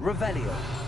Revelio.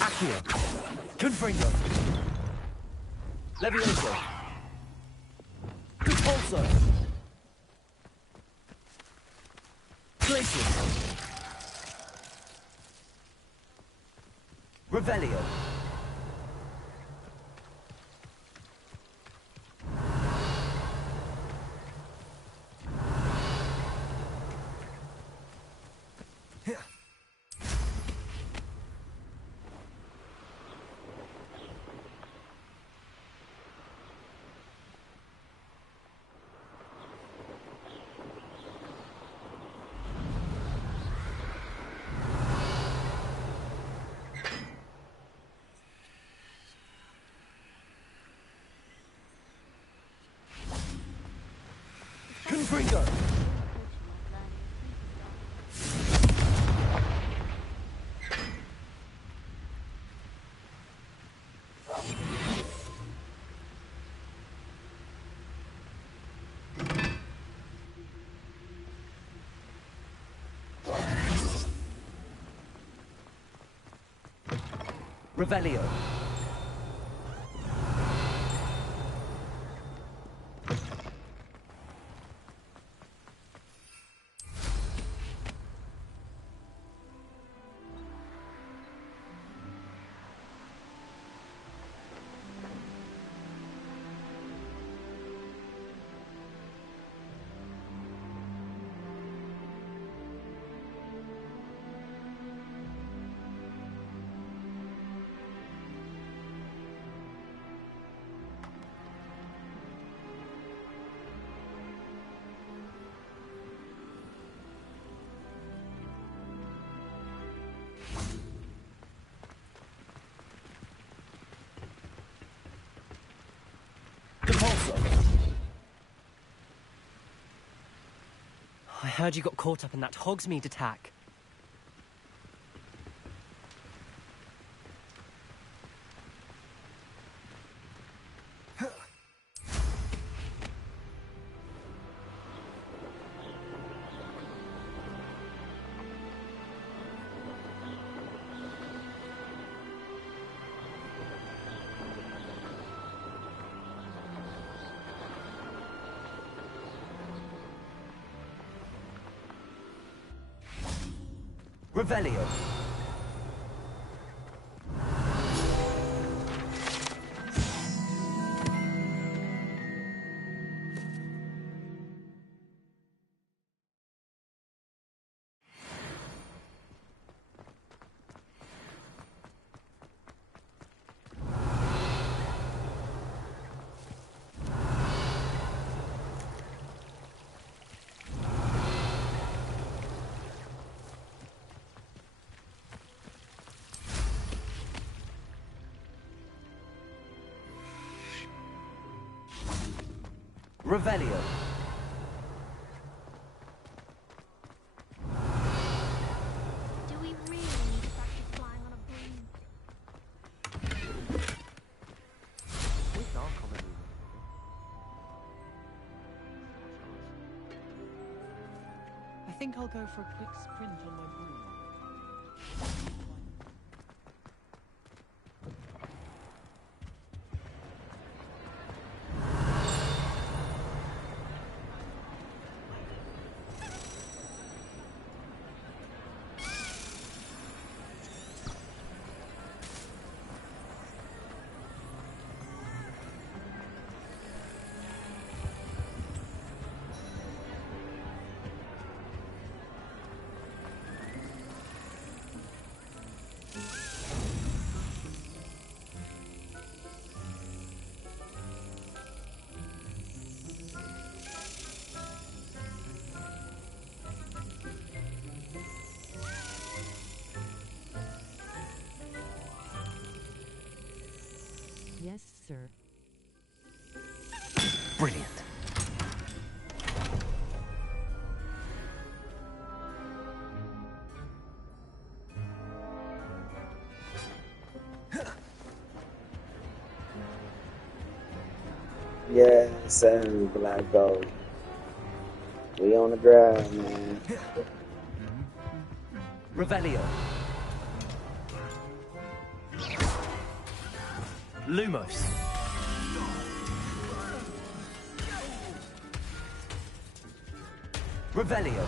Accio. Confringo. Levioso. Repulso. Glacius. Revelio. Confringo. Revelio. Heard you got caught up in that Hogsmeade attack. Revelio. Revelio. Do we really need to practice flying on a broom? I think I'll go for a quick sprint on my broom. Yes, sir. Brilliant. Yes, sir, Black Gold. We on the ground, man. Revelio. Lumos. Revelio.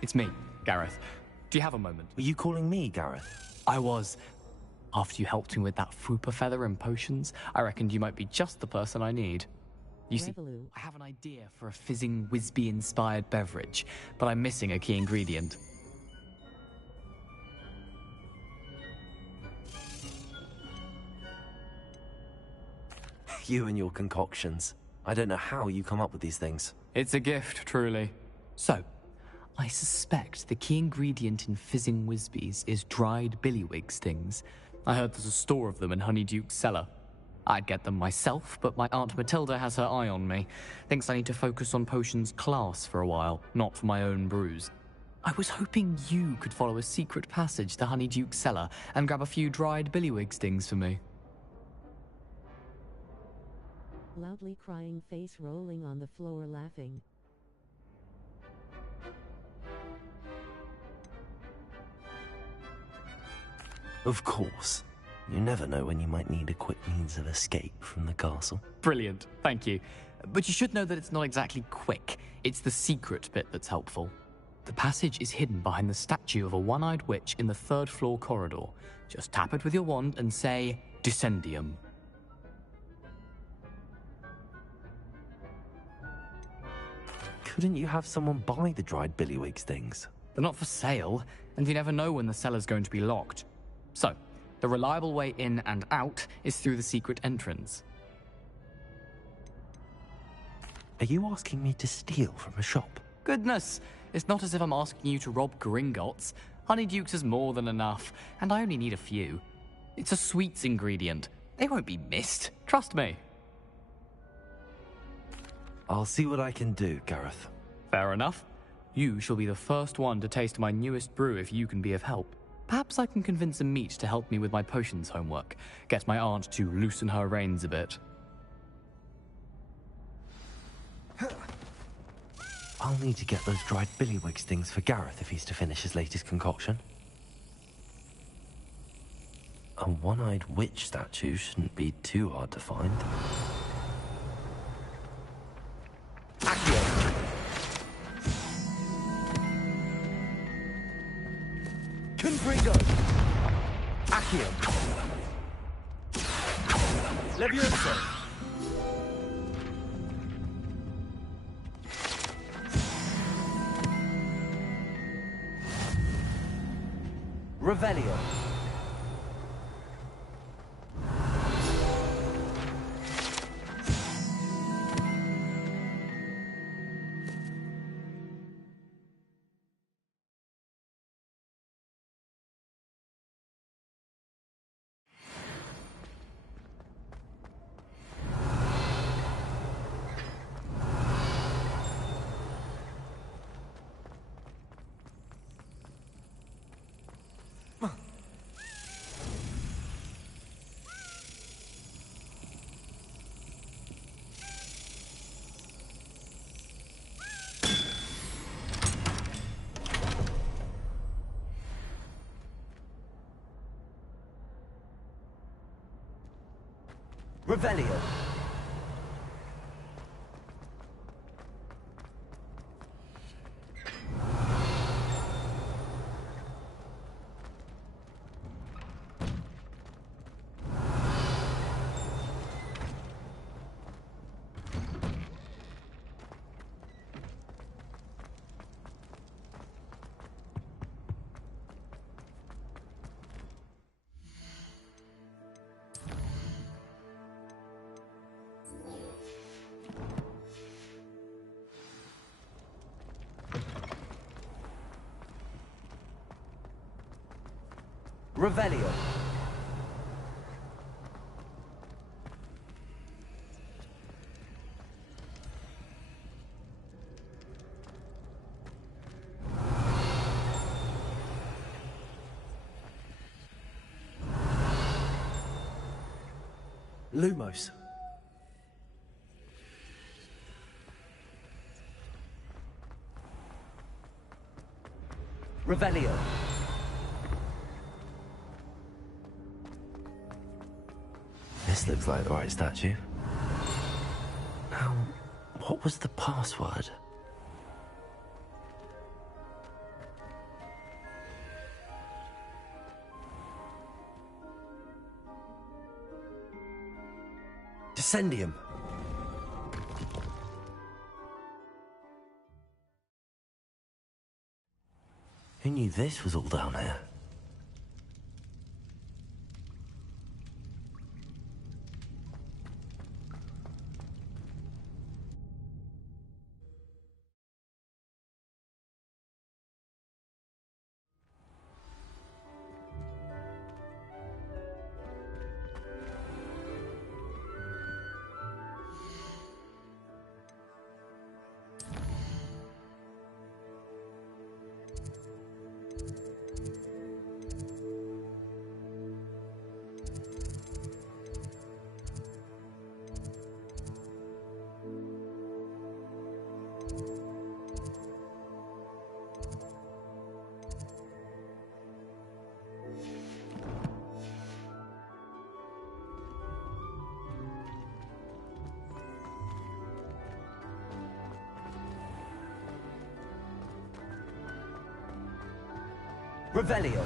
It's me, Gareth. Do you have a moment? Were you calling me, Gareth? I was. After you helped me with that Fupa feather and potions, I reckoned you might be just the person I need. You see, Reveloo. I have an idea for a fizzing Whizbee-inspired beverage, but I'm missing a key ingredient. You and your concoctions. I don't know how you come up with these things. It's a gift, truly. So, I suspect the key ingredient in fizzing Whizbees is dried billywig stings. I heard there's a store of them in Honeyduke's cellar. I'd get them myself, but my Aunt Matilda has her eye on me. Thinks I need to focus on potions class for a while, not for my own brews. I was hoping you could follow a secret passage to Honeyduke's cellar and grab a few dried billywig stings for me. Loudly crying face rolling on the floor laughing. Of course. You never know when you might need a quick means of escape from the castle. Brilliant, thank you. But you should know that it's not exactly quick. It's the secret bit that's helpful. The passage is hidden behind the statue of a one-eyed witch in the third-floor corridor. Just tap it with your wand and say, Descendium. Couldn't you have someone buy the dried billywig things? They're not for sale, and you never know when the cellar's going to be locked. So, the reliable way in and out is through the secret entrance. Are you asking me to steal from a shop? Goodness, it's not as if I'm asking you to rob Gringotts. Honeydukes is more than enough, and I only need a few. It's a sweets ingredient. They won't be missed. Trust me. I'll see what I can do, Gareth. Fair enough. You shall be the first one to taste my newest brew if you can be of help. Perhaps I can convince a meat to help me with my potions homework. Get my aunt to loosen her reins a bit. I'll need to get those dried billywigs things for Gareth if he's to finish his latest concoction. A one-eyed witch statue shouldn't be too hard to find. Accio! Confringo! Accio! Levioso! Revelio! Revelio. Revelio. Lumos. Revelio. This looks like the right statue. Now, what was the password? Descendium. Who knew this was all down here? Revelio.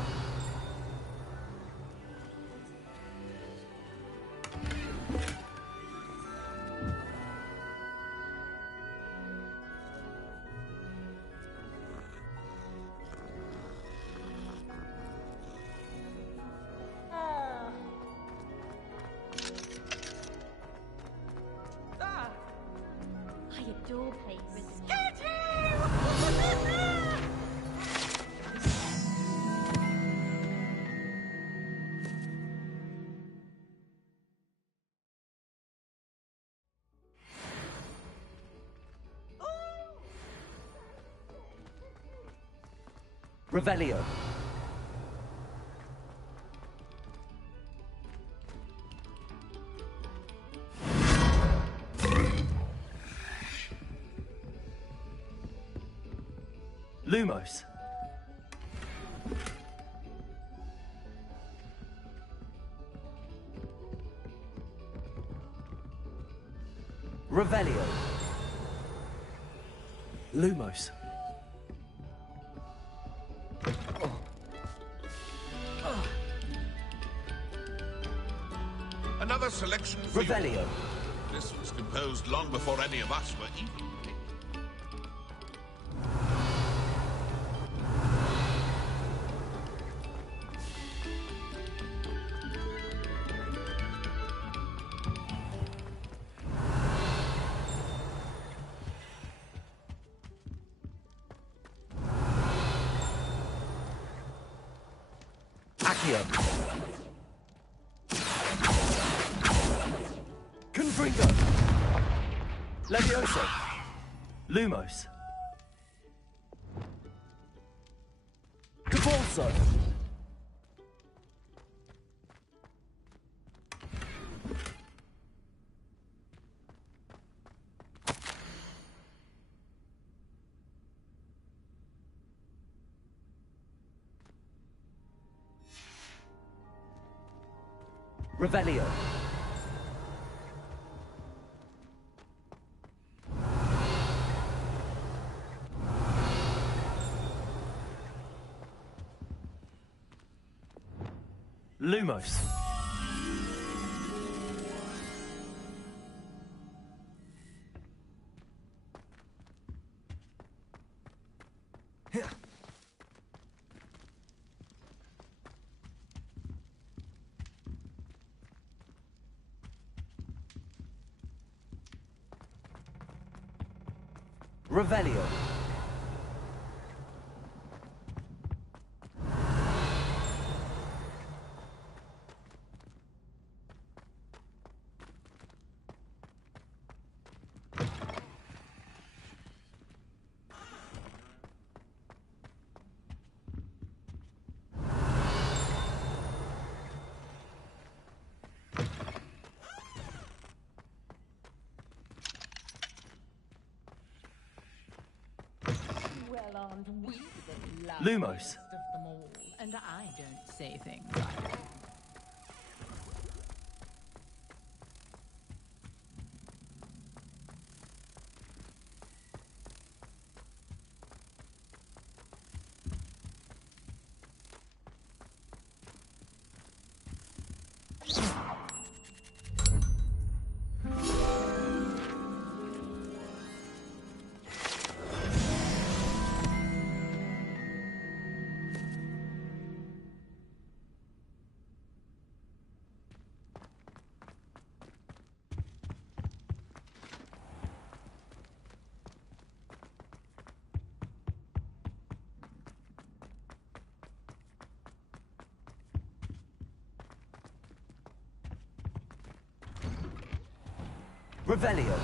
I adore playing with Revelio. Lumos. Revelio. Lumos. Another selection for you. Revelio. This was composed long before any of us were even picked. Accio. Confringo. Levioso. Lumos. Cabalso. Revelio. Lumos. Revelio. Well, aren't we the Lumos. loveliest of them all? And I don't say things like that. Revelio.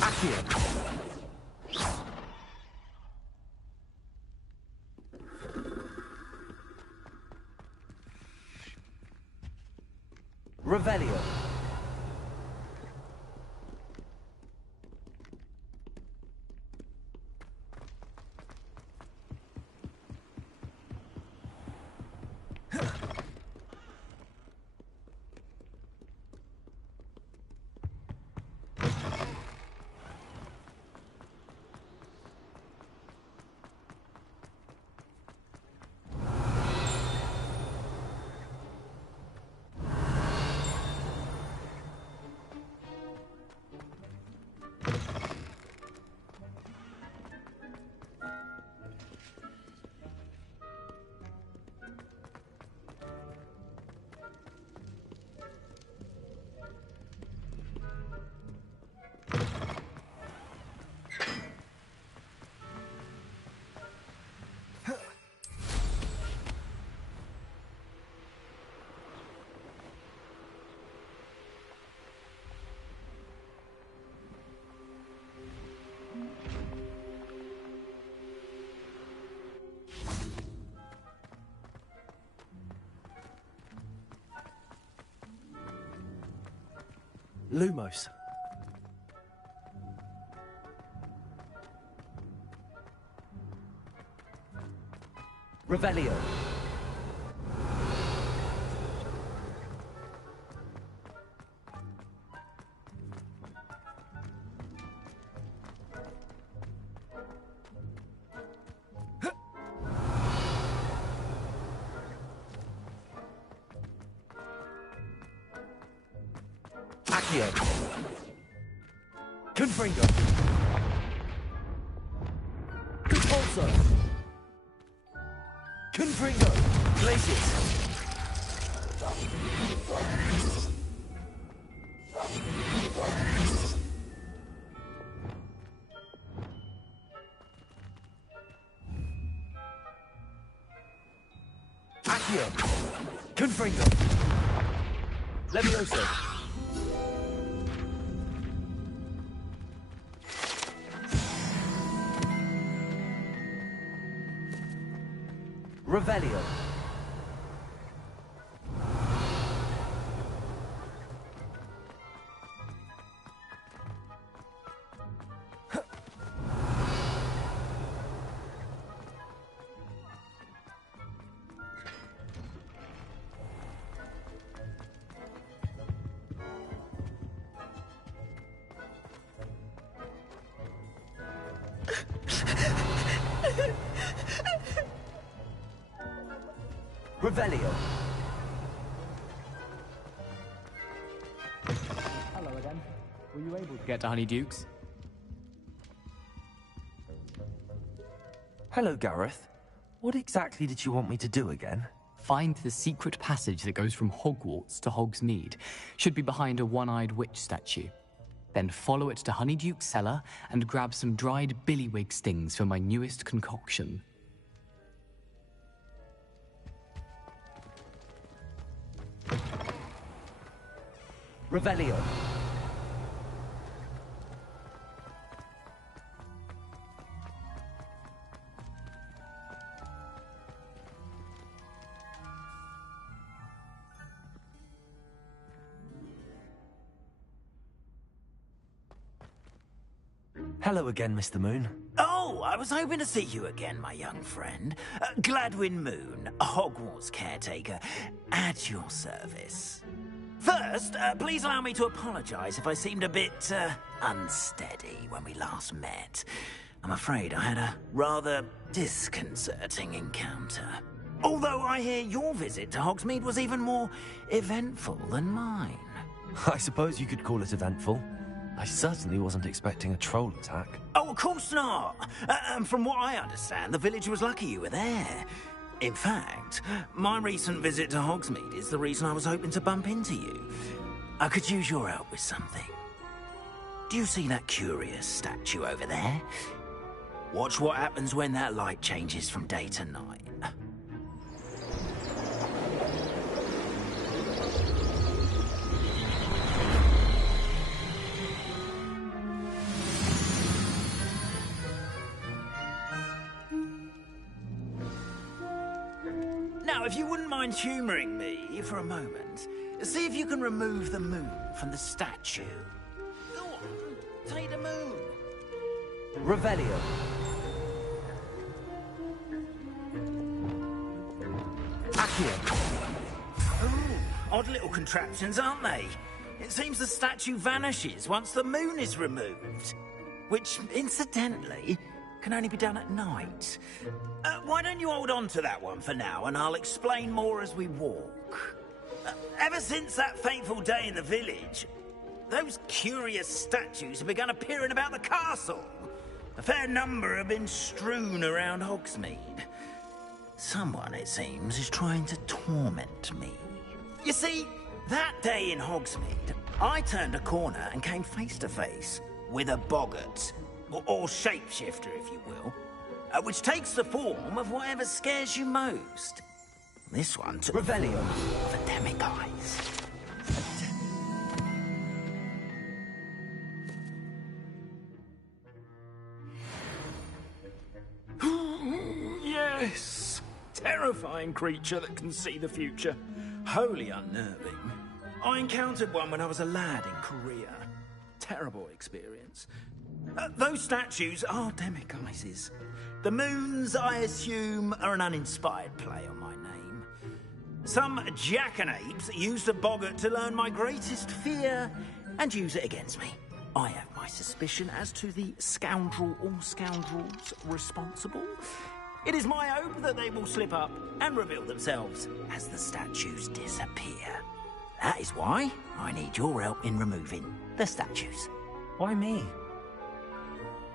Accio. Revelio. Lumos. Revelio. Accio. Confringo. Compulso. Confringo. Glacius. Accio. Confringo. Levioso. Revelio. Revelio. Hello again. Were you able to get to Honeydukes? Hello, Gareth. What exactly did you want me to do again? Find the secret passage that goes from Hogwarts to Hogsmeade. Should be behind a one-eyed witch statue. Then follow it to Honeyduke's cellar and grab some dried billywig stings for my newest concoction. Revelio. Hello again, Mr. Moon. Oh, I was hoping to see you again, my young friend. Gladwin Moon, Hogwarts caretaker, at your service. First, please allow me to apologize if I seemed a bit, unsteady when we last met. I'm afraid I had a rather disconcerting encounter. Although I hear your visit to Hogsmeade was even more eventful than mine. I suppose you could call it eventful. I certainly wasn't expecting a troll attack. Oh, of course not. And from what I understand, the village was lucky you were there. In fact, my recent visit to Hogsmeade is the reason I was hoping to bump into you. I could use your help with something. Do you see that curious statue over there? Watch what happens when that light changes from day to night. Now, if you wouldn't mind humouring me for a moment, see if you can remove the moon from the statue. Go on, take the moon. Revelio. Accio. Ooh, odd little contraptions, aren't they? It seems the statue vanishes once the moon is removed. Which, incidentally, can only be done at night. Why don't you hold on to that one for now, and I'll explain more as we walk. Ever since that fateful day in the village, those curious statues have begun appearing about the castle. A fair number have been strewn around Hogsmeade. Someone, it seems, is trying to torment me. You see, that day in Hogsmeade, I turned a corner and came face to face with a boggart. Or shapeshifter, if you will, which takes the form of whatever scares you most. This one took Revelio. of a demiguise. Yes, terrifying creature that can see the future. Wholly unnerving. I encountered one when I was a lad in Korea. Terrible experience. Those statues are demiguises. The moons, I assume, are an uninspired play on my name. Some jackanapes used a boggart to learn my greatest fear and use it against me. I have my suspicion as to the scoundrel or scoundrels responsible. It is my hope that they will slip up and reveal themselves as the statues disappear. That is why I need your help in removing the statues. Why me?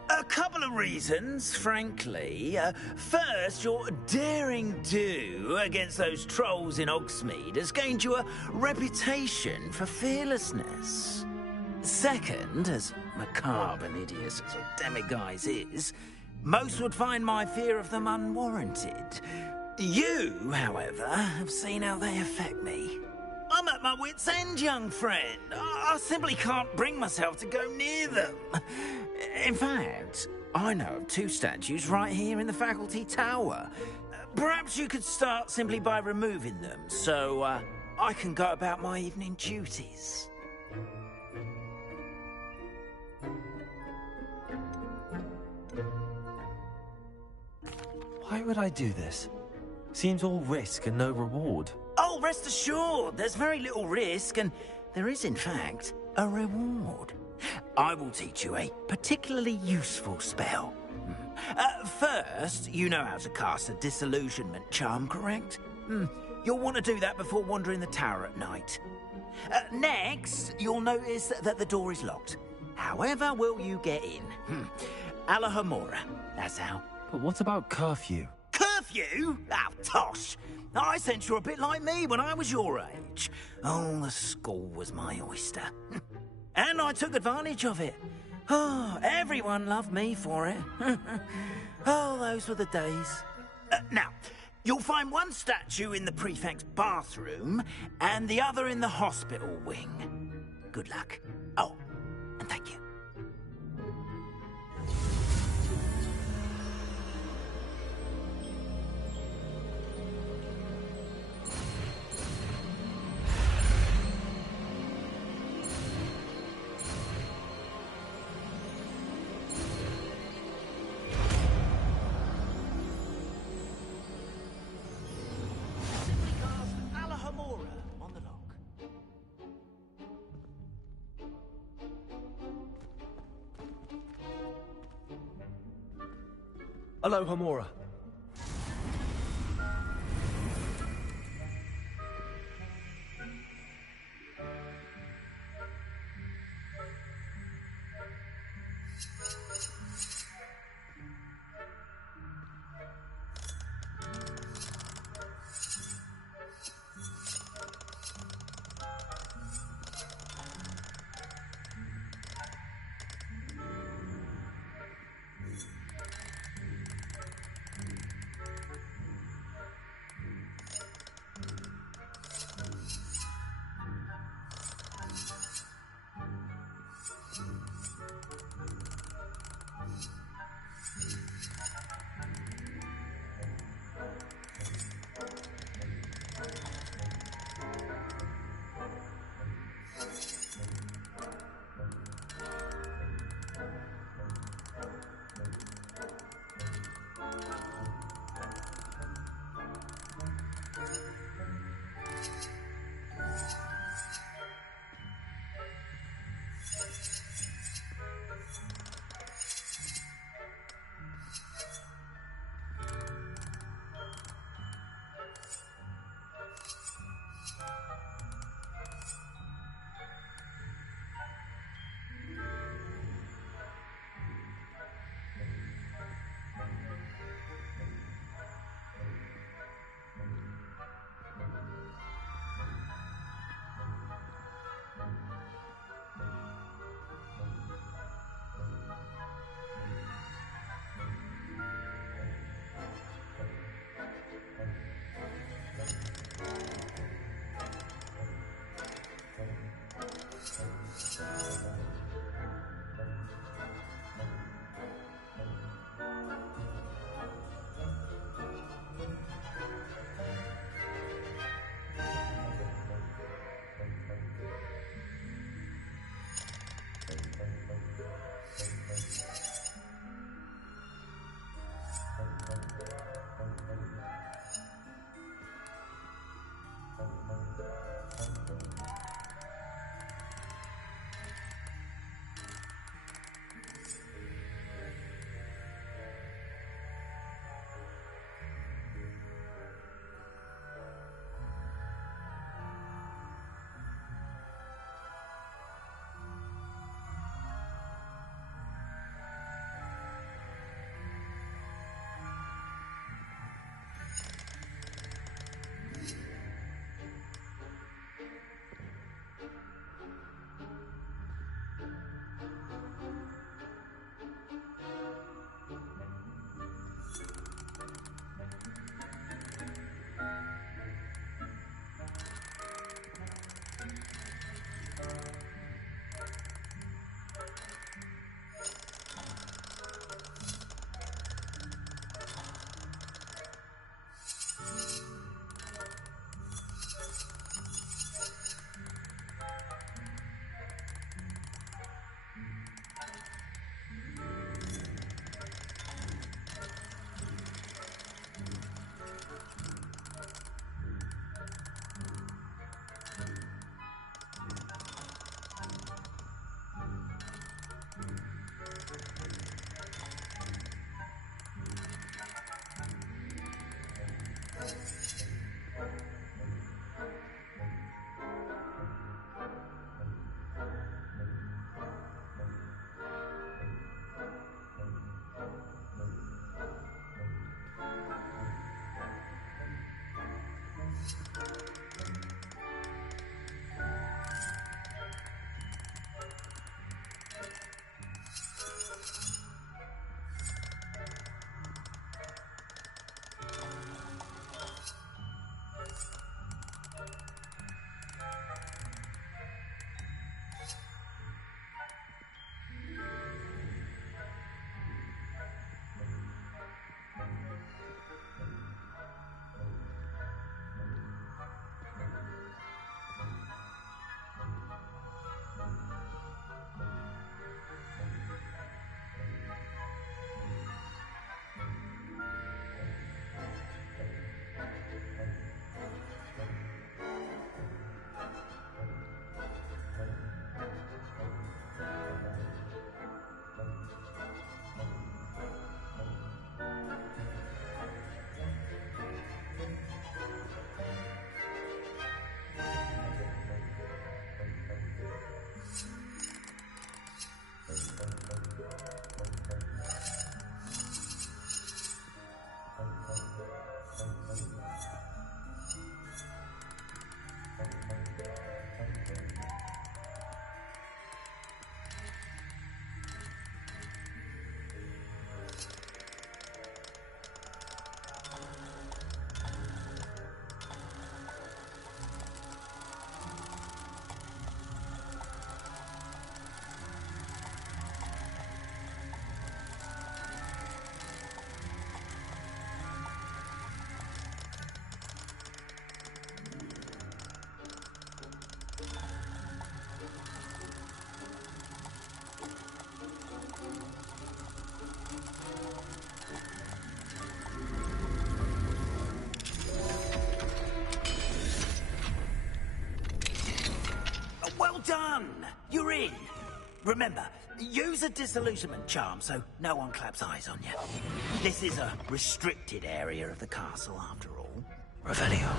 A couple of reasons, frankly. First, your daring do against those trolls in Hogsmeade has gained you a reputation for fearlessness. Second, as macabre and hideous as a demiguise is, most would find my fear of them unwarranted. You, however, have seen how they affect me. I'm at my wit's end, young friend. I simply can't bring myself to go near them. In fact, I know of 2 statues right here in the faculty tower. Perhaps you could start simply by removing them, so I can go about my evening duties. Why would I do this? Seems all risk and no reward. Oh, rest assured, there's very little risk, and there is, in fact, a reward. I will teach you a particularly useful spell. First, you know how to cast a disillusionment charm, correct? You'll want to do that before wandering the tower at night. Next, you'll notice that the door is locked. However will you get in? Alahomora, that's how. But what about curfew? Curfew? Oh, tosh. I sense you're a bit like me when I was your age. Oh, the school was my oyster. And I took advantage of it. Oh, everyone loved me for it. Oh, those were the days. Now, you'll find one statue in the prefect's bathroom and the other in the hospital wing. Good luck. Oh, and thank you. Hello, Homora. Well done! You're in. Remember, use a disillusionment charm so no one claps eyes on you. This is a restricted area of the castle, after all. Revelio.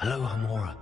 Hello, Hamora.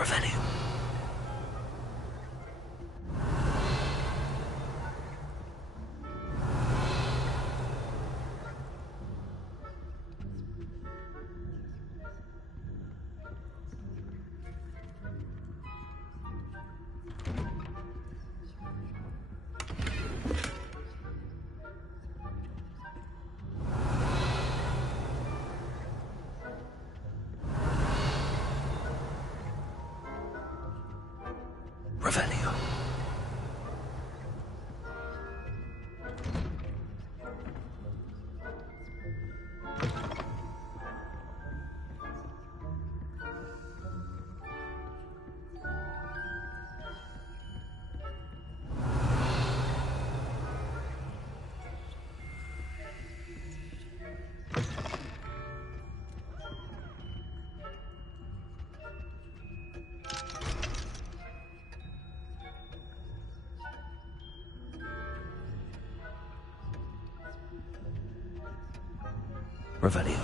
Revelio. Revelio. Revelio.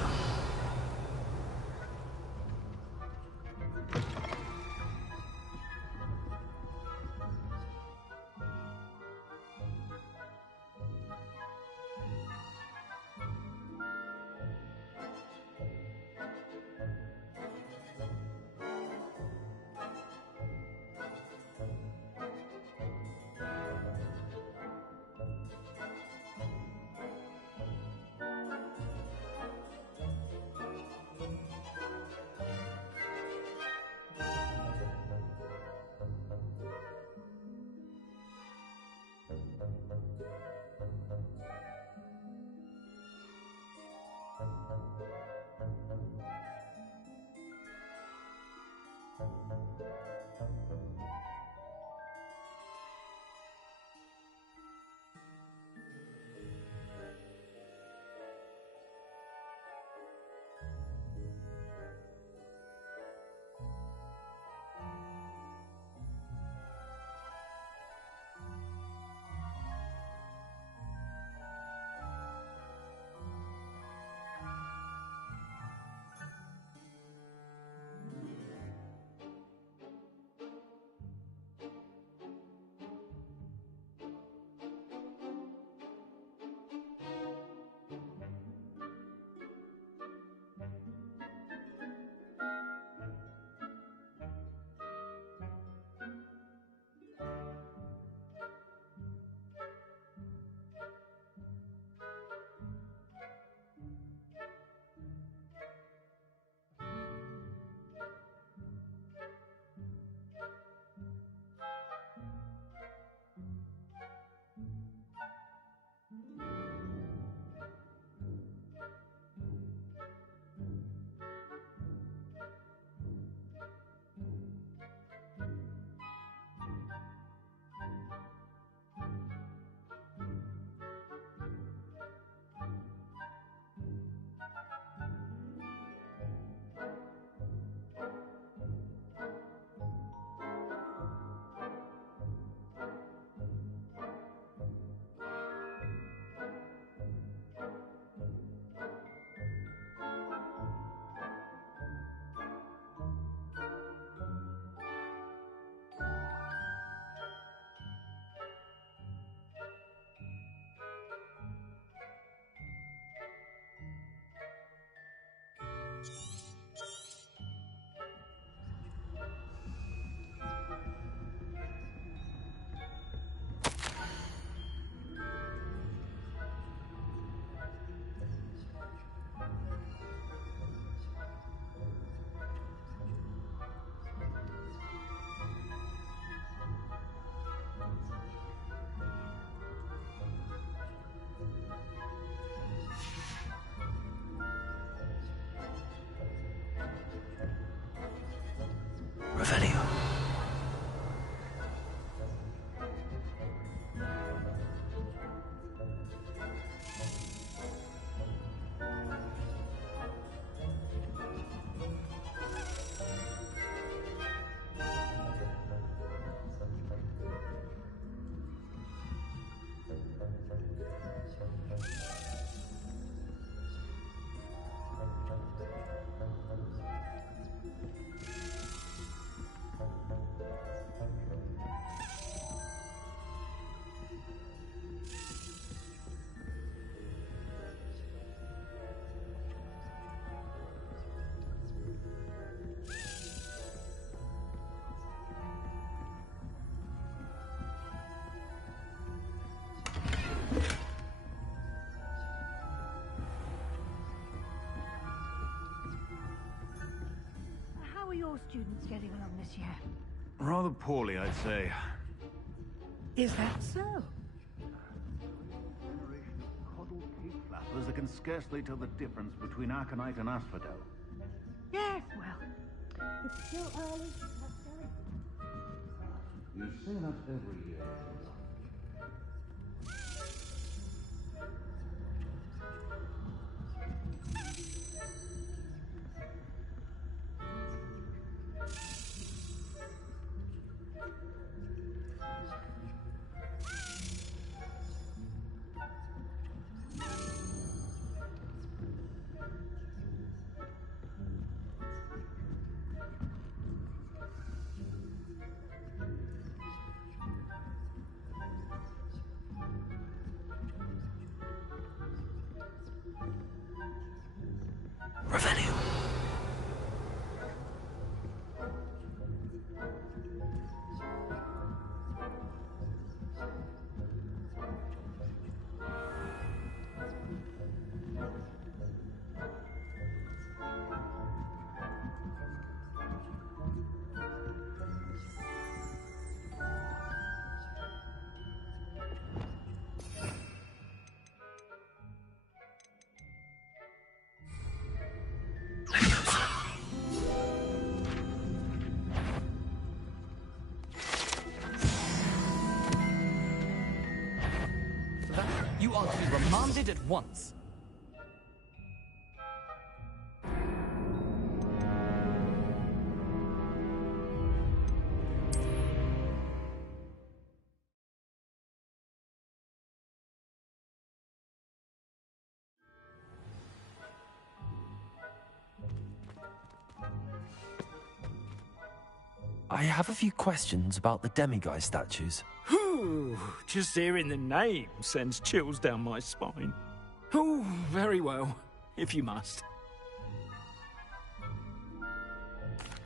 your students getting along this year? Rather poorly, I'd say. Is that so? Generation of coddled cape flappers that can scarcely tell the difference between Aconite and Asphodel. Yes, well, it's still early. You say that every year. Revenue. You are to be remanded at once. I have a few questions about the demiguise statues. Whew, just hearing the name sends chills down my spine. Oh, very well, if you must.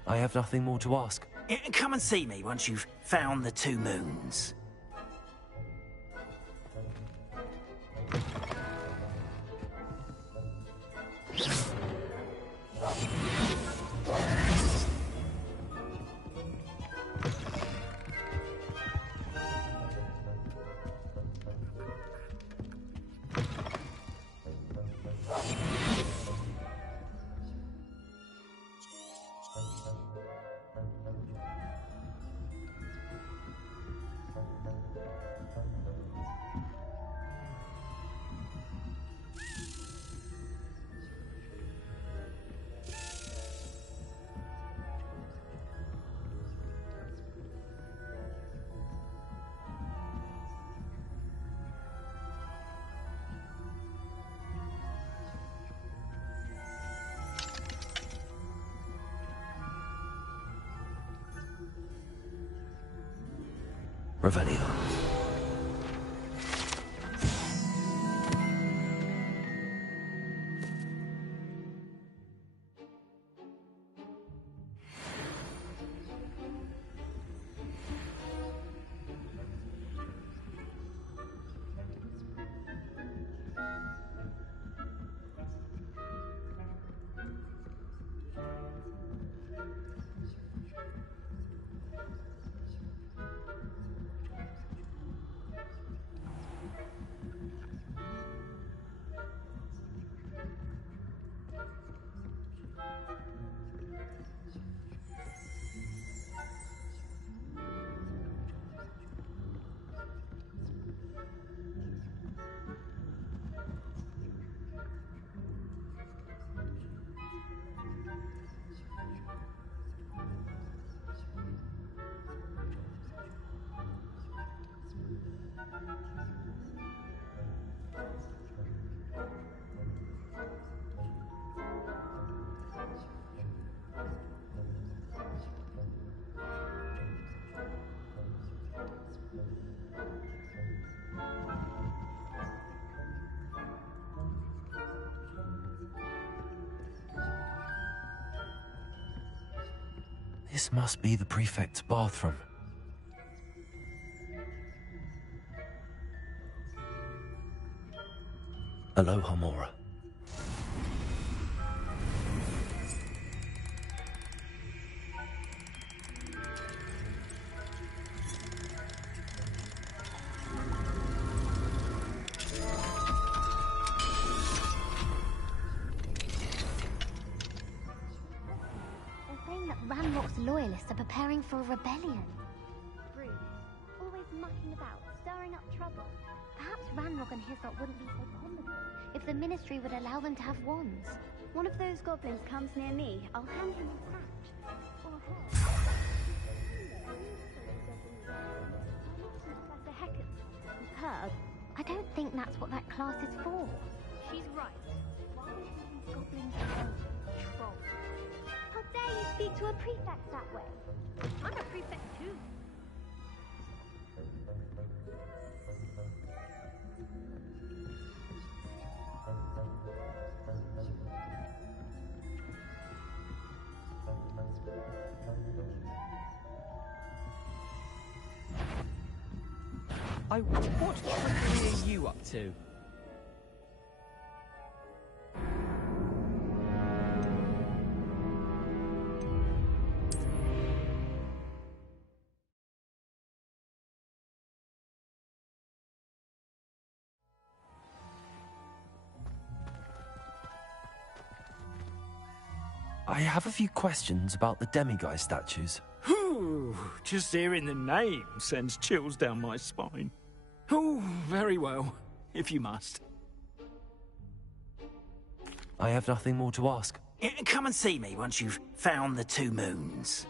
I have nothing more to ask. Come and see me once you've found the 2 moons. Revelio. This must be the prefect's bathroom. Aloha, Mora. loyalists are preparing for a rebellion. Rude. Always mucking about, stirring up trouble. Perhaps Ranrock and Hyssop wouldn't be so competent if the Ministry would allow them to have wands. One of those goblins comes near me, I'll hand him his hat. Or her. Professor Hecate. Superb. I don't think that's what that class is for. She's right. Why are these goblins trolls? How dare you speak to a prefect that way? I'm a prefect too. What trickery are you up to? I have a few questions about the demiguise statues. Whew, just hearing the name sends chills down my spine. Oh, very well, if you must. I have nothing more to ask. Come and see me once you've found the 2 moons.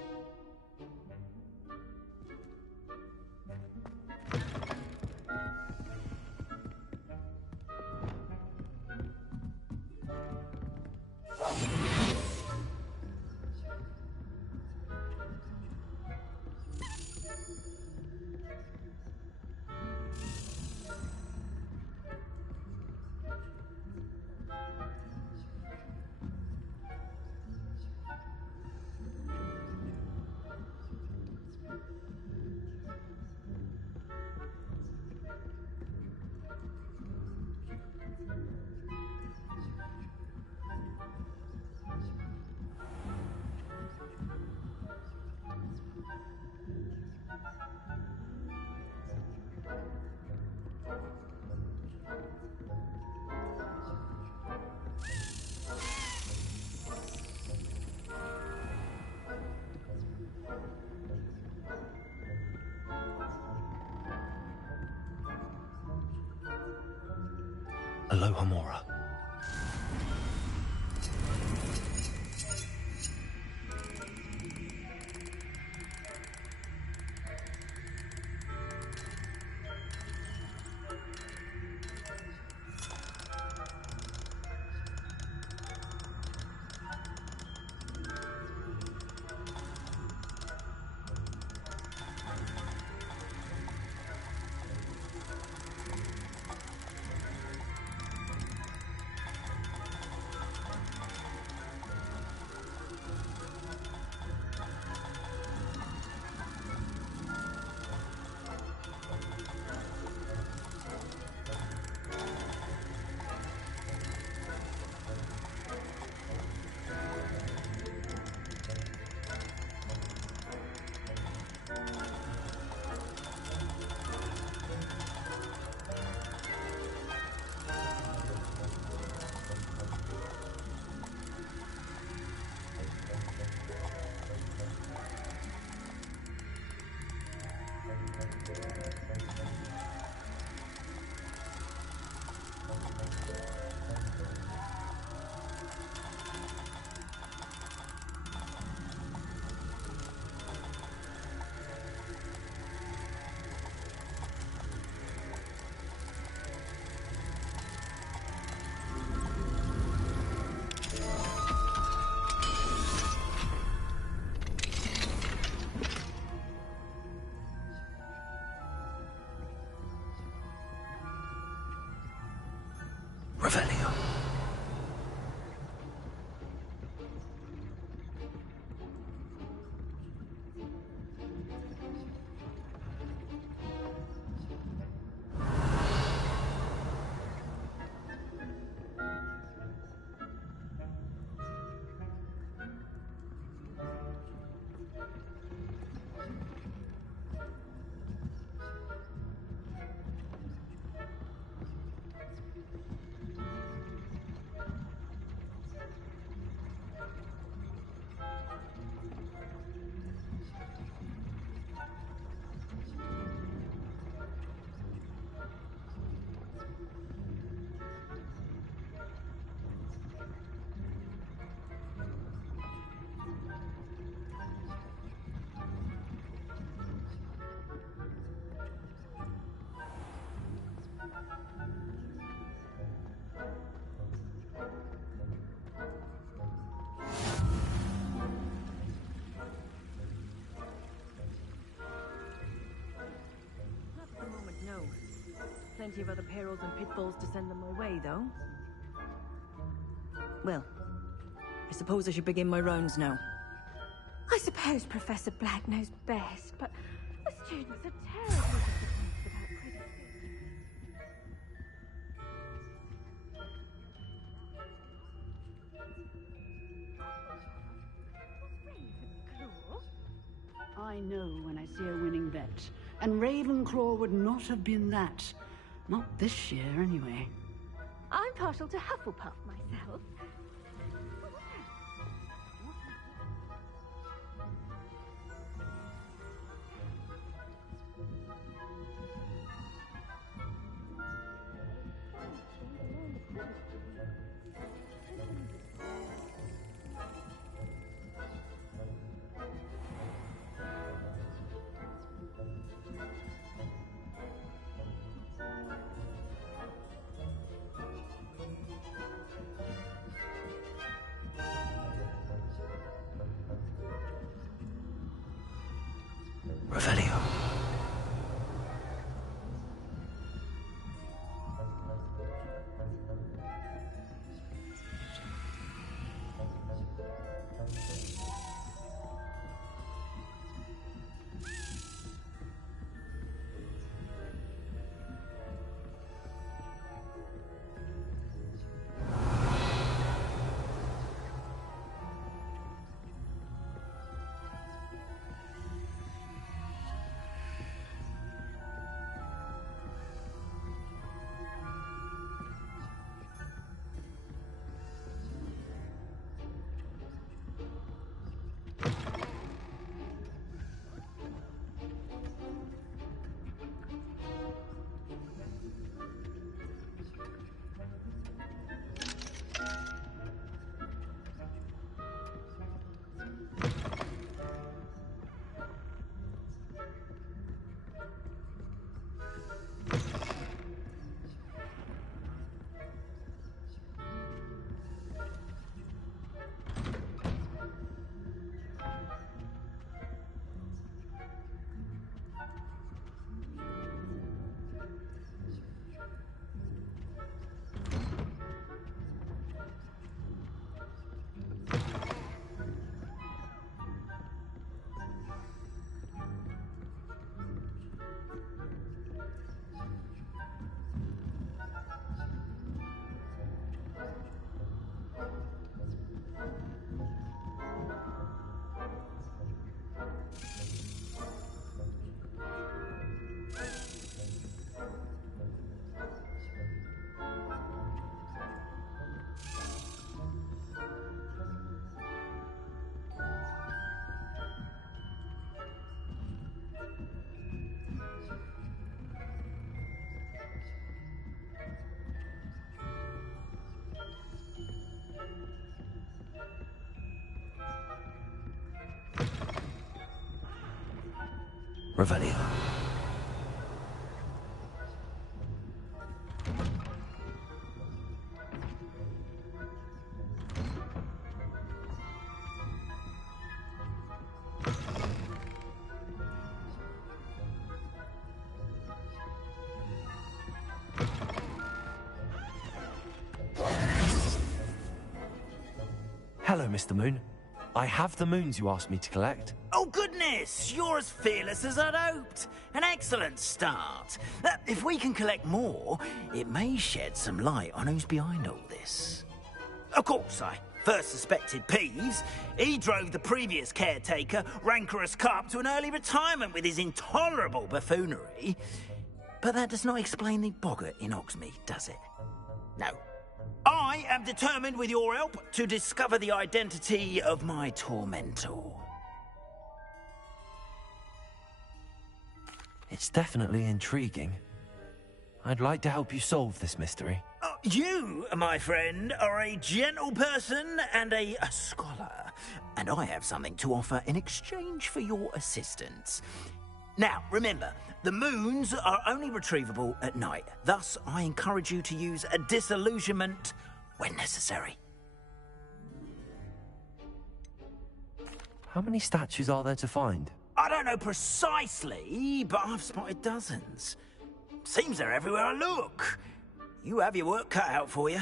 Aloha Mora. plenty of other perils and pitfalls to send them my way, though. Well, I suppose I should begin my rounds now. I suppose Professor Black knows best, but the students are terribly disappointed about privacy. I know when I see a winning bet, and Ravenclaw would not have been that. Not this year, anyway. I'm partial to Hufflepuff myself. Revelio. Revelio. Hello, Mr. Moon. I have the moons you asked me to collect. Oh, goodness! You're as fearless as I'd hoped. An excellent start. If we can collect more, it may shed some light on who's behind all this. Of course, I first suspected Peeves. He drove the previous caretaker, Rancorous Carp, to an early retirement with his intolerable buffoonery. But that does not explain the boggart in Hogsmeade, does it? No. I am determined, with your help, to discover the identity of my tormentor. It's definitely intriguing. I'd like to help you solve this mystery. You, my friend, are a gentle person and a scholar, and I have something to offer in exchange for your assistance. Now, remember, the moons are only retrievable at night. Thus, I encourage you to use a disillusionment when necessary. How many statues are there to find? I don't know precisely, but I've spotted dozens. Seems they're everywhere I look. You have your work cut out for you,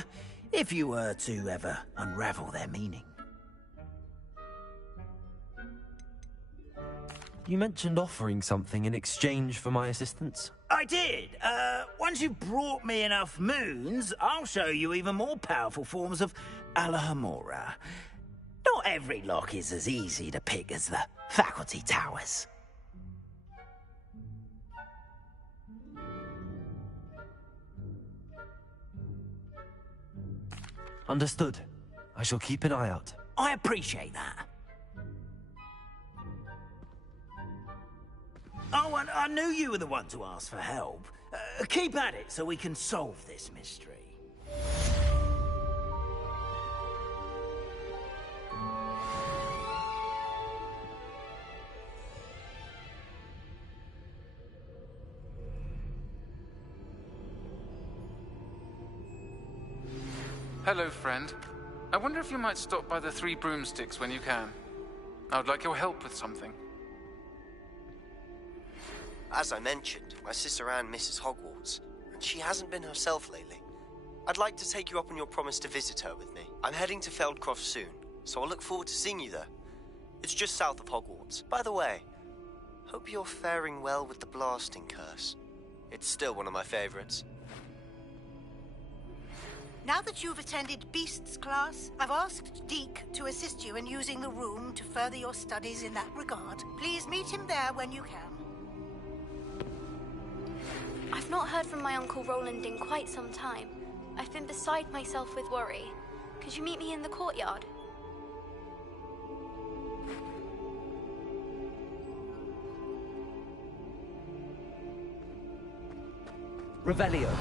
if you were to ever unravel their meaning. You mentioned offering something in exchange for my assistance. I did. Once you've brought me enough moons, I'll show you even more powerful forms of Alohomora. Not every lock is as easy to pick as the faculty towers. Understood. I shall keep an eye out. I appreciate that. Oh, and I knew you were the one to ask for help. Keep at it so we can solve this mystery. Hello, friend. I wonder if you might stop by the Three Broomsticks when you can. I would like your help with something. As I mentioned, my sister Anne misses Hogwarts, and she hasn't been herself lately. I'd like to take you up on your promise to visit her with me. I'm heading to Feldcroft soon, so I'll look forward to seeing you there. It's just south of Hogwarts. By the way, hope you're faring well with the blasting curse. It's still one of my favorites. Now that you've attended Beasts class, I've asked Deke to assist you in using the room to further your studies in that regard. Please meet him there when you can. I've not heard from my Uncle Roland in quite some time. I've been beside myself with worry. Could you meet me in the courtyard? Revelio.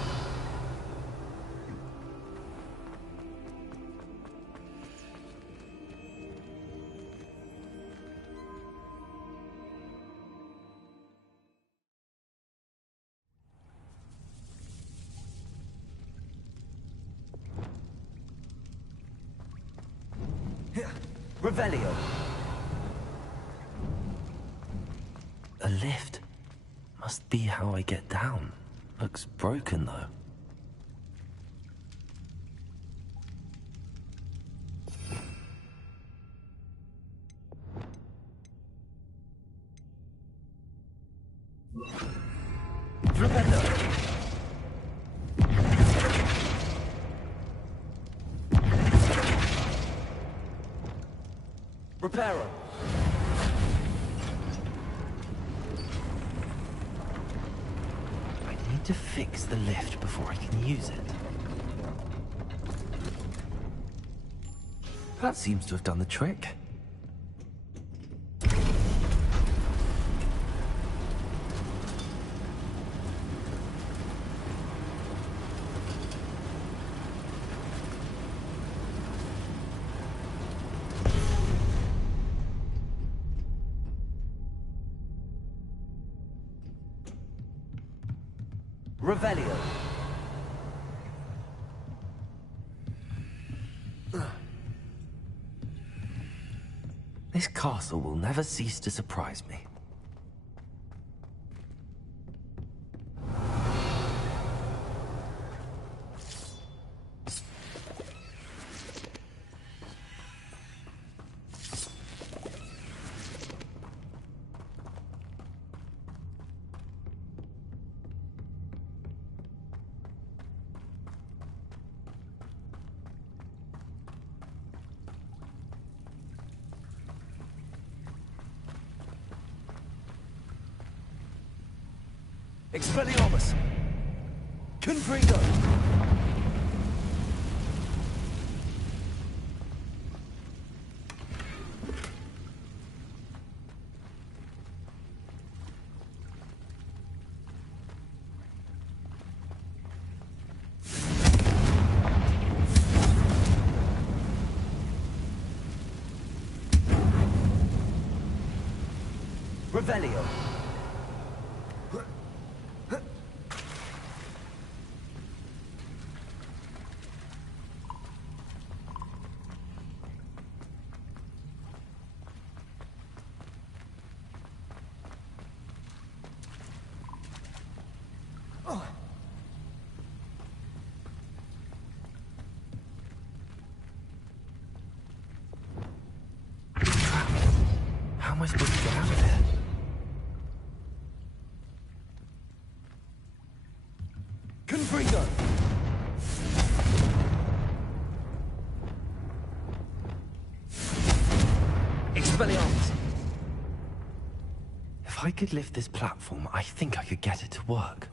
Revelio. A lift. Must be how I get down. Looks broken, though. Revelio. Reparo. I need to fix the lift before I can use it. That seems to have done the trick. Revelio. This castle will never cease to surprise me. Expelliarmus! Confringo! Revelio! Oh. am I supposed to get out of here? Confringo! Expelliarmus! If I could lift this platform, I think I could get it to work.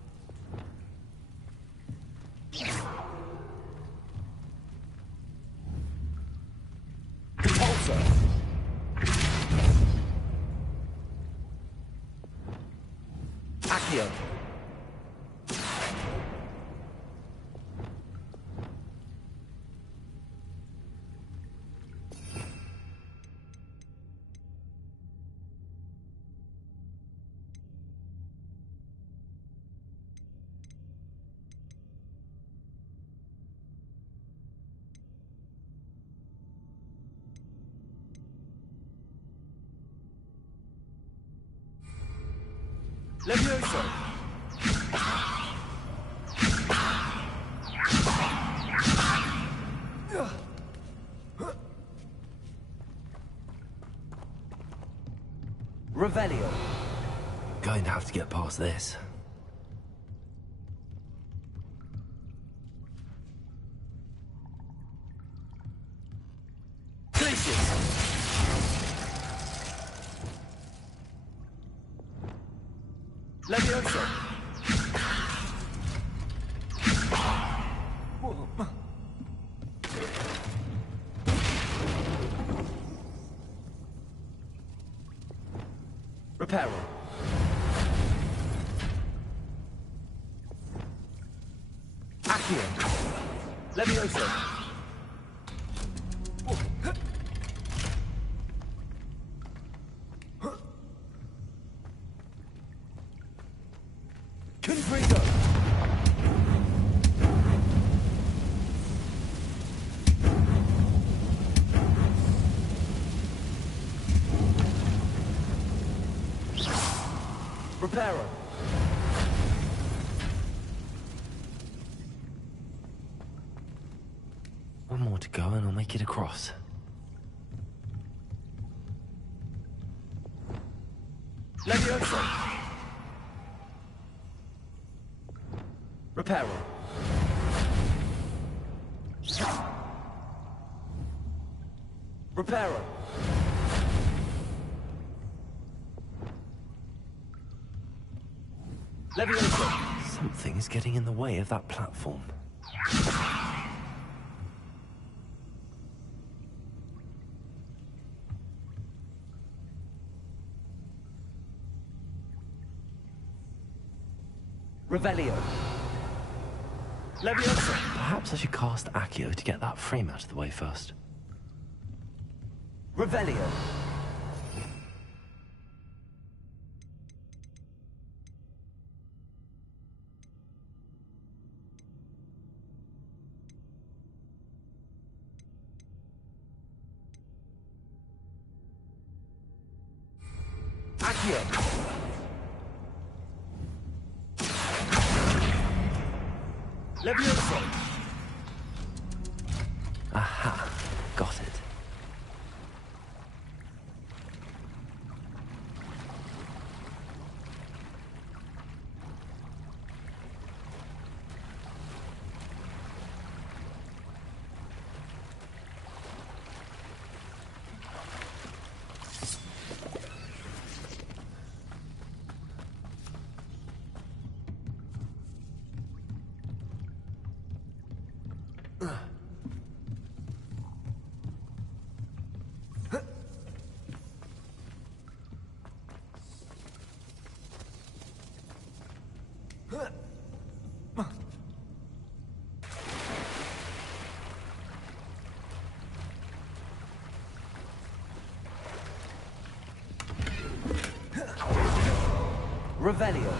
Compulsor! Accio! Levioso! Revelio. Going to have to get past this. Levioso! Reparo. Accio. Levioso. Confringo. Reparo. One more to go and I'll make it across. Levioso. Reparo. Reparo. Levioso. Something is getting in the way of that platform. Revelio. Levioso. Perhaps I should cast Accio to get that frame out of the way first. Revelio. Accio. Levioso! Aha, got it. Revelio.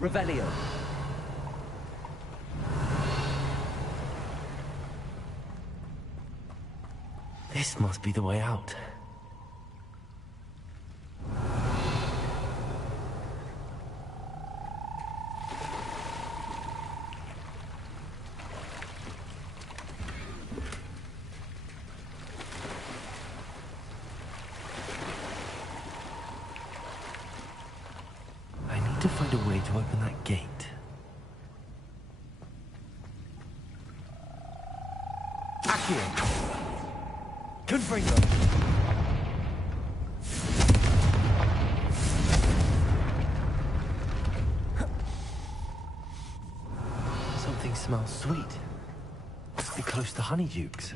Revelio. This must be the way out. I need to find a way to open that gate. Accio! Confringo! Something smells sweet. Must be close to Honeydukes.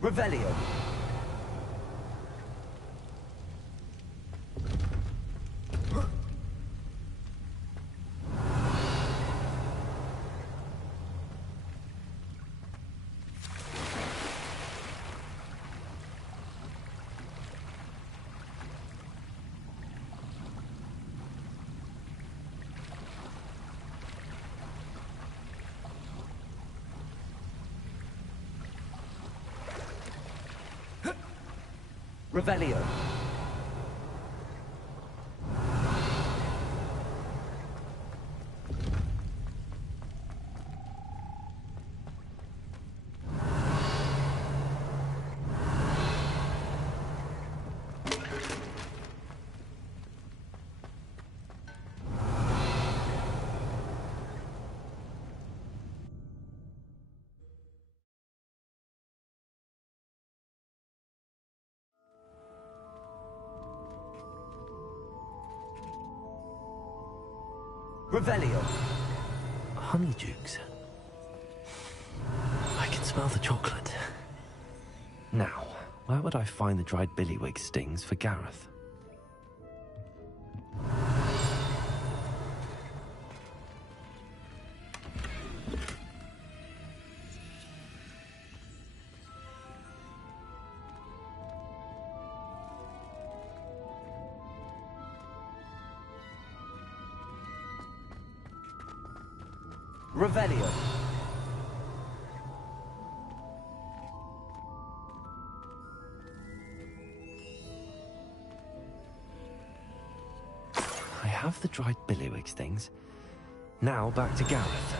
Revelio. Revelio. Revelio. Honeydukes. I can smell the chocolate. Now, where would I find the dried billywig stings for Gareth? Revelio. I have the dried billywig stings. Now back to Gareth.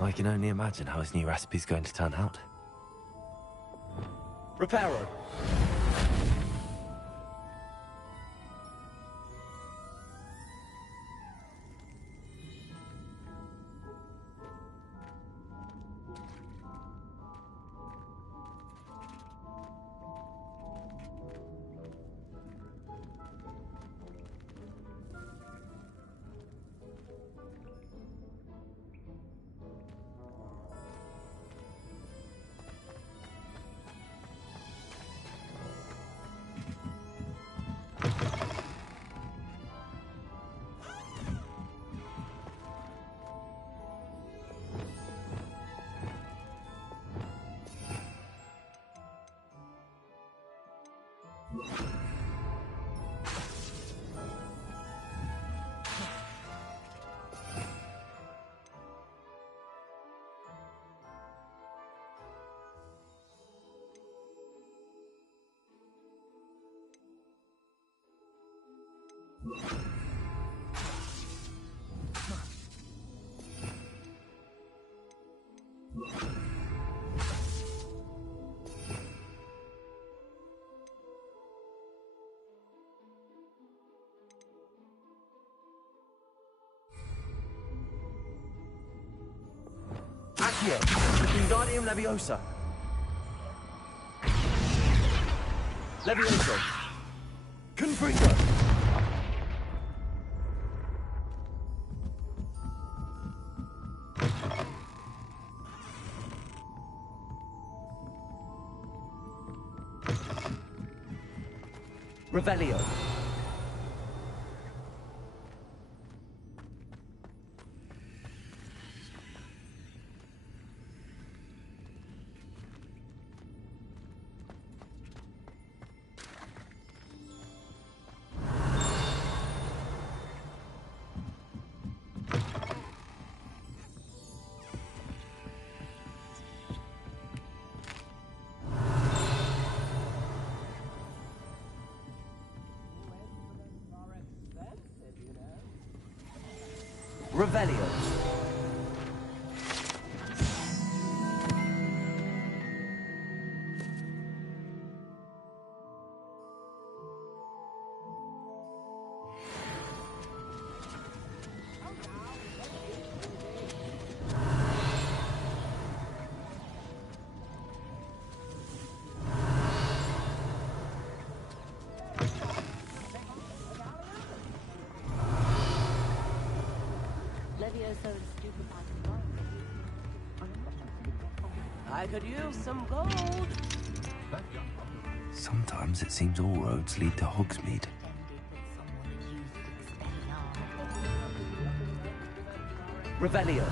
I can only imagine how his new recipe's going to turn out. Reparo. Accio! Wingardium Leviosa! Levioso! Confringo! Revelio. Revelio. I could use some gold. Sometimes it seems all roads lead to Hogsmeade. Revelio.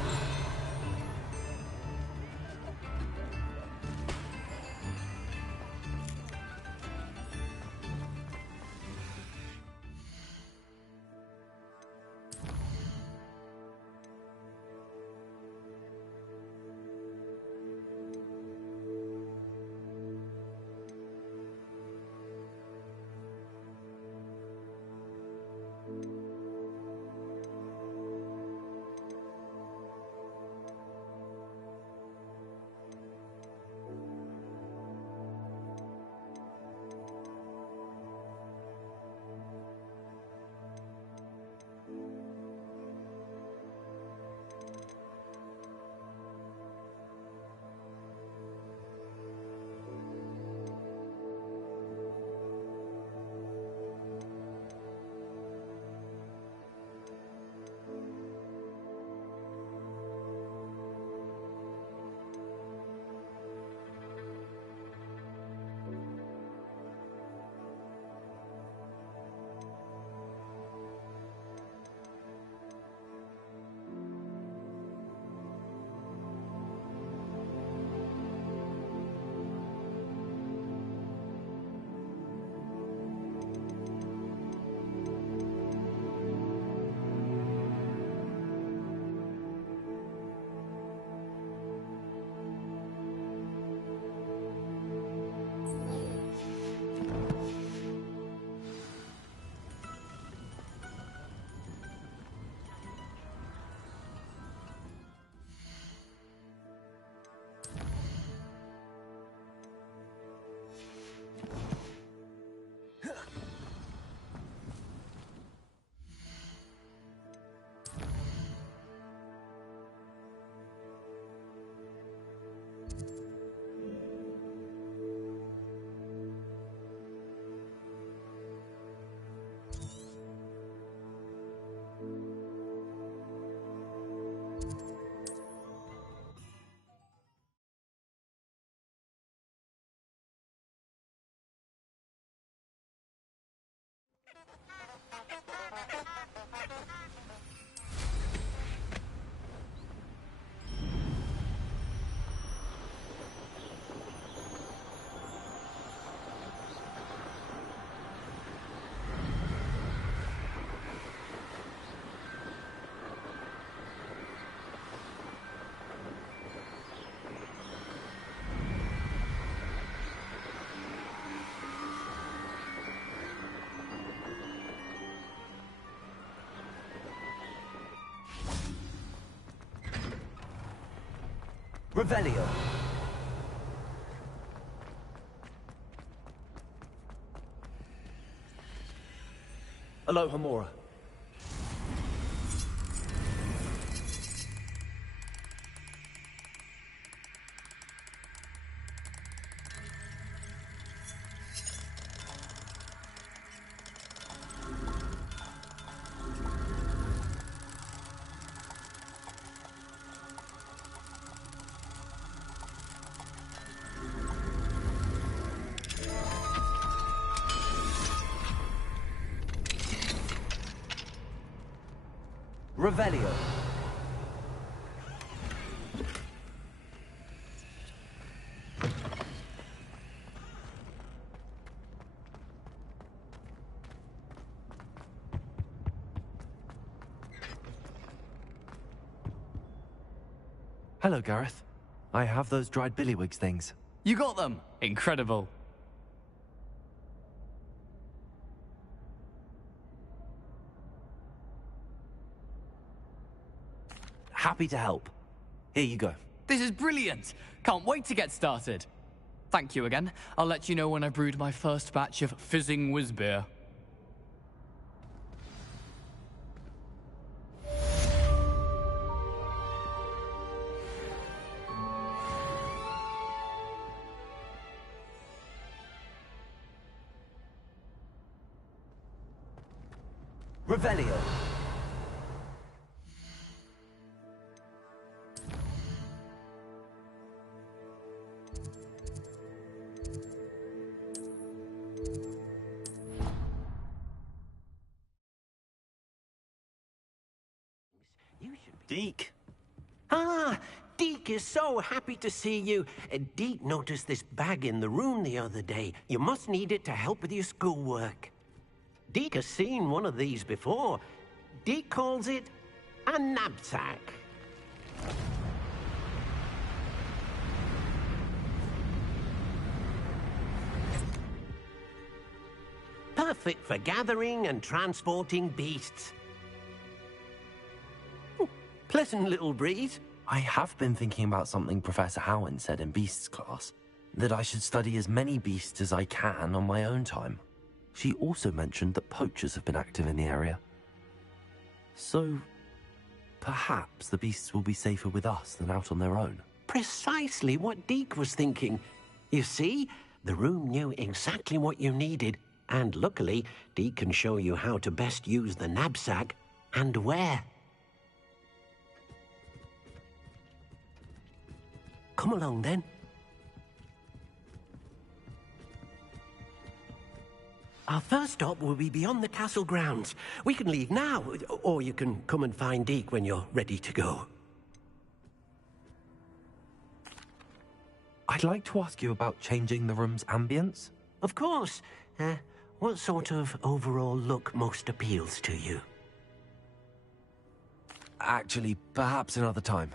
Revelio. Alohomora. Revelio. Hello, Gareth. I have those dried billywigs things. You got them! Incredible. Happy to help. Here you go. This is brilliant! Can't wait to get started. Thank you again. I'll let you know when I've brewed my first batch of fizzing whiz-beer. Revelio. Deke. Ah, Deke is so happy to see you. Deke noticed this bag in the room the other day. You must need it to help with your schoolwork. Deke has seen one of these before. Deke calls it a knapsack. Perfect for gathering and transporting beasts. Pleasant little breeze. I have been thinking about something Professor Howen said in Beasts class, that I should study as many beasts as I can on my own time. She also mentioned that poachers have been active in the area. So, perhaps the beasts will be safer with us than out on their own. Precisely what Deke was thinking. You see, the room knew exactly what you needed, and luckily, Deke can show you how to best use the knapsack and where. Come along, then. Our first stop will be beyond the castle grounds. We can leave now, or you can come and find Deke when you're ready to go. I'd like to ask you about changing the room's ambience. Of course. What sort of overall look most appeals to you? Actually, perhaps another time.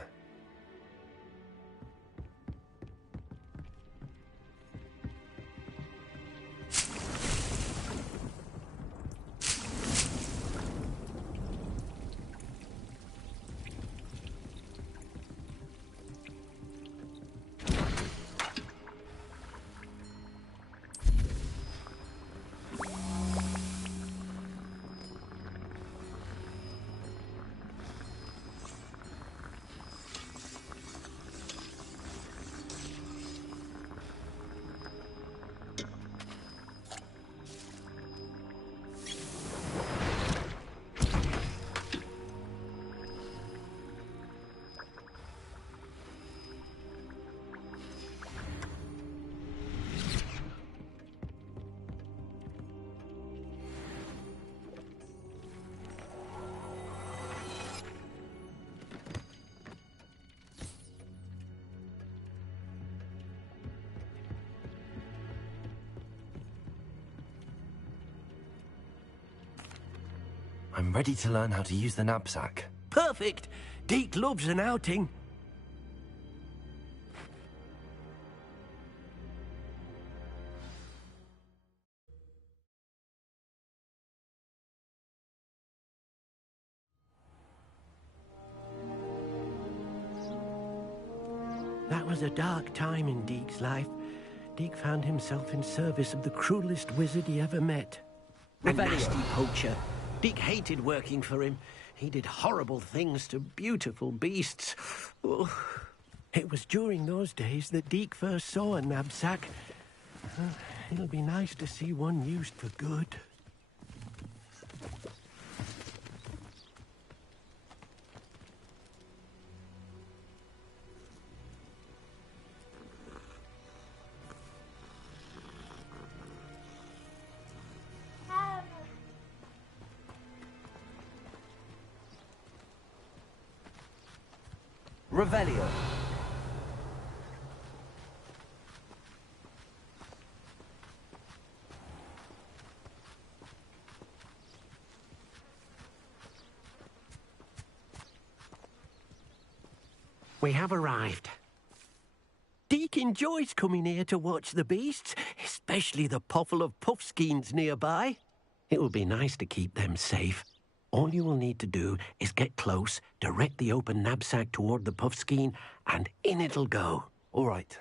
I'm ready to learn how to use the knapsack. Perfect! Deke loves an outing. That was a dark time in Deke's life. Deke found himself in service of the cruelest wizard he ever met. A nasty poacher. Deke hated working for him. He did horrible things to beautiful beasts. Oh. It was during those days that Deke first saw a knapsack. It'll be nice to see one used for good. Revelio. We have arrived. Deke enjoys coming here to watch the beasts, especially the potful of puffskeins nearby. It will be nice to keep them safe. All you will need to do is get close, direct the open knapsack toward the puffskein, and in it'll go. All right.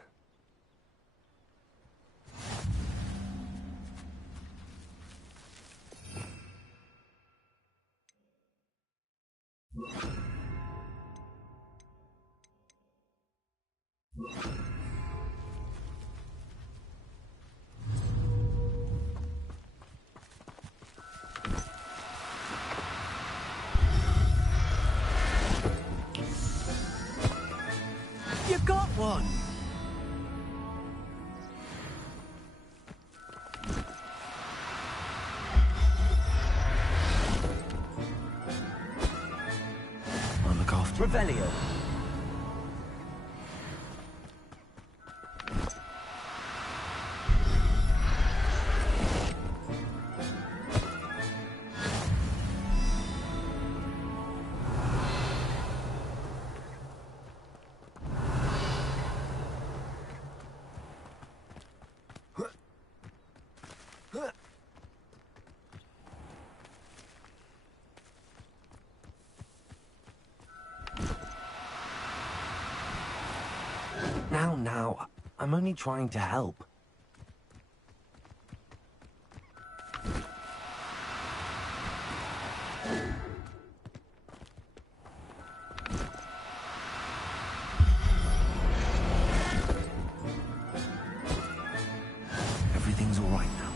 You got one! I'll look after Revelio. Now, I'm only trying to help. Everything's all right now.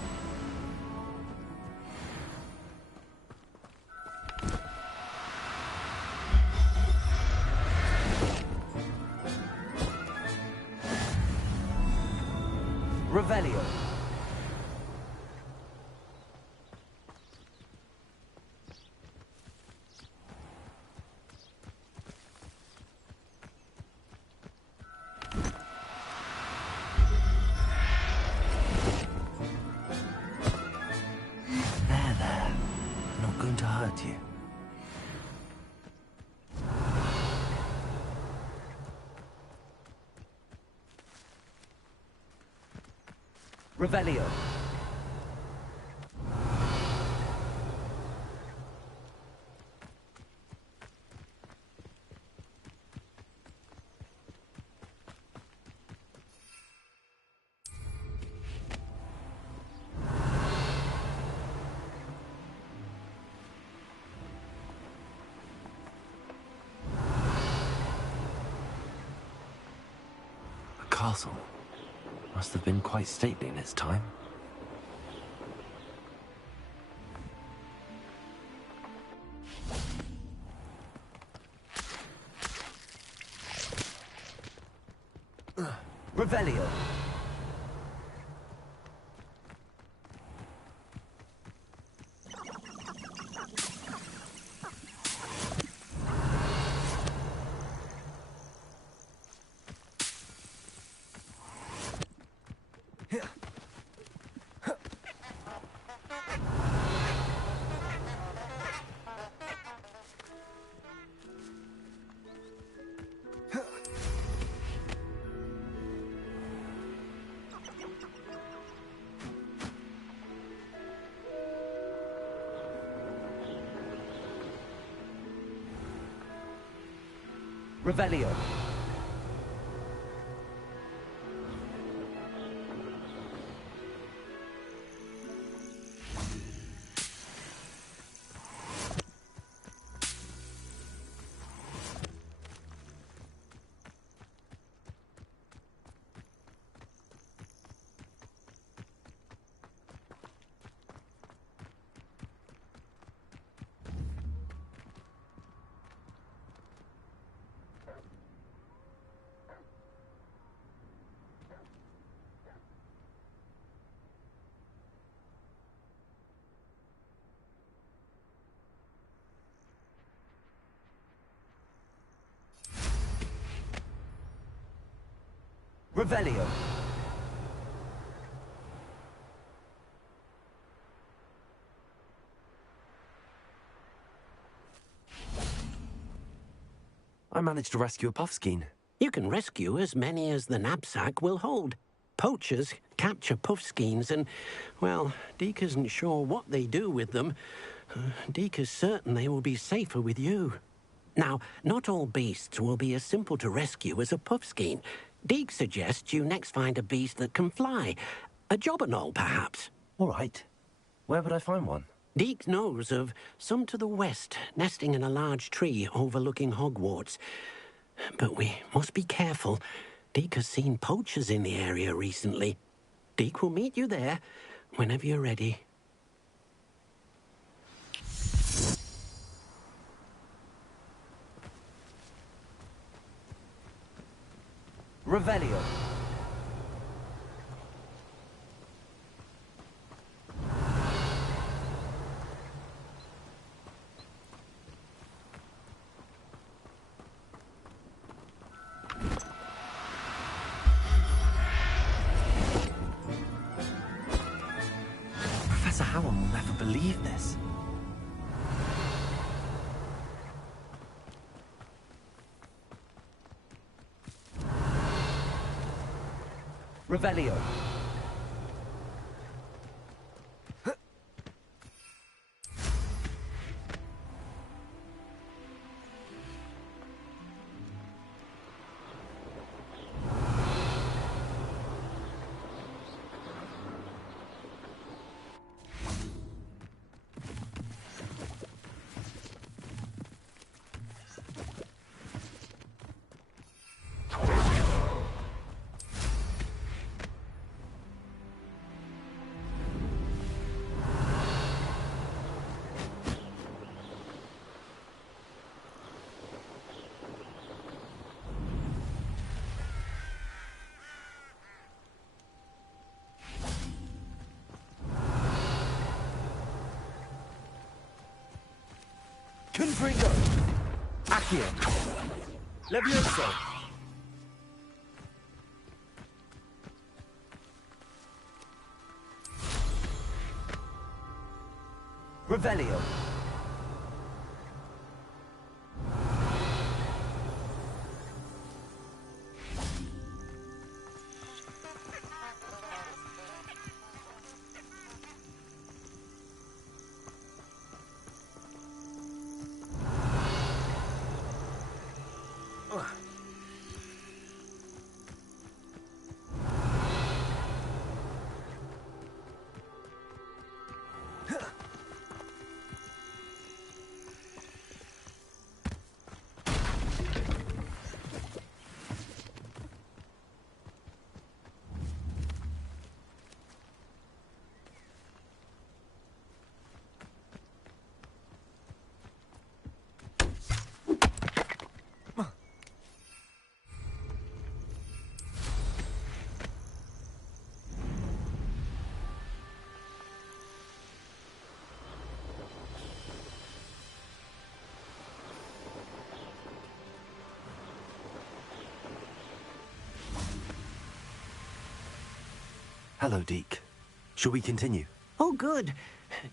Revelio. There. Not going to hurt you. Revelio. A castle. Must have been quite stately in its time. Revelio. Revelio. Revelio. I managed to rescue a puffskein. You can rescue as many as the knapsack will hold. Poachers capture puffskeins and, well, Deke isn't sure what they do with them, Deke is certain they will be safer with you. Now, not all beasts will be as simple to rescue as a puffskein. Deke suggests you next find a beast that can fly. A jobberknoll, perhaps. All right. Where would I find one? Deke knows of some to the west, nesting in a large tree overlooking Hogwarts. But we must be careful. Deke has seen poachers in the area recently. Deke will meet you there whenever you're ready. Revelio. Professor Howell will never believe this. Revelio. Confringo. Accio. Levioso. Revelio. Hello, Deke. Shall we continue? Oh, good.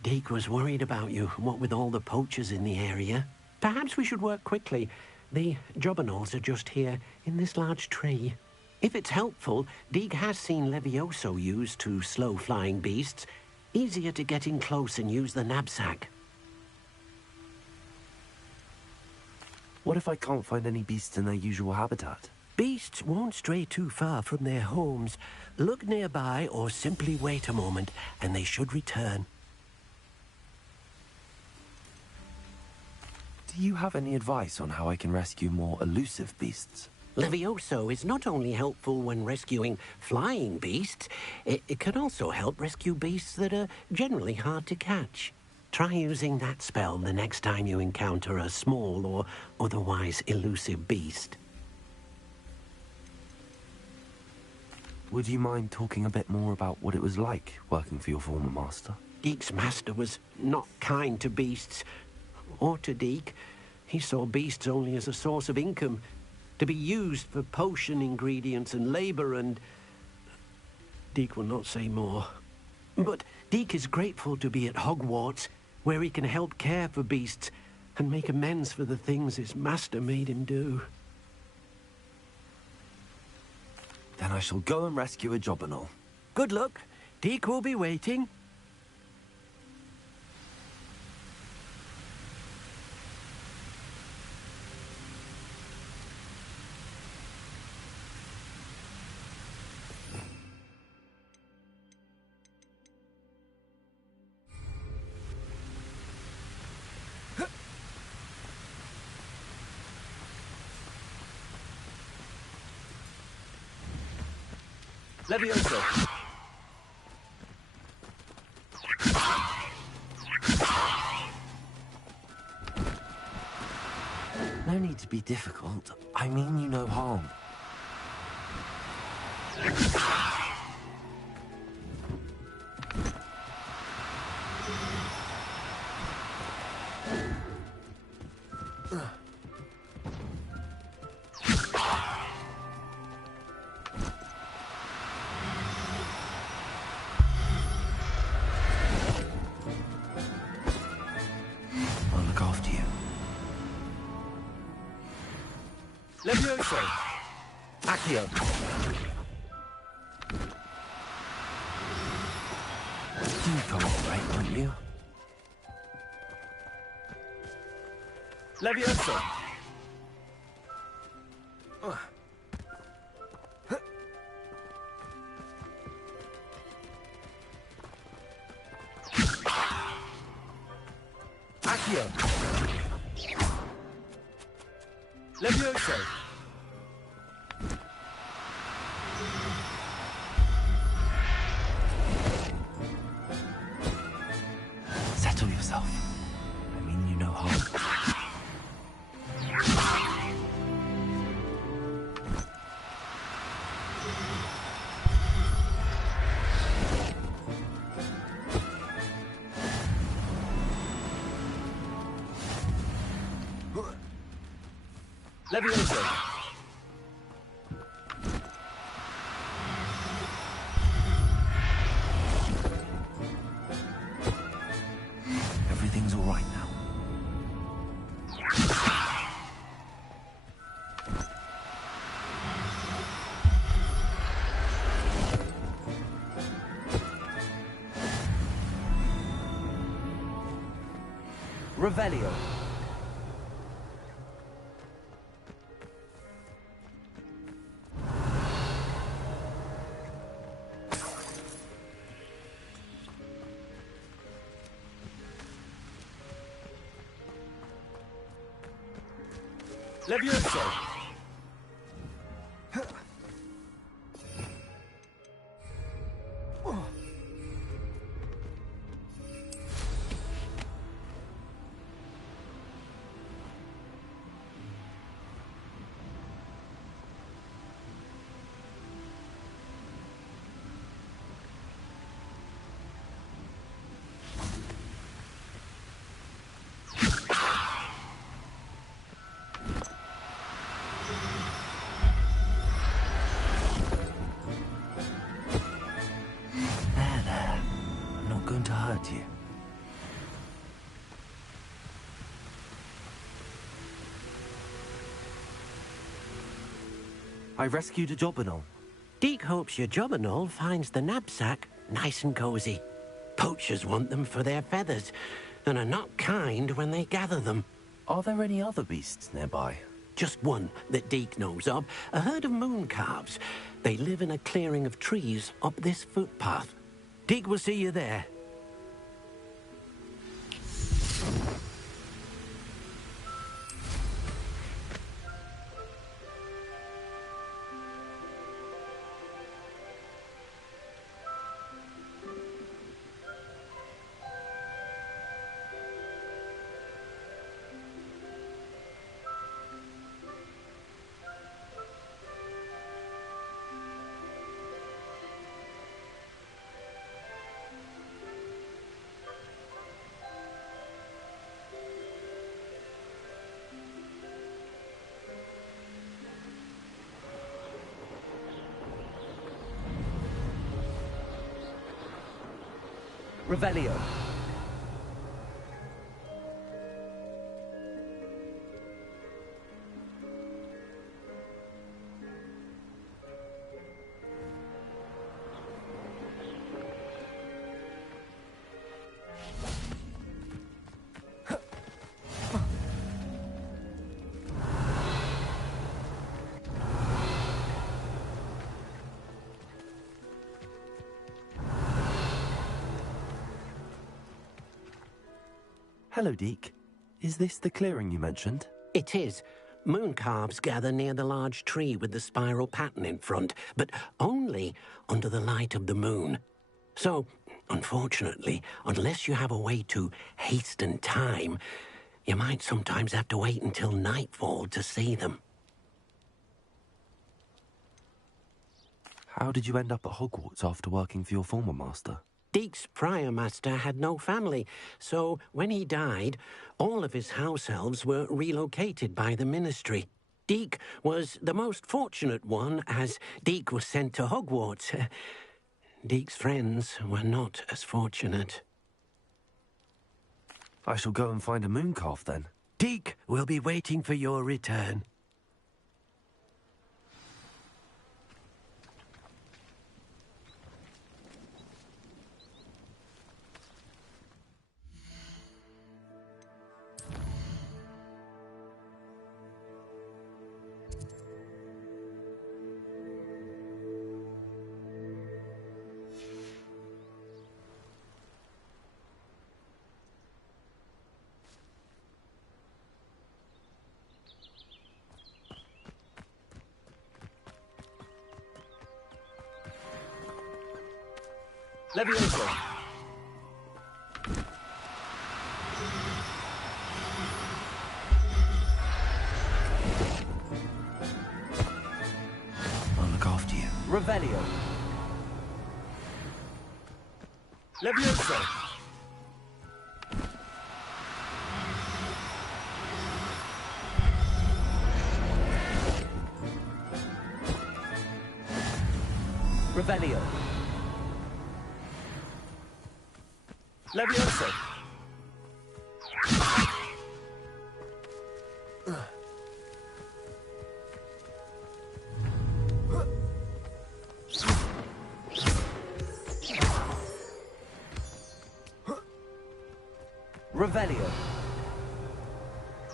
Deke was worried about you, what with all the poachers in the area. Perhaps we should work quickly. The jobberknolls are just here, in this large tree. If it's helpful, Deke has seen Levioso used to slow flying beasts. Easier to get in close and use the knapsack. What if I can't find any beasts in their usual habitat? Beasts won't stray too far from their homes. Look nearby or simply wait a moment, and they should return. Do you have any advice on how I can rescue more elusive beasts? Levioso is not only helpful when rescuing flying beasts, it can also help rescue beasts that are generally hard to catch. Try using that spell the next time you encounter a small or otherwise elusive beast. Would you mind talking a bit more about what it was like working for your former master? Deke's master was not kind to beasts, or to Deke. He saw beasts only as a source of income, to be used for potion ingredients and labor, and Deke will not say more. But Deke is grateful to be at Hogwarts, where he can help care for beasts and make amends for the things his master made him do. Then I shall go and rescue a jobberknoll. Good luck. Deke will be waiting. Levioso. No need to be difficult. I mean you no harm. I'll look after you. Levioso. Accio. You cooperate, won't you? Levioso. Accio. Levioso. Settle yourself. I mean you no harm. Levioso. Everything's all right now. Revelio. Levioso. There. I'm not going to hurt you. I rescued a Jobberknoll. Deke hopes your Jobberknoll finds the knapsack nice and cozy. Poachers want them for their feathers, and are not kind when they gather them. Are there any other beasts nearby? Just one that Deke knows of, a herd of moon calves. They live in a clearing of trees up this footpath. Deke will see you there. Revelio. Hello, Deke. Is this the clearing you mentioned? It is. Mooncalves gather near the large tree with the spiral pattern in front, but only under the light of the moon. So, unfortunately, unless you have a way to hasten time, you might sometimes have to wait until nightfall to see them. How did you end up at Hogwarts after working for your former master? Deek's prior master had no family, so when he died, all of his house elves were relocated by the ministry. Deek was the most fortunate one, as Deek was sent to Hogwarts. Deek's friends were not as fortunate. I shall go and find a mooncalf then. Deek will be waiting for your return. Levioso. I'll look after you. Revelio. Levioso. Revelio. Levioso. Revelio.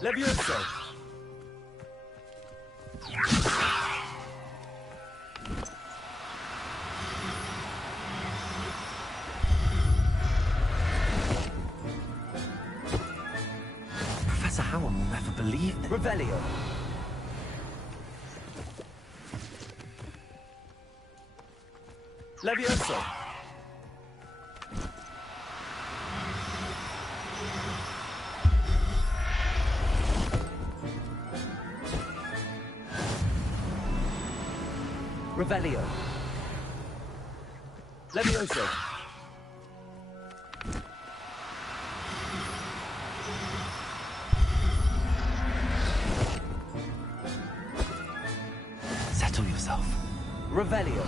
Levioso. Professor Howard will never believe this. Revelio. Levioso. Revelio. Levioso. Settle yourself. Revelio.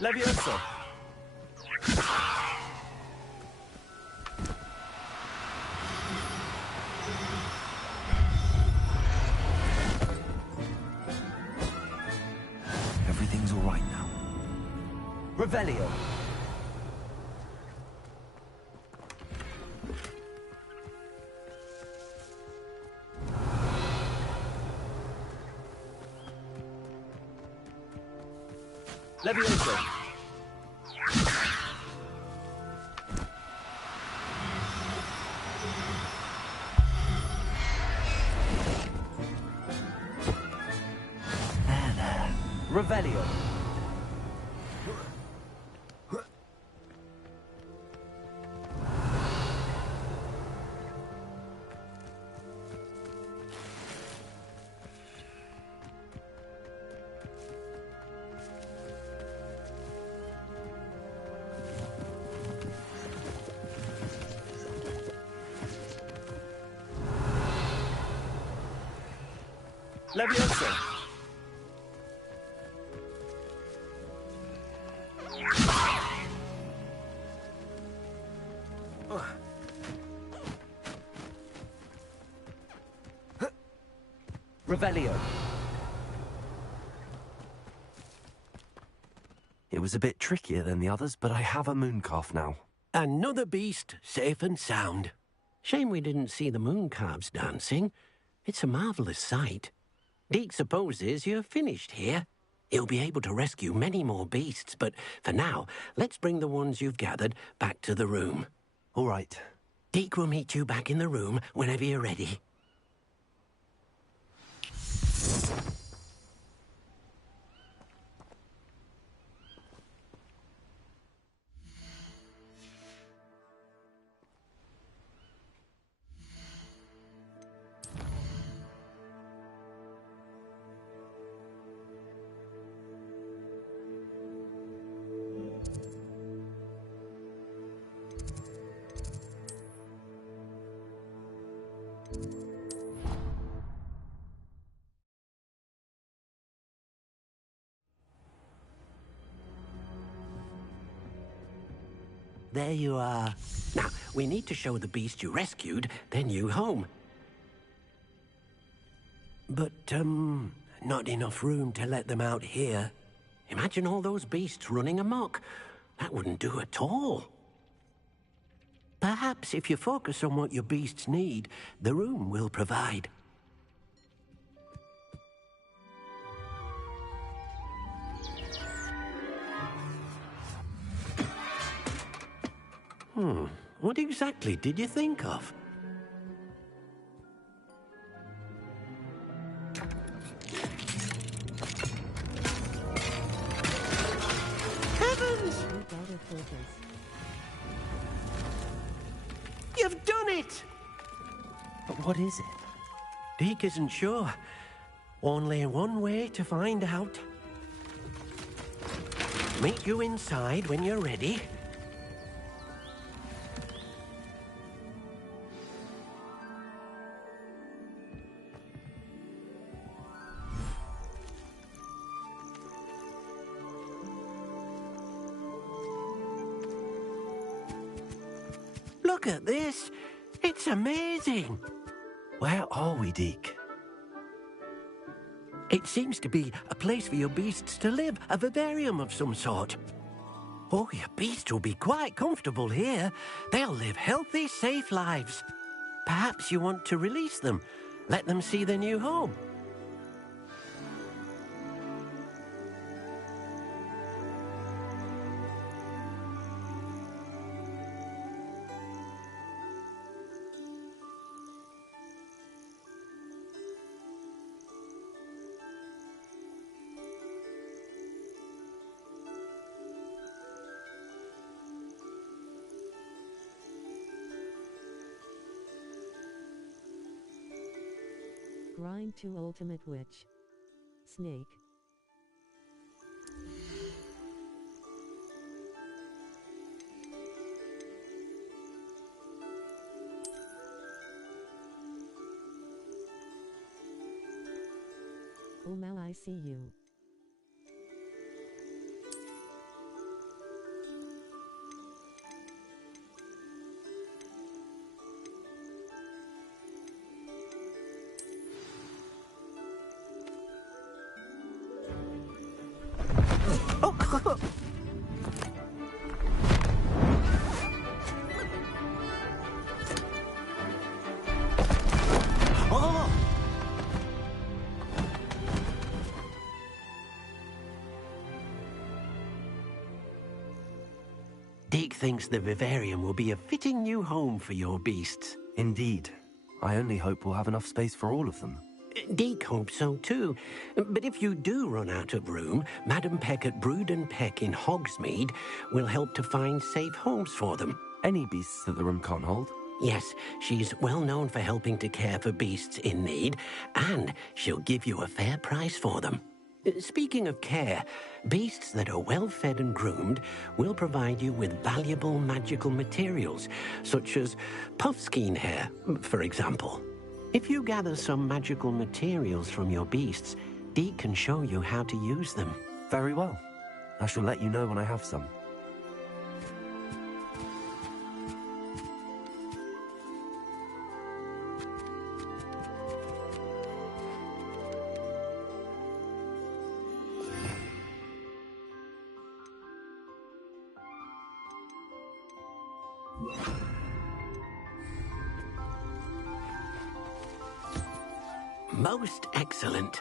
Levioso. Everything's all right now. Revelio. Levioso. There. Revelio. Levioso. Revelio. It was a bit trickier than the others, but I have a mooncalf now. Another beast, safe and sound. Shame we didn't see the mooncalves dancing. It's a marvellous sight. Deek supposes you're finished here. He'll be able to rescue many more beasts, but for now, let's bring the ones you've gathered back to the room. All right. Deke will meet you back in the room whenever you're ready. There you are. Now, we need to show the beast you rescued their new home. But, not enough room to let them out here. Imagine all those beasts running amok. That wouldn't do at all. Perhaps if you focus on what your beasts need, the room will provide. What exactly did you think of? Heavens! You've done it! But what is it? Deke isn't sure. Only one way to find out. Meet you inside when you're ready. Look at this. It's amazing. Where are we, Deke? It seems to be a place for your beasts to live, a vivarium of some sort. Oh, your beasts will be quite comfortable here. They'll live healthy, safe lives. Perhaps you want to release them, let them see their new home. Grind to Ultimate Witch. Snake. Oh, now I see you. Deke thinks the vivarium will be a fitting new home for your beasts. Indeed. I only hope we'll have enough space for all of them. Deke hopes so too. But if you do run out of room, Madam Peck at Brood and Peck in Hogsmeade will help to find safe homes for them. Any beasts that the room can't hold? Yes, she's well known for helping to care for beasts in need, and she'll give you a fair price for them. Speaking of care, beasts that are well fed and groomed will provide you with valuable magical materials, such as puffskein hair, for example. If you gather some magical materials from your beasts, Deke can show you how to use them. Very well. I shall let you know when I have some. Most excellent.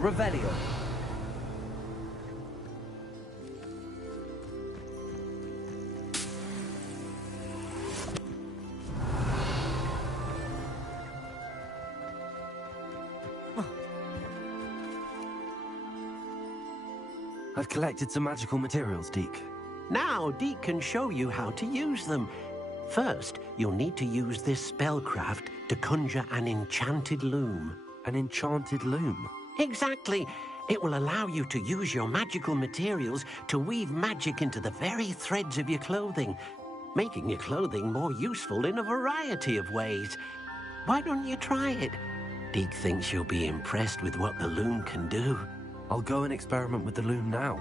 Revelio. I've collected some magical materials, Deke. Now, Deke can show you how to use them. First, you'll need to use this spellcraft to conjure an enchanted loom. An enchanted loom? Exactly. It will allow you to use your magical materials to weave magic into the very threads of your clothing, making your clothing more useful in a variety of ways. Why don't you try it? Deke thinks you'll be impressed with what the loom can do. I'll go and experiment with the loom now.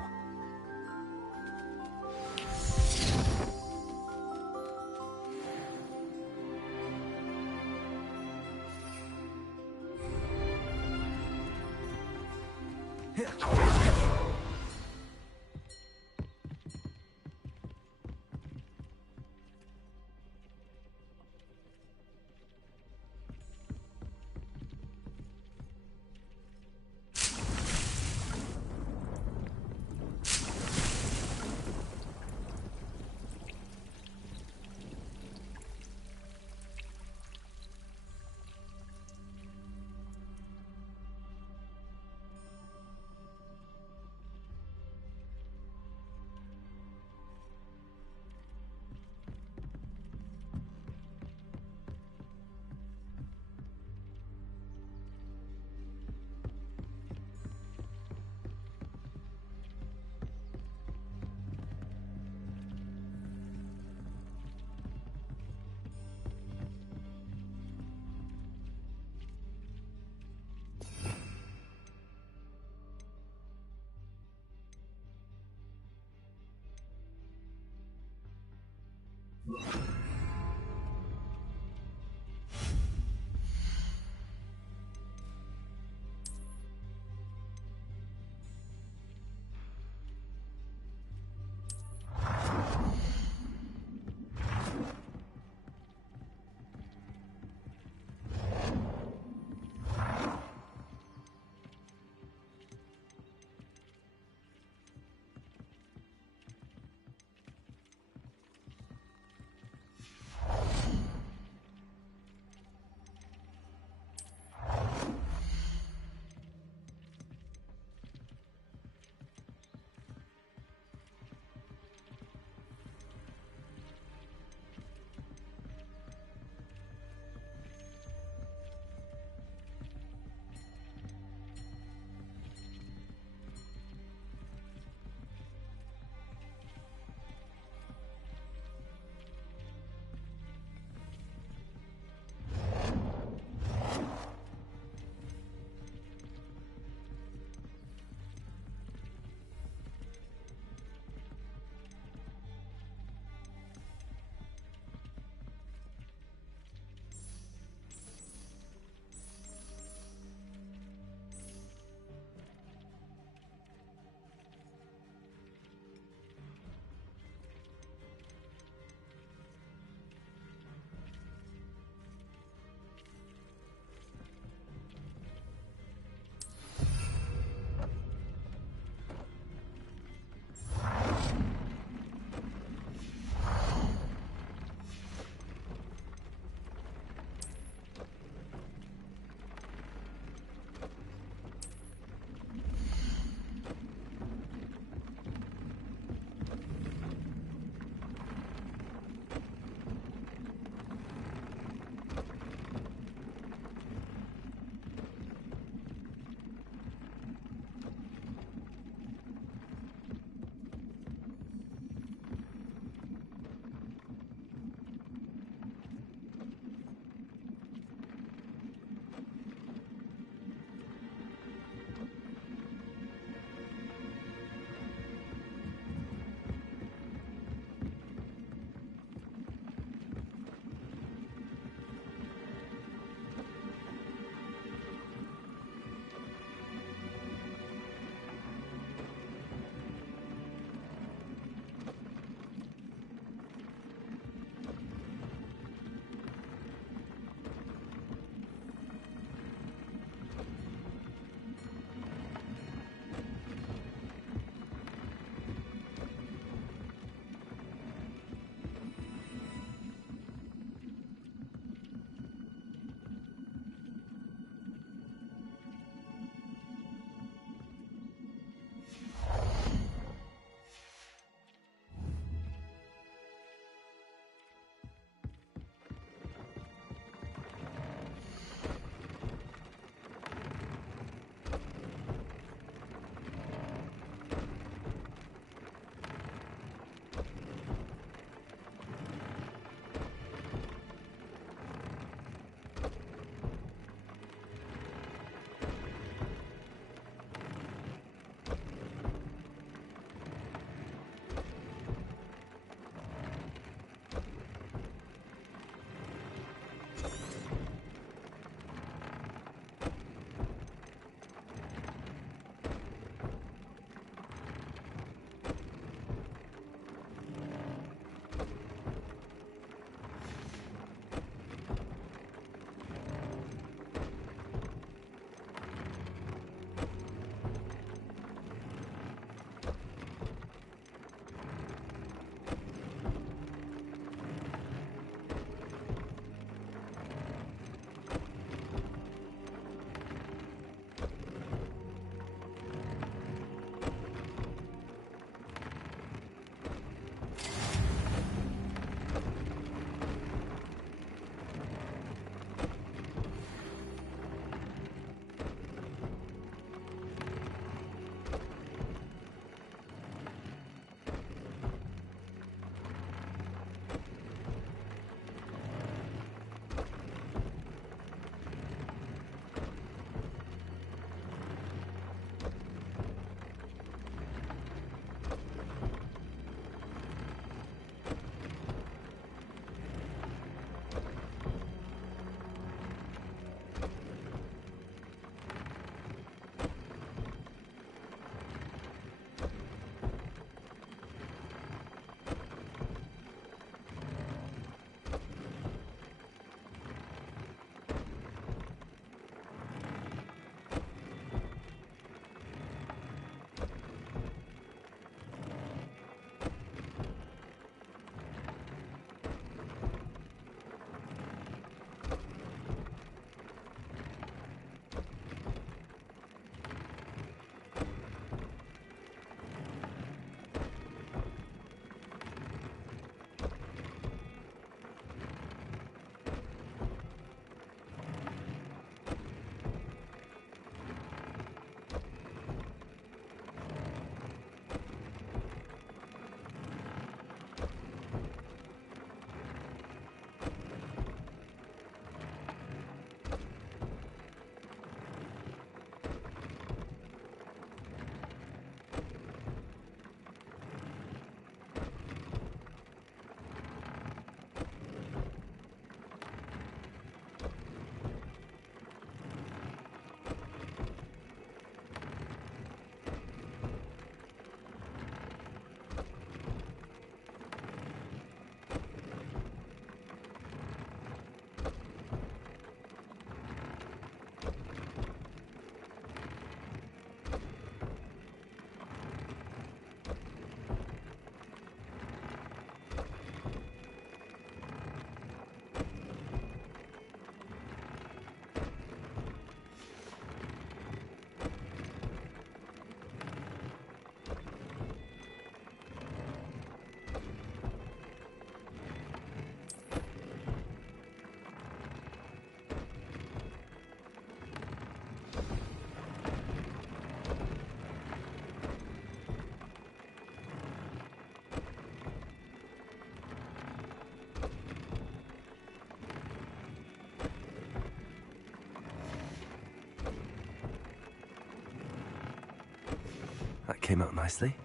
That came out nicely.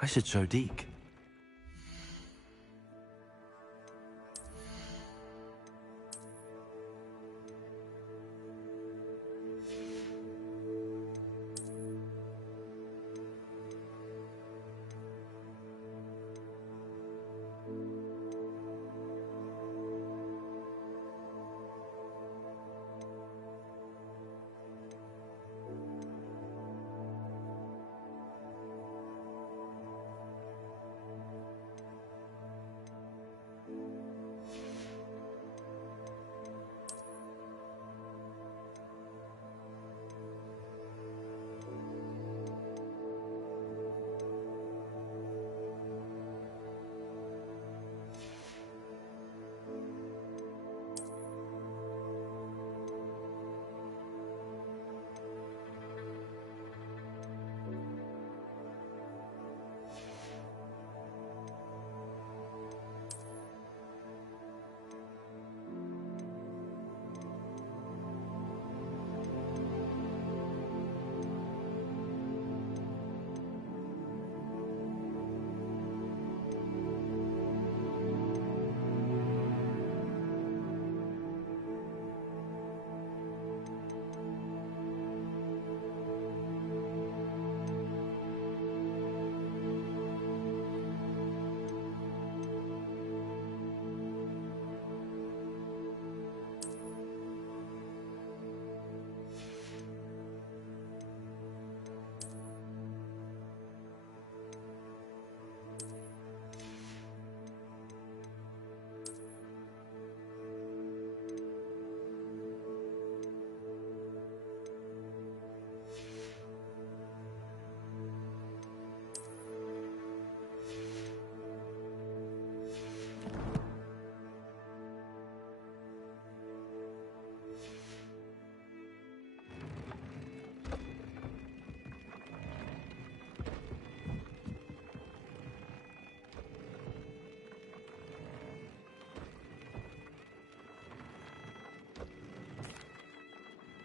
I should show Deke.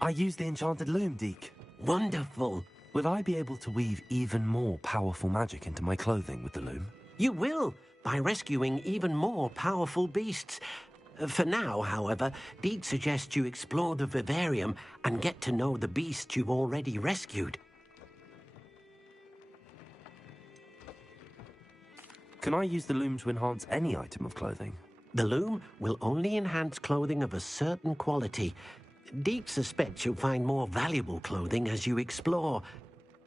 I used the enchanted loom, Deke. Wonderful. Will I be able to weave even more powerful magic into my clothing with the loom? You will, by rescuing even more powerful beasts. For now, however, Deke suggests you explore the vivarium and get to know the beasts you've already rescued. Can I use the loom to enhance any item of clothing? The loom will only enhance clothing of a certain quality. Deke suspects you'll find more valuable clothing as you explore.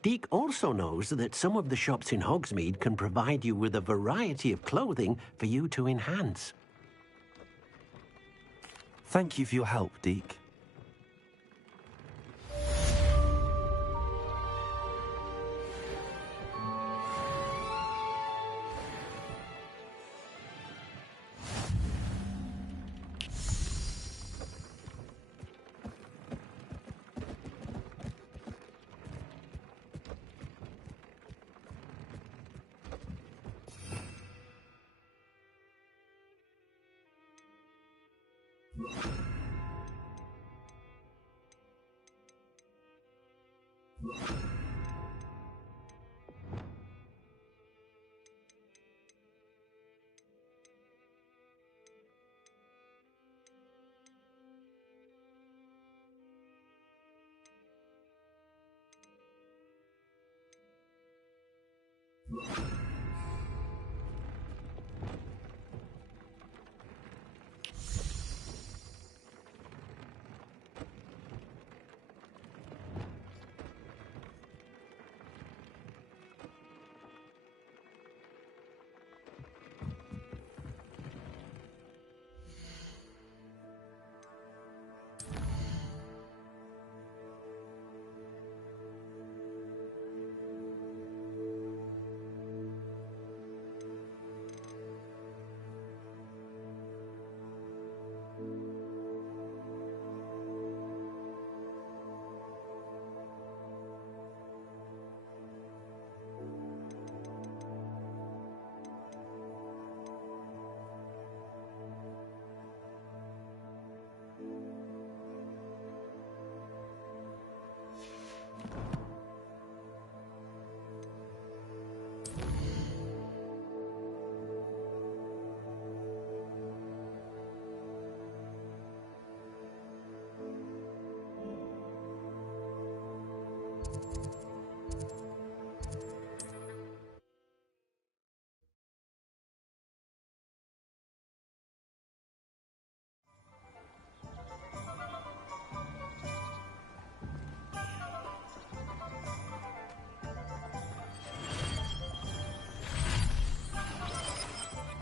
Deke also knows that some of the shops in Hogsmeade can provide you with a variety of clothing for you to enhance. Thank you for your help, Deke.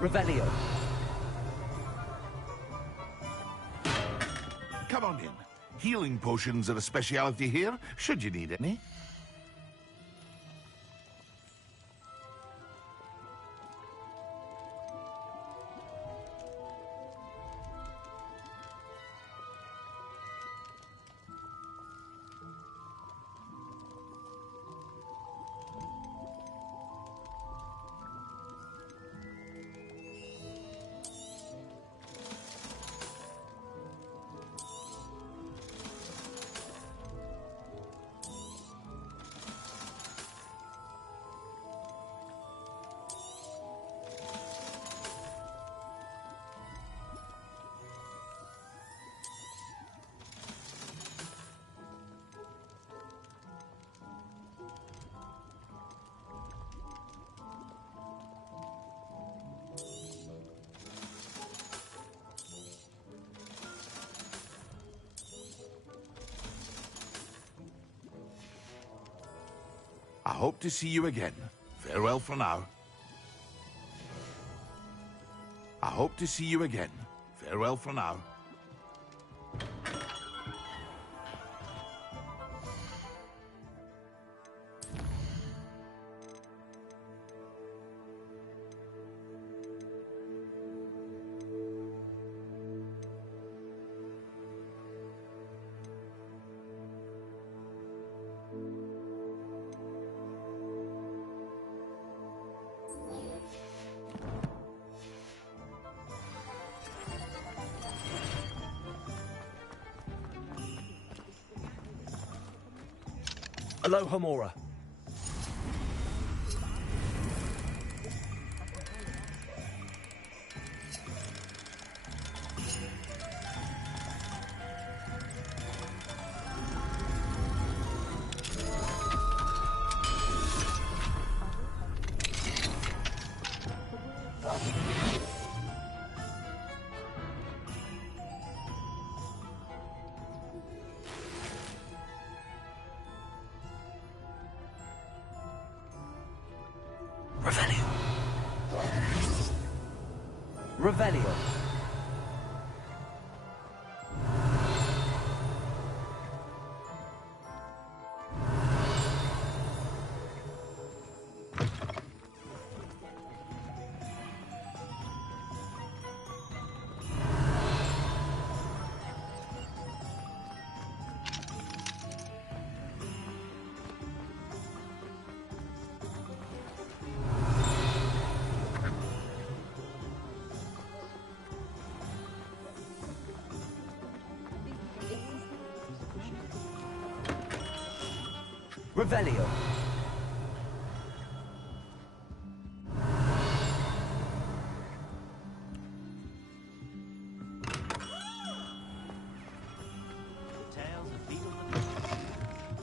Revelio. Come on in. Healing potions are a speciality here, should you need any. I hope to see you again. Farewell for now. I hope to see you again. Farewell for now. Aloha Mora. Revelio. Revelio.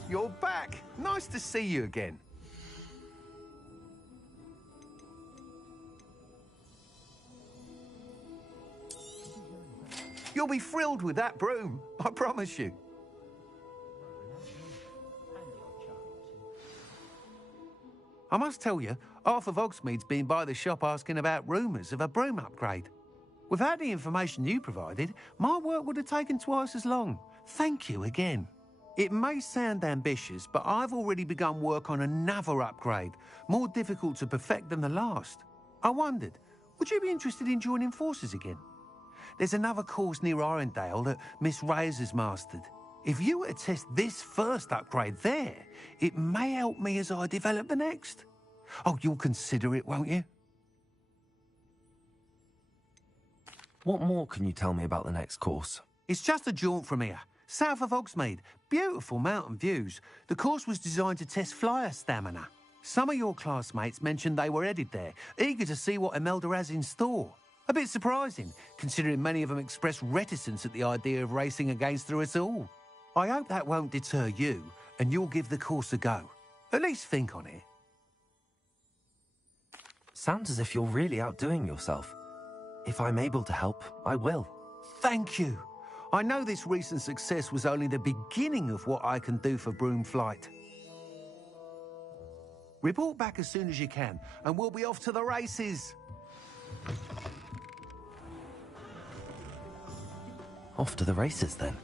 You're back. Nice to see you again. You'll be thrilled with that broom, I promise you. I must tell you, half of Hogsmeade's been by the shop asking about rumours of a broom upgrade. Without the information you provided, my work would have taken twice as long. Thank you again. It may sound ambitious, but I've already begun work on another upgrade, more difficult to perfect than the last. I wondered, would you be interested in joining forces again? There's another course near Arendelle that Miss Reyes has mastered. If you were to test this first upgrade there, it may help me as I develop the next. Oh, you'll consider it, won't you? What more can you tell me about the next course? It's just a jaunt from here, south of Hogsmeade. Beautiful mountain views. The course was designed to test flyer stamina. Some of your classmates mentioned they were headed there, eager to see what Imelda has in store. A bit surprising, considering many of them expressed reticence at the idea of racing against her at all. I hope that won't deter you, and you'll give the course a go. At least think on it. Sounds as if you're really outdoing yourself. If I'm able to help, I will. Thank you. I know this recent success was only the beginning of what I can do for Broomflight. Report back as soon as you can, and we'll be off to the races. Off to the races, then.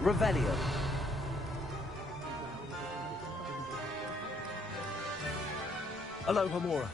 Revelio. Aloha Mora.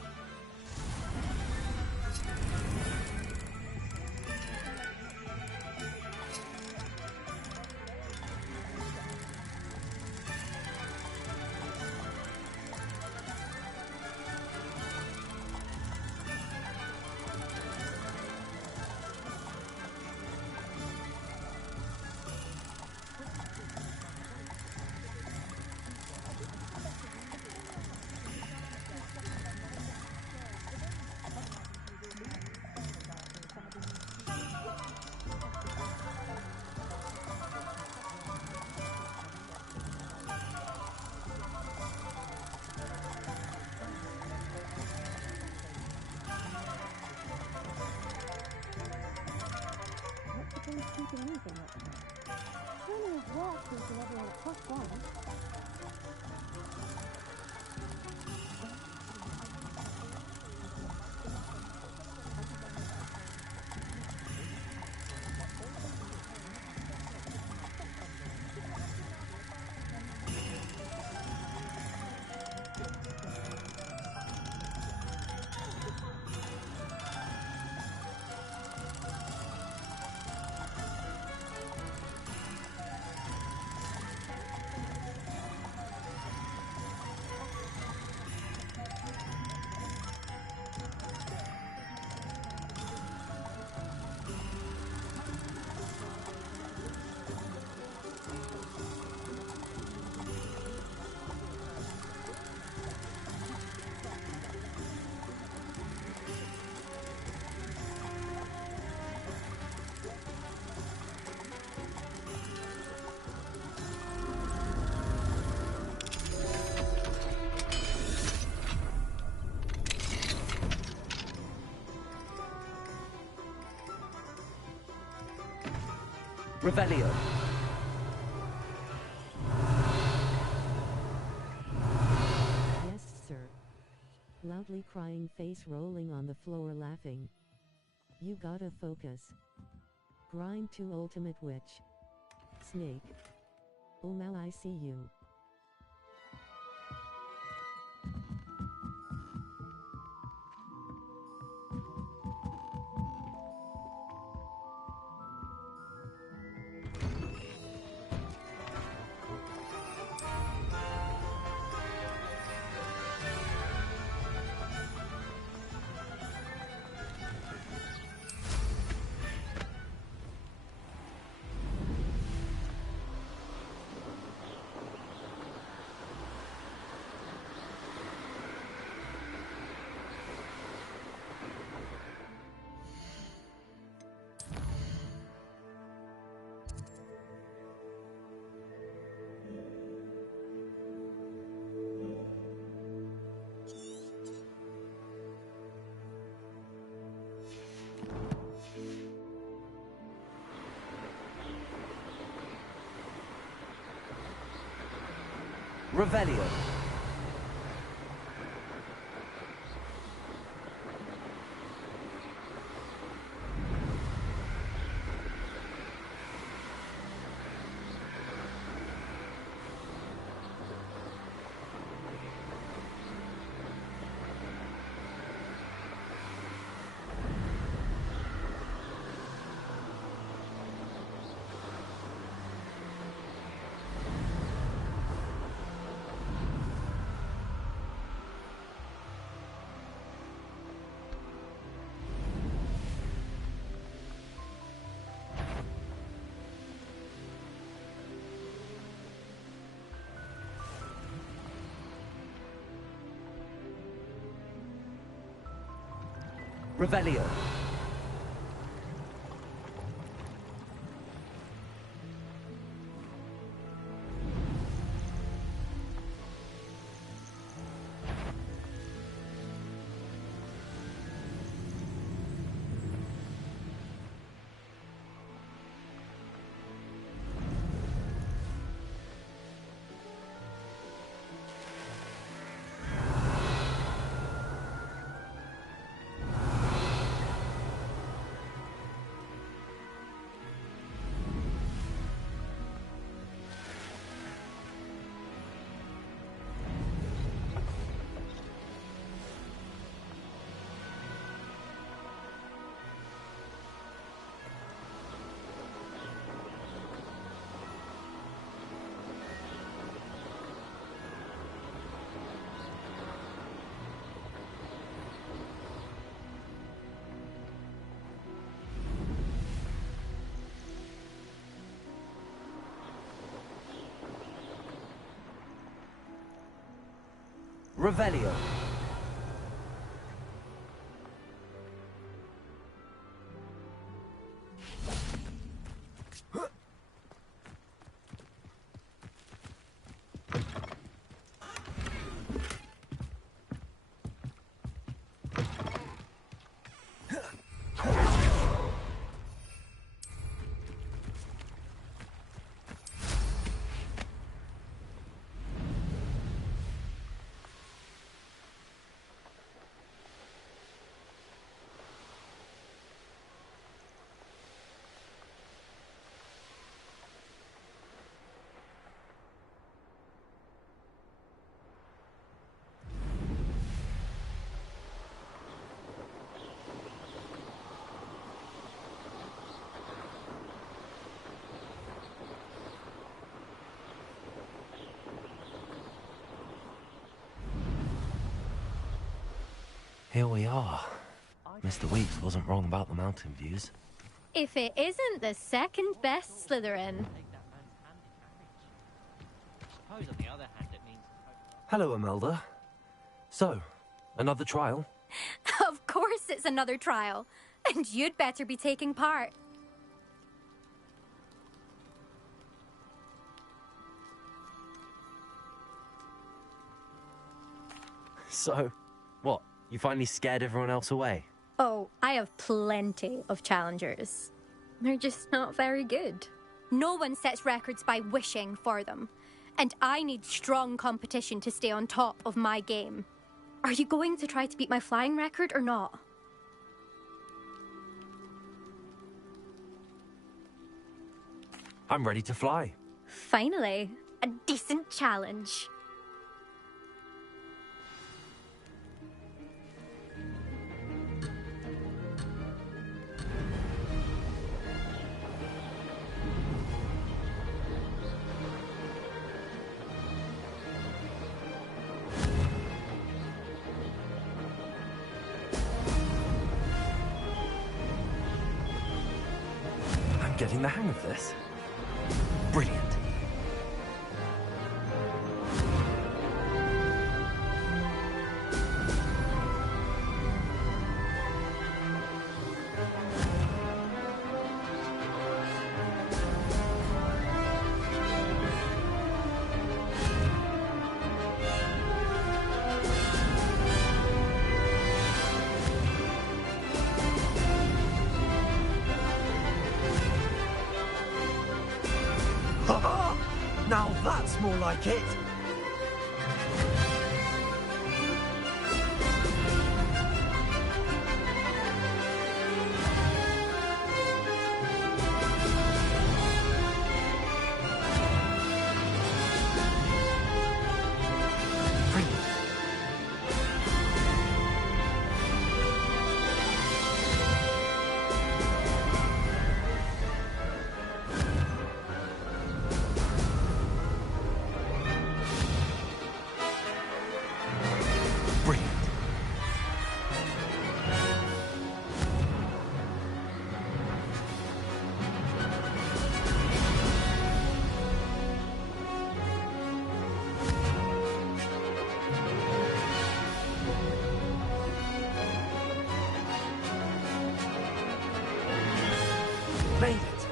Revelio. Yes, sir. Loudly crying face rolling on the floor laughing. You gotta focus. Grind to ultimate witch. Snake. Oh now I see you. Revelio. Revelio. Revelio. Here we are. Mr. Weeks wasn't wrong about the mountain views. If it isn't the second best Slytherin. Hello, Imelda. So, another trial? Of course it's another trial. And you'd better be taking part. So, what? You finally scared everyone else away? Oh, I have plenty of challengers. They're just not very good. No one sets records by wishing for them. And I need strong competition to stay on top of my game. Are you going to try to beat my flying record or not? I'm ready to fly. Finally, a decent challenge. I'm getting the hang of this. Brilliant. Now that's more like it. Made it.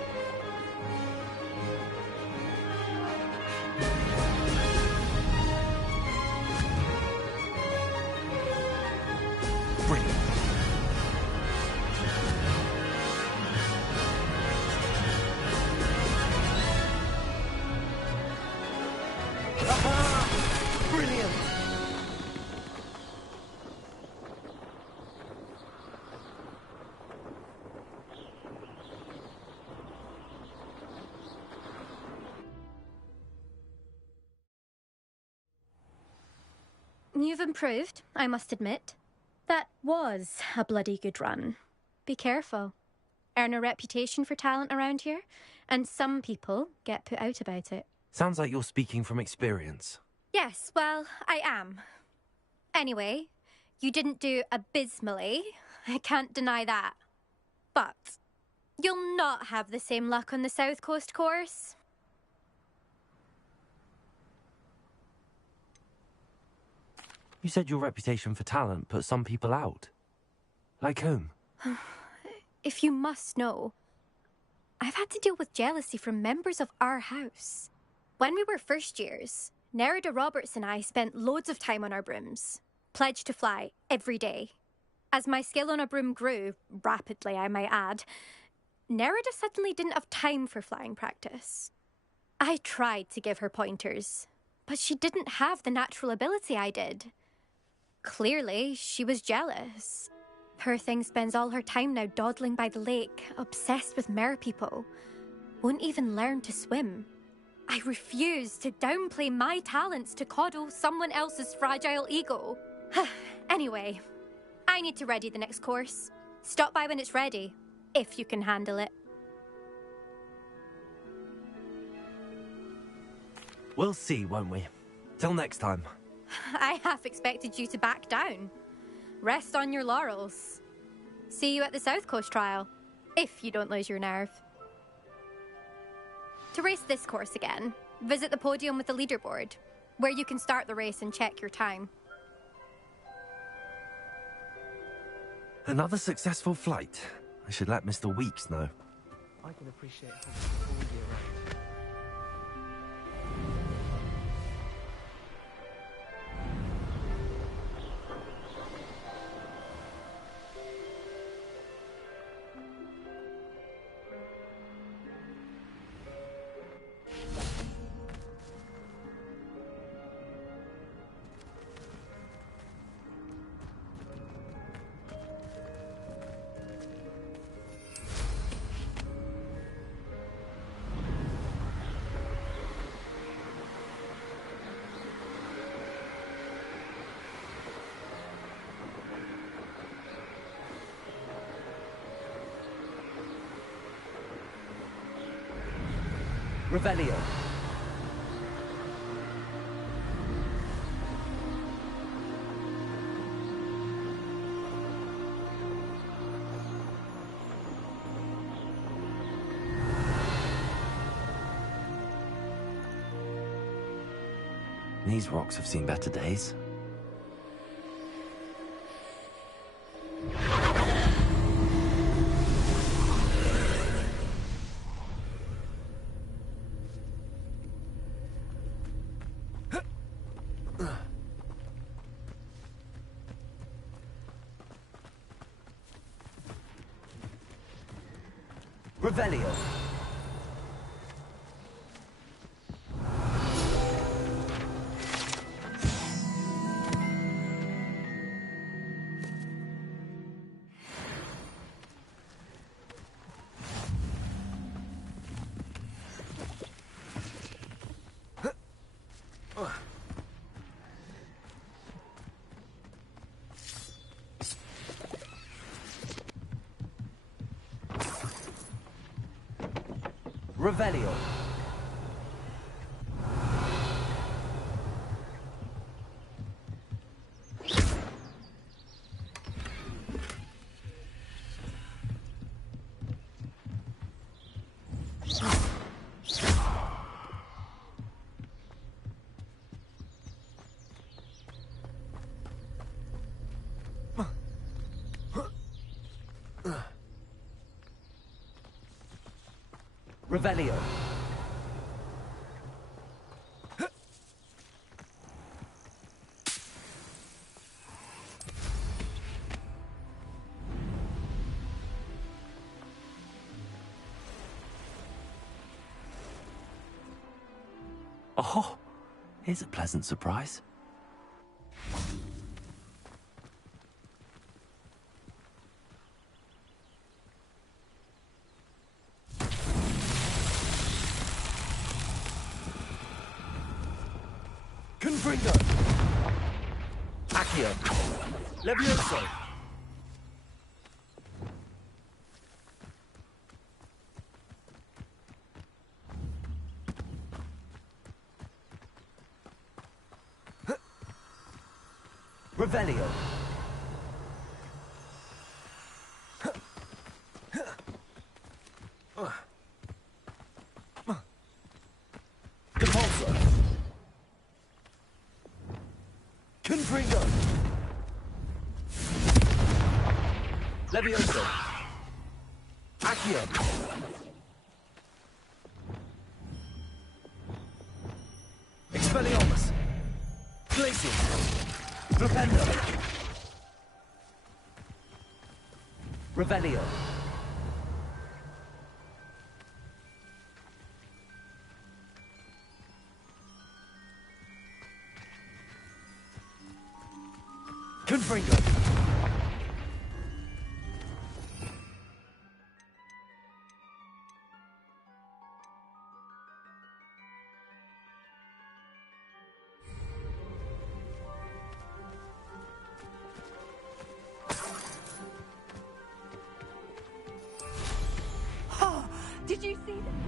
Brilliant. Aha! Brilliant. You've improved, I must admit. That was a bloody good run. Be careful. Earn a reputation for talent around here, and some people get put out about it. Sounds like you're speaking from experience. Yes, well, I am. Anyway, you didn't do abysmally. I can't deny that. But you'll not have the same luck on the South Coast course. You said your reputation for talent put some people out. Like whom? If you must know, I've had to deal with jealousy from members of our house. When we were first years, Nerida Roberts and I spent loads of time on our brooms, pledged to fly every day. As my skill on a broom grew, rapidly I might add, Nerida suddenly didn't have time for flying practice. I tried to give her pointers, but she didn't have the natural ability I did. Clearly, she was jealous. Poor thing spends all her time now dawdling by the lake, obsessed with merpeople. Won't even learn to swim. I refuse to downplay my talents to coddle someone else's fragile ego. Anyway, I need to ready the next course. Stop by when it's ready, if you can handle it. We'll see, won't we? Till next time. I half expected you to back down. Rest on your laurels. See you at the South Coast trial, if you don't lose your nerve. To race this course again, visit the podium with the leaderboard, where you can start the race and check your time. Another successful flight. I should let Mr. Weeks know. I can appreciate Hogwarts all year round. Revelio. These rocks have seen better days. Revelio. Revelio. Revelio. Oh, here's a pleasant surprise. Confringo. Accio. Levioso. Revelio. Compulsor. Confringo. Levioso. Accio. Expelliarmus. Glacius. Flipendo. Revelio. Confringo. Oh, did you see that?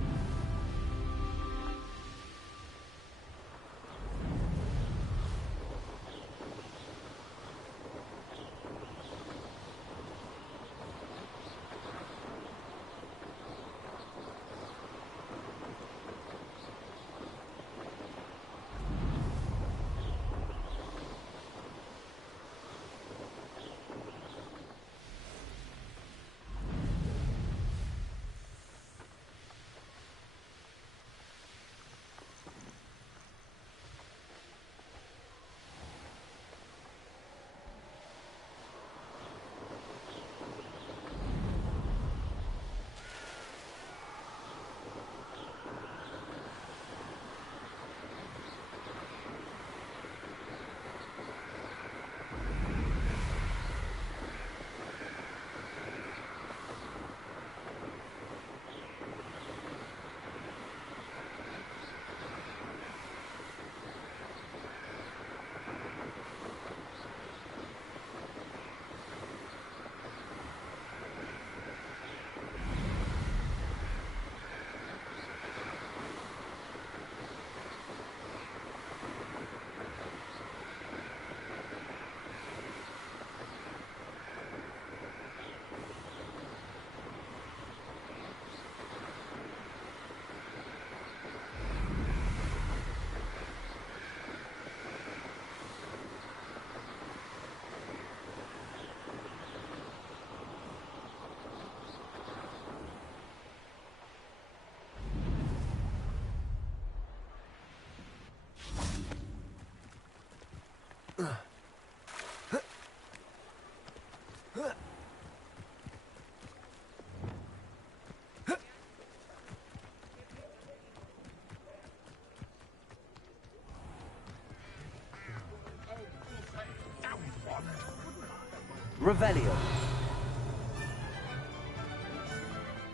Revelio.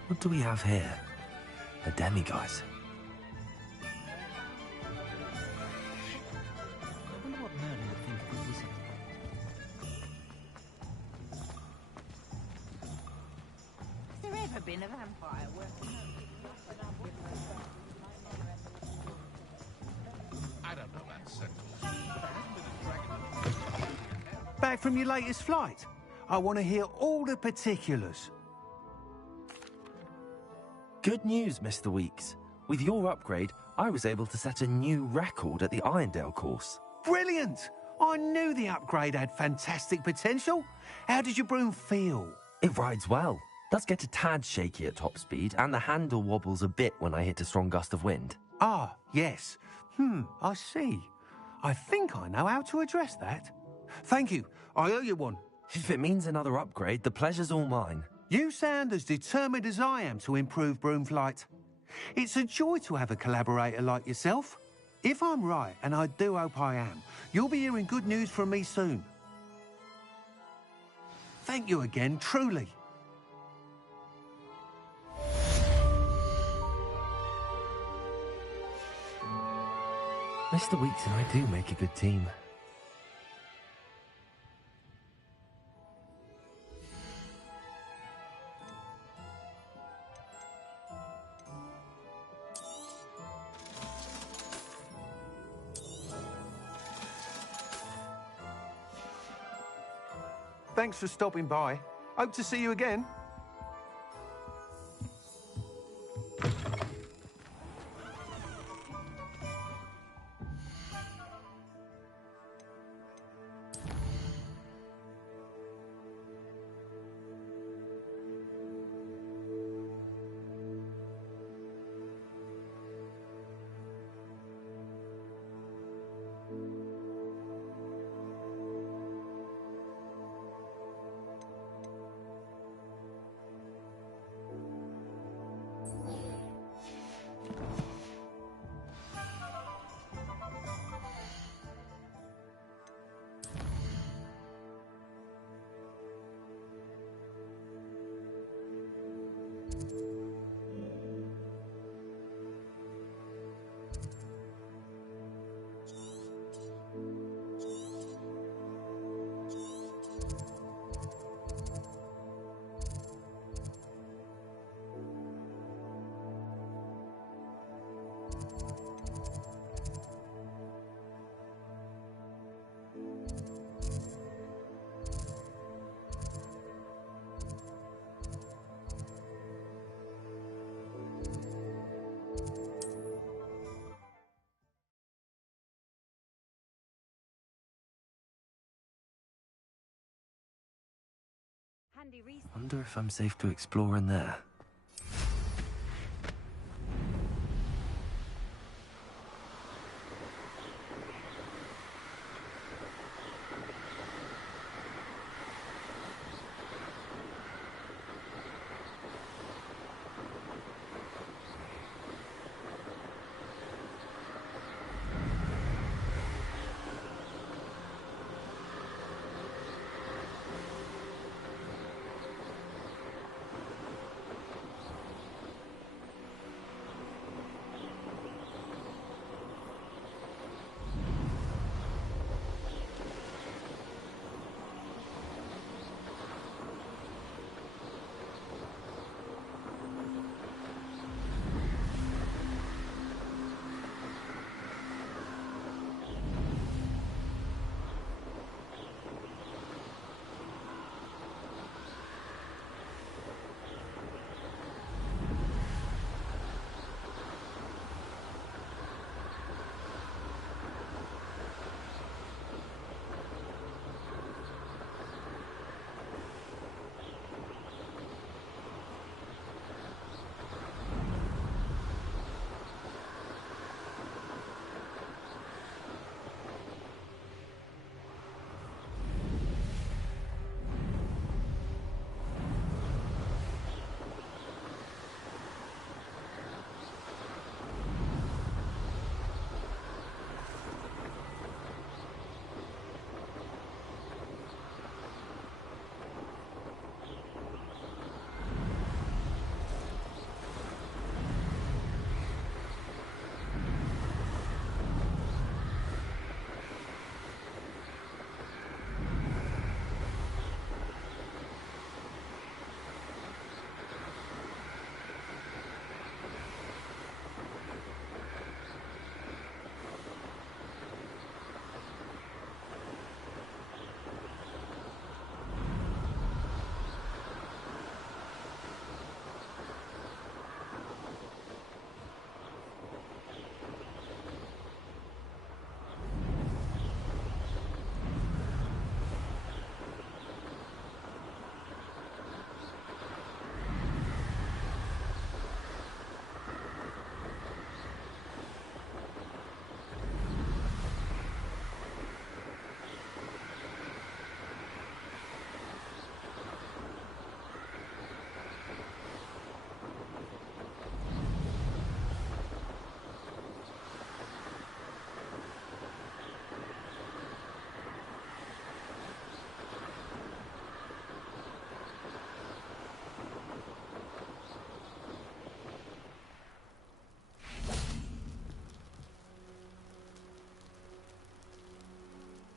What do we have here? A demiguise. I wonder what Merlin would think of a wizard. Has there ever been a vampire working I don't know that sentence. Back from your latest flight? I want to hear all the particulars. Good news, Mr. Weeks. With your upgrade, I was able to set a new record at the Irondale course. Brilliant! I knew the upgrade had fantastic potential. How did your broom feel? It rides well. Does get a tad shaky at top speed, and the handle wobbles a bit when I hit a strong gust of wind. Ah, yes. I see. I think I know how to address that. Thank you. I owe you one. If it means another upgrade, the pleasure's all mine. You sound as determined as I am to improve broom flight. It's a joy to have a collaborator like yourself. If I'm right, and I do hope I am, you'll be hearing good news from me soon. Thank you again, truly. Mr. Weeks and I do make a good team. Thanks for stopping by. Hope to see you again. handy resource. Wonder if I'm safe to explore in there.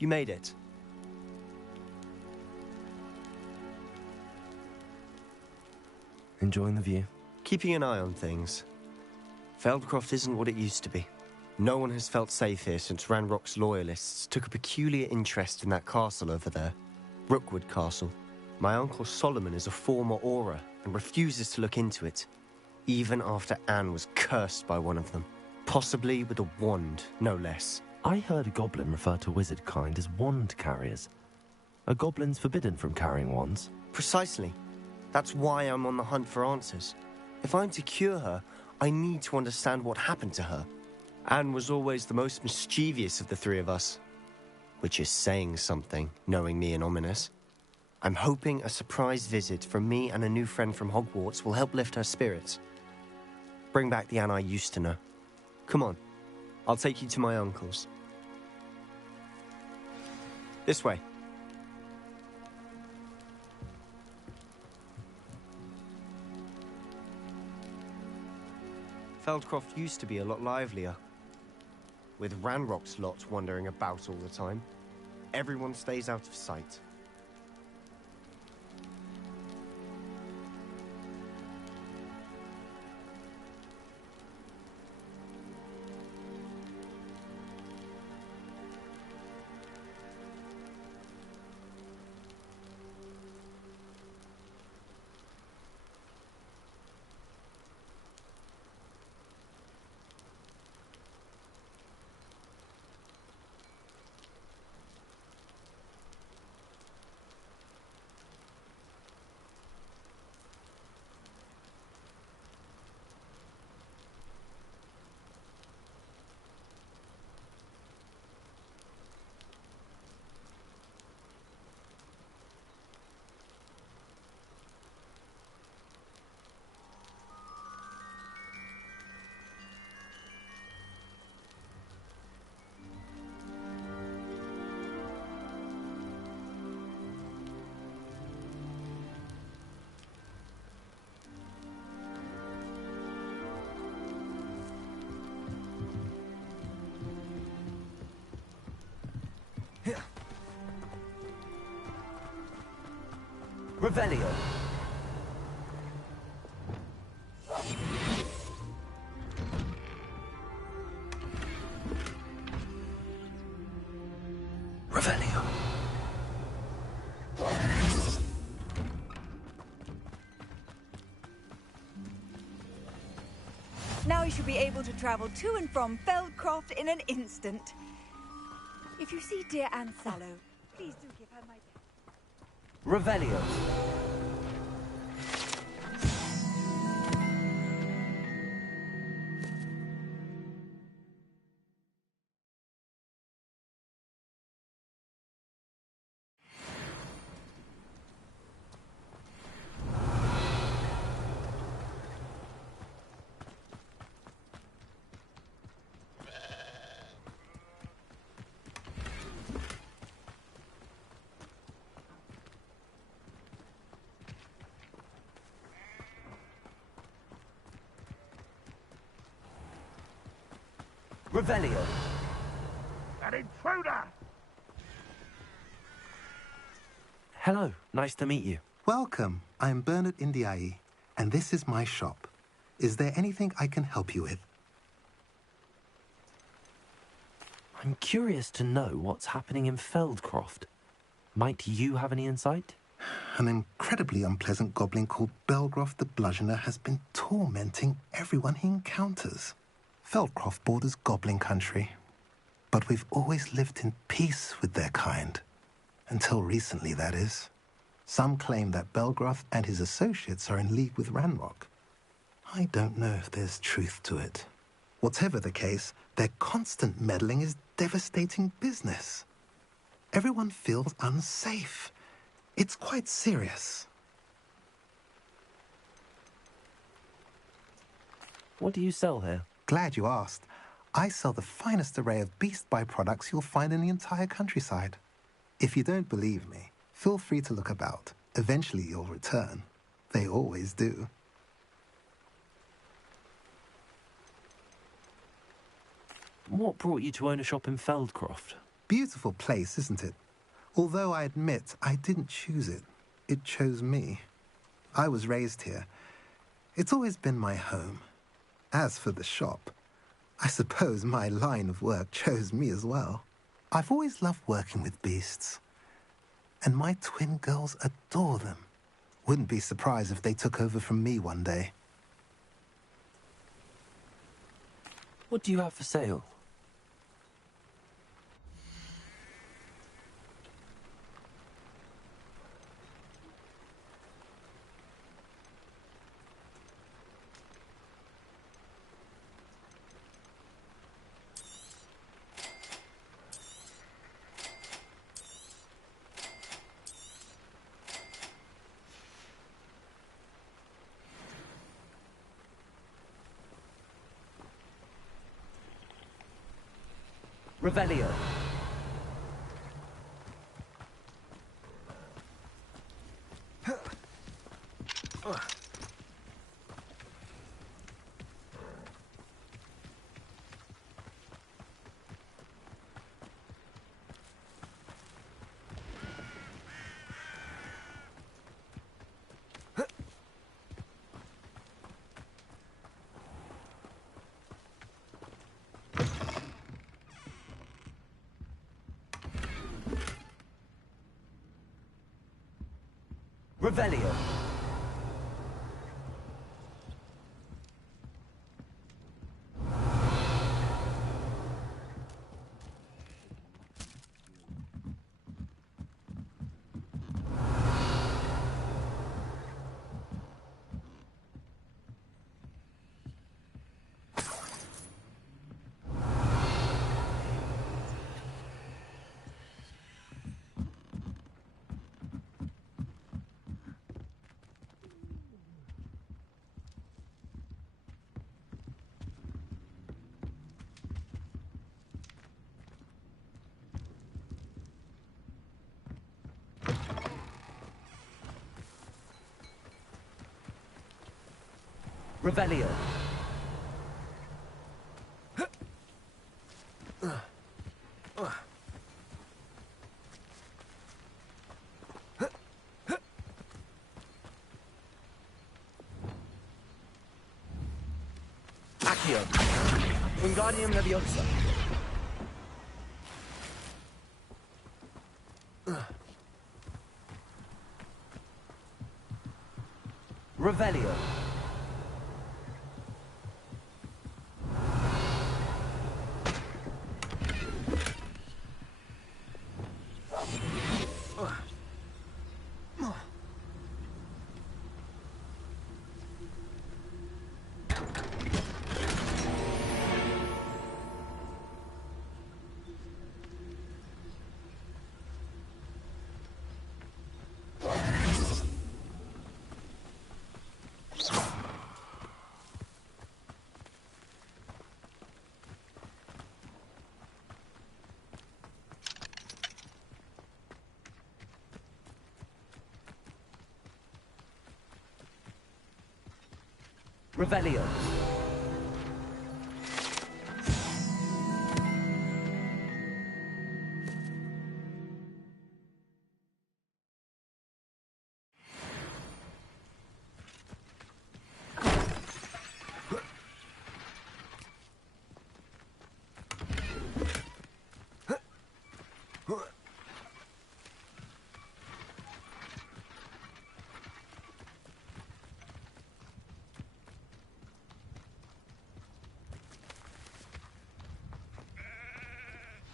You made it. Enjoying the view? Keeping an eye on things. Feldcroft isn't what it used to be. No one has felt safe here since Ranrock's loyalists took a peculiar interest in that castle over there. Rookwood Castle. My uncle Solomon is a former Auror and refuses to look into it, even after Anne was cursed by one of them. Possibly with a wand, no less. I heard a goblin refer to wizard kind as wand carriers. Are goblins forbidden from carrying wands? Precisely. That's why I'm on the hunt for answers. If I'm to cure her, I need to understand what happened to her. Anne was always the most mischievous of the three of us. Which is saying something, knowing me and Ominous. I'm hoping a surprise visit from me and a new friend from Hogwarts will help lift her spirits. Bring back the Anne I used to know. Come on, I'll take you to my uncle's. This way. Feldcroft used to be a lot livelier. With Ranrock's lot wandering about all the time. Everyone stays out of sight. Revelio. Revelio. Now you should be able to travel to and from Feldcroft in an instant. If you see dear Anne Sallow, please do give her my best. Revelio. Revelio. An intruder! Hello, nice to meet you. Welcome. I'm Bernard Indiai, and this is my shop. Is there anything I can help you with? I'm curious to know what's happening in Feldcroft. Might you have any insight? An incredibly unpleasant goblin called Belgroth the Bludgeoner has been tormenting everyone he encounters. Feldcroft borders goblin country, but we've always lived in peace with their kind. Until recently, that is. Some claim that Belgroth and his associates are in league with Ranrock. I don't know if there's truth to it. Whatever the case, their constant meddling is devastating business. Everyone feels unsafe. It's quite serious. What do you sell here? Glad you asked. I sell the finest array of beast byproducts you'll find in the entire countryside. If you don't believe me, feel free to look about. Eventually you'll return. They always do. What brought you to own a shop in Feldcroft? Beautiful place, isn't it? Although I admit I didn't choose it. It chose me. I was raised here. It's always been my home. As for the shop, I suppose my line of work chose me as well. I've always loved working with beasts. And my twin girls adore them. Wouldn't be surprised if they took over from me one day. What do you have for sale? Revelio. Revelio. Revelio. Accio. Wingardium Leviosa. Revelio. Revelio.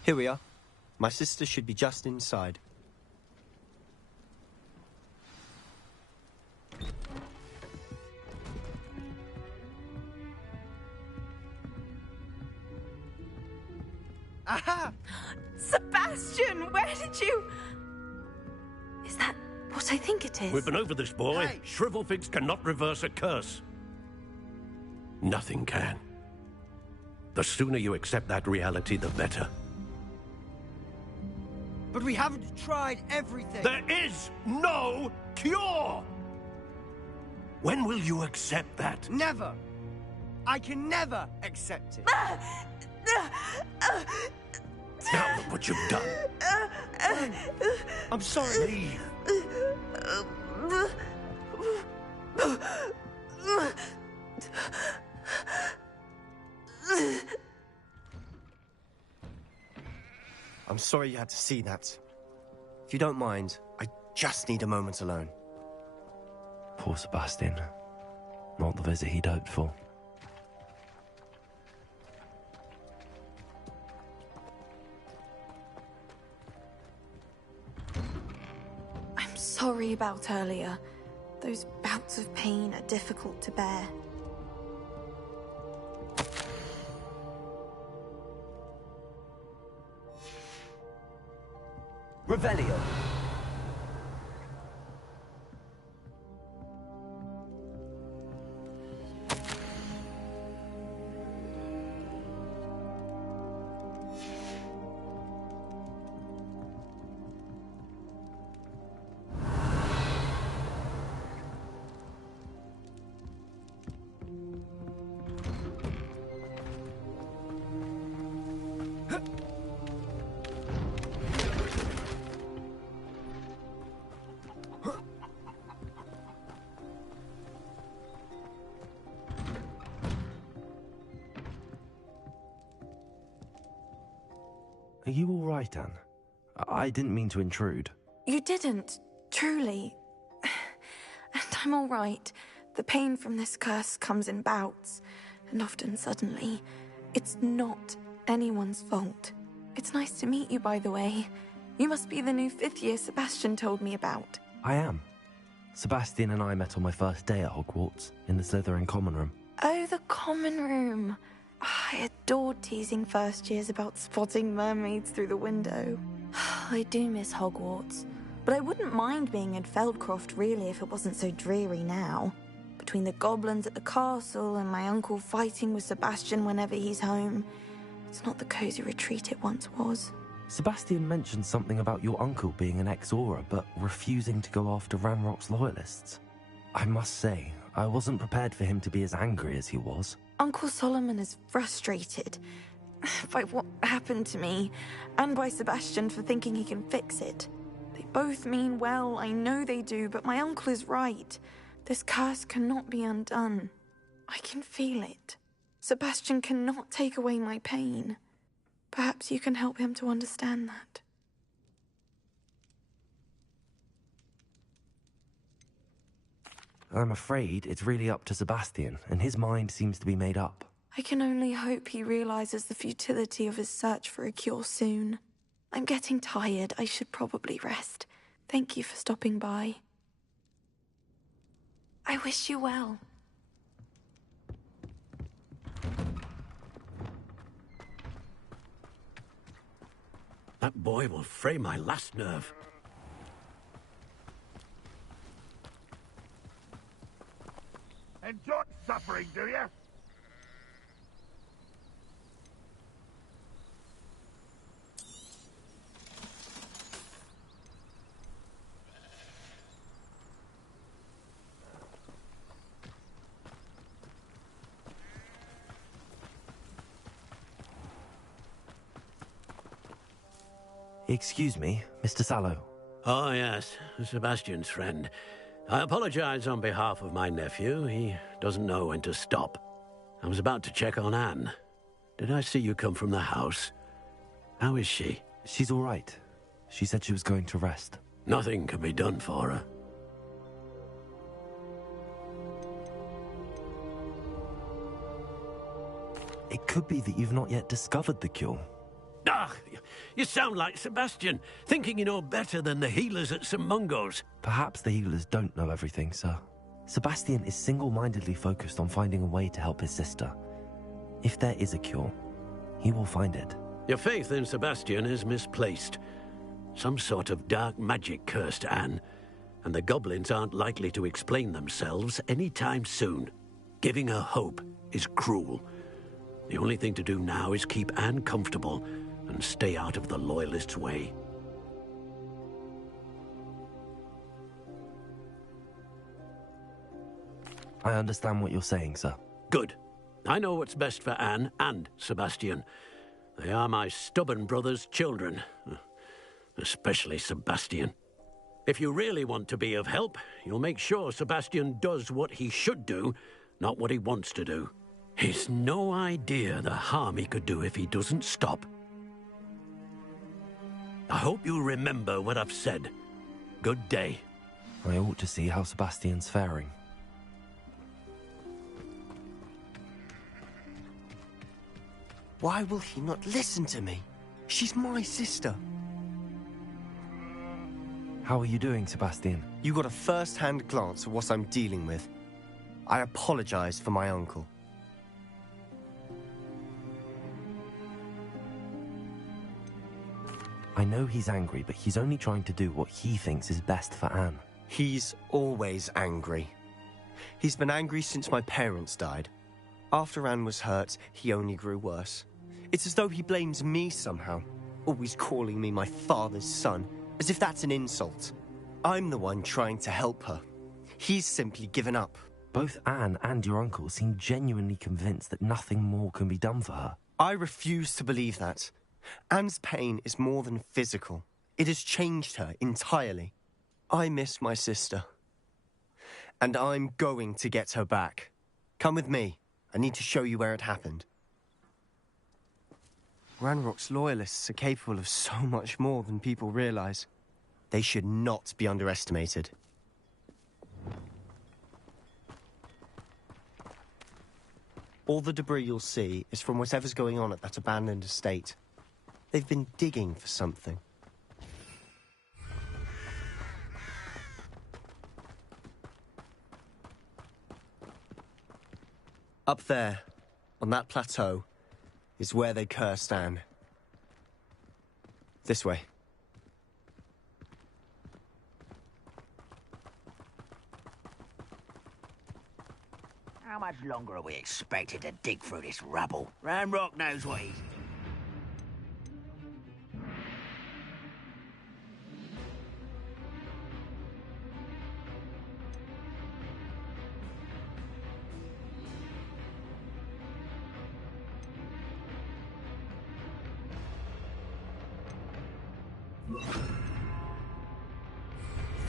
Here we are. My sister should be just inside. Aha! Sebastian, where did you... Is that what I think it is? We've been over this, boy. Hey. Shrivelfigs cannot reverse a curse. Nothing can. The sooner you accept that reality, the better. But we haven't tried everything. There is no cure! When will you accept that? Never. I can never accept it. Now look what you've done. I'm sorry. Leave. I'm sorry you had to see that. If you don't mind, I just need a moment alone. Poor Sebastian. Not the visit he'd hoped for. I'm sorry about earlier. Those bouts of pain are difficult to bear. Revelio. Are you all right, Anne? I didn't mean to intrude. You didn't, truly. And I'm all right. The pain from this curse comes in bouts, and often suddenly. It's not anyone's fault. It's nice to meet you, by the way. You must be the new 5th year Sebastian told me about. I am. Sebastian and I met on my first day at Hogwarts, in the Slytherin common room. Oh, the common room. I adored teasing first years about spotting mermaids through the window. I do miss Hogwarts, but I wouldn't mind being in Feldcroft really if it wasn't so dreary now. Between the goblins at the castle and my uncle fighting with Sebastian whenever he's home, it's not the cozy retreat it once was. Sebastian mentioned something about your uncle being an ex-Auror, but refusing to go after Ranrock's loyalists. I must say, I wasn't prepared for him to be as angry as he was. Uncle Solomon is frustrated by what happened to me, and by Sebastian for thinking he can fix it. They both mean well, I know they do, but my uncle is right. This curse cannot be undone. I can feel it. Sebastian cannot take away my pain. Perhaps you can help him to understand that. I'm afraid it's really up to Sebastian, and his mind seems to be made up. I can only hope he realizes the futility of his search for a cure soon. I'm getting tired. I should probably rest. Thank you for stopping by. I wish you well. That boy will fray my last nerve. Enjoy suffering, do you? Excuse me, Mr. Sallow. Oh, yes, Sebastian's friend. I apologize on behalf of my nephew. He doesn't know when to stop. I was about to check on Anne. Did I see you come from the house? How is she? She's all right. She said she was going to rest. Nothing can be done for her. It could be that you've not yet discovered the cure. Ah, you sound like Sebastian, thinking you know better than the healers at St. Mungo's. Perhaps the healers don't know everything, sir. Sebastian is single-mindedly focused on finding a way to help his sister. If there is a cure, he will find it. Your faith in Sebastian is misplaced. Some sort of dark magic cursed Anne, and the goblins aren't likely to explain themselves anytime soon. Giving her hope is cruel. The only thing to do now is keep Anne comfortable and stay out of the Loyalists' way. I understand what you're saying, sir. Good. I know what's best for Anne and Sebastian. They are my stubborn brother's children. Especially Sebastian. If you really want to be of help, you'll make sure Sebastian does what he should do, not what he wants to do. He's no idea the harm he could do if he doesn't stop. I hope you remember what I've said. Good day. I ought to see how Sebastian's faring. Why will he not listen to me? She's my sister. How are you doing, Sebastian? You got a first-hand glance of what I'm dealing with. I apologize for my uncle. I know he's angry, but he's only trying to do what he thinks is best for Anne. He's always angry. He's been angry since my parents died. After Anne was hurt, he only grew worse. It's as though he blames me somehow, always calling me my father's son, as if that's an insult. I'm the one trying to help her. He's simply given up. Both Anne and your uncle seem genuinely convinced that nothing more can be done for her. I refuse to believe that. Anne's pain is more than physical. It has changed her entirely. I miss my sister. And I'm going to get her back. Come with me. I need to show you where it happened. Ranrock's loyalists are capable of so much more than people realize. They should not be underestimated. All the debris you'll see is from whatever's going on at that abandoned estate. They've been digging for something. Up there, on that plateau, is where they cursed Anne. This way. How much longer are we expected to dig through this rubble? Ranrock knows what he's...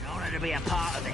An honor to be a part of it.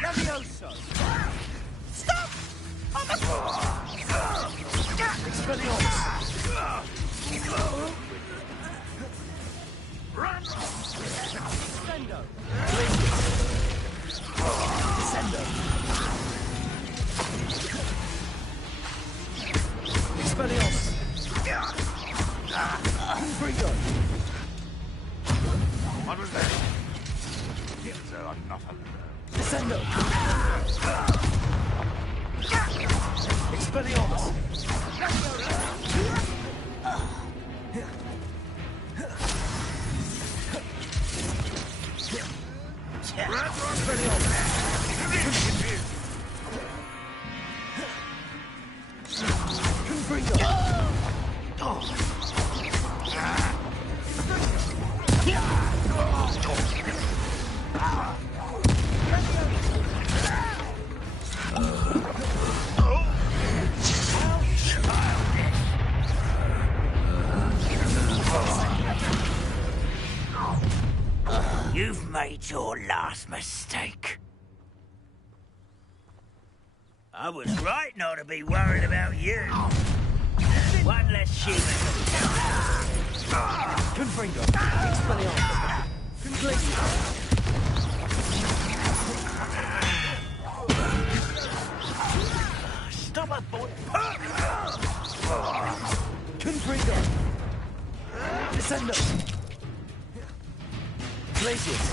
Levioso! Stop! I'm a... Expelliarmus! Run! Descendo! Descendo! Expelliarmus! Confringo! What was that? Things are not alone. Descendo! Expelliarmus! You've made your last mistake. I was right not to be worried about you. One less human. Confringo! Expelliarmus! Conclusion! Stop it, boy! Confringo! Descendo! Glacius!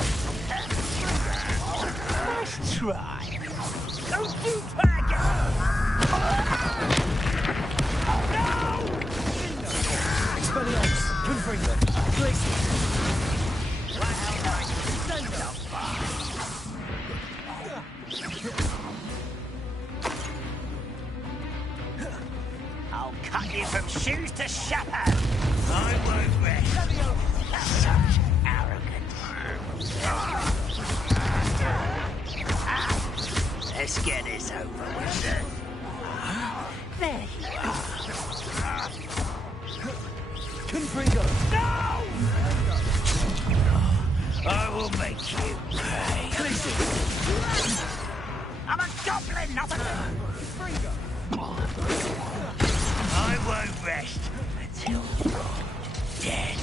Nice try. Don't you try again! No! Expelliarmus! Confringo! Glacius! I'll cut you from shoes to chapeau. I won't rest. Such arrogance. Let's get this over with. There you are. Confringo! No! I will make you pay. I'm a goblin, not a... I won't rest until you're dead.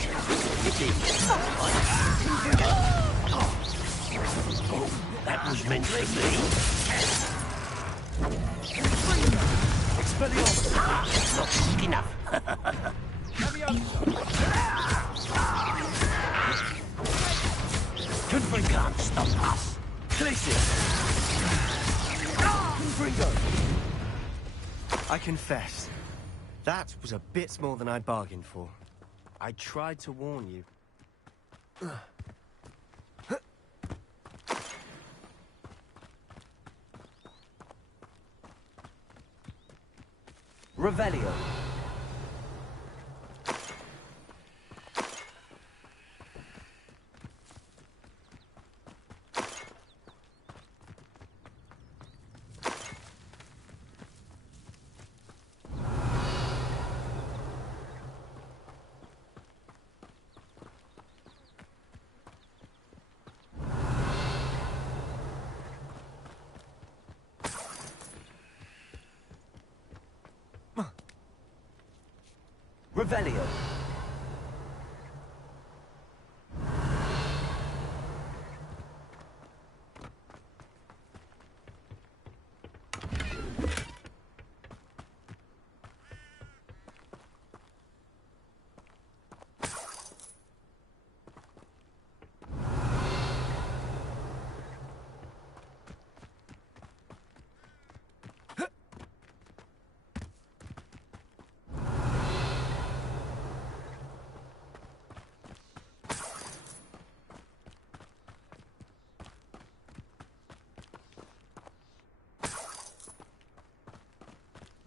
Oh, that was meant for me. Expelliarmus! Not quick enough. Confringo! Can't stop us. Glacius! Confringo! I confess, that was a bit more than I'd bargained for. I tried to warn you. Revelio. Revelio.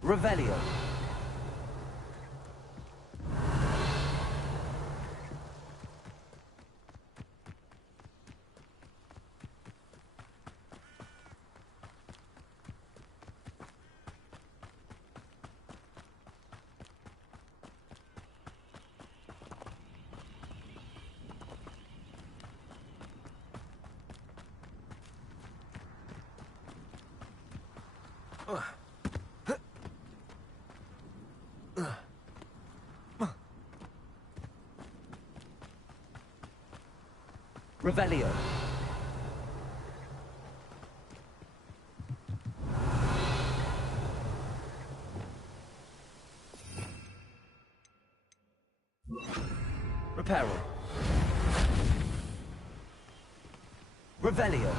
Revelio. Revelio. Reparo. Revelio.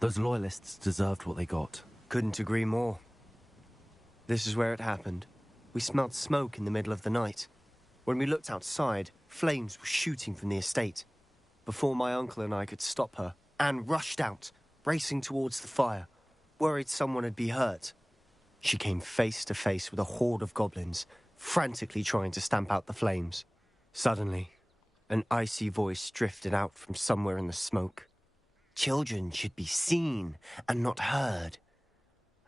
Those loyalists deserved what they got. Couldn't agree more. This is where it happened. We smelled smoke in the middle of the night. When we looked outside, flames were shooting from the estate. Before my uncle and I could stop her, Anne rushed out, racing towards the fire, worried someone had been hurt. She came face to face with a horde of goblins, frantically trying to stamp out the flames. Suddenly, an icy voice drifted out from somewhere in the smoke. Children should be seen and not heard.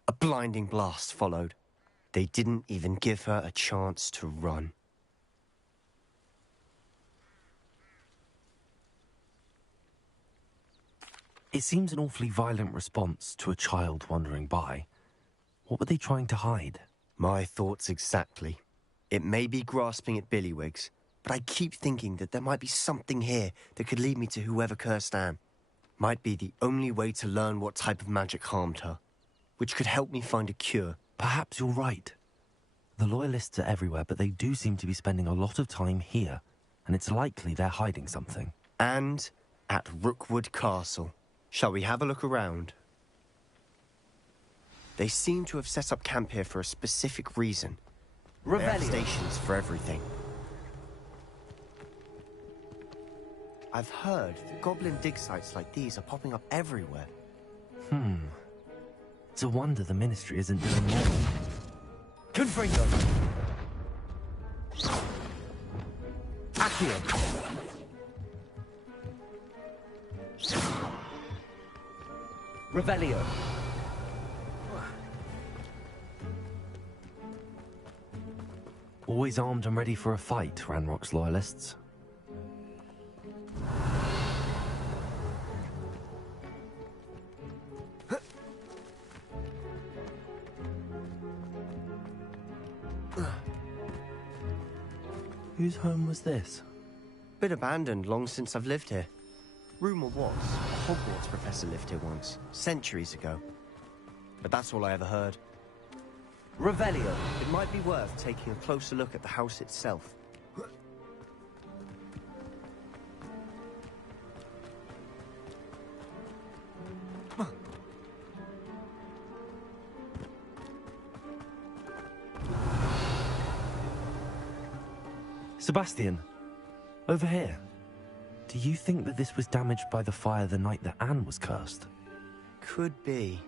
A blinding blast followed. They didn't even give her a chance to run. It seems an awfully violent response to a child wandering by. What were they trying to hide? My thoughts exactly. It may be grasping at Billywigs, but I keep thinking that there might be something here that could lead me to whoever cursed Anne. Might be the only way to learn what type of magic harmed her, which could help me find a cure. Perhaps you're right. The Loyalists are everywhere, but they do seem to be spending a lot of time here, and it's likely they're hiding something. And at Rookwood Castle. Shall we have a look around? They seem to have set up camp here for a specific reason. They have stations for everything. I've heard that goblin dig sites like these are popping up everywhere. It's a wonder the Ministry isn't doing more. Confringo! Accio! Revelio. Always armed and ready for a fight, Ranrock's Loyalists. Whose home was this? Been abandoned long since I've lived here. Rumour was, a Hogwarts professor lived here once, centuries ago. But that's all I ever heard. Revelio. It might be worth taking a closer look at the house itself. Sebastian, over here. Do you think that this was damaged by the fire the night that Anne was cursed? Could be.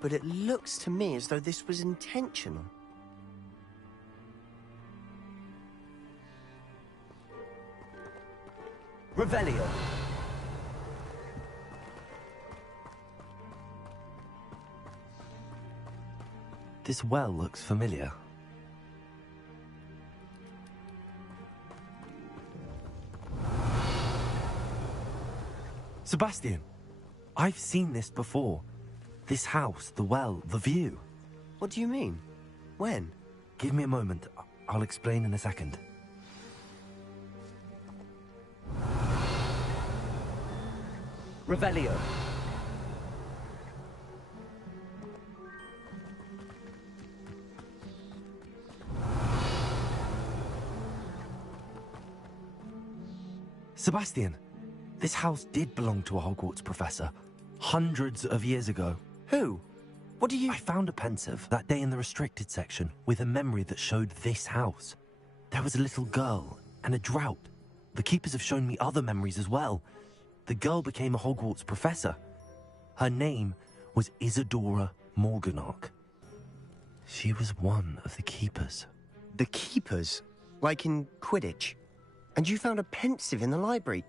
But it looks to me as though this was intentional. Revelio. This well looks familiar. Sebastian, I've seen this before. This house, the well, the view. What do you mean? When? Give me a moment. I'll explain in a second. Revelio. Sebastian, this house did belong to a Hogwarts professor, hundreds of years ago. Who? What do you... I found a pensive that day in the restricted section with a memory that showed this house. There was a little girl and a drought. The keepers have shown me other memories as well. The girl became a Hogwarts professor. Her name was Isadora Morganach. She was one of the keepers. The keepers? Like in Quidditch? And you found a pensive in the library?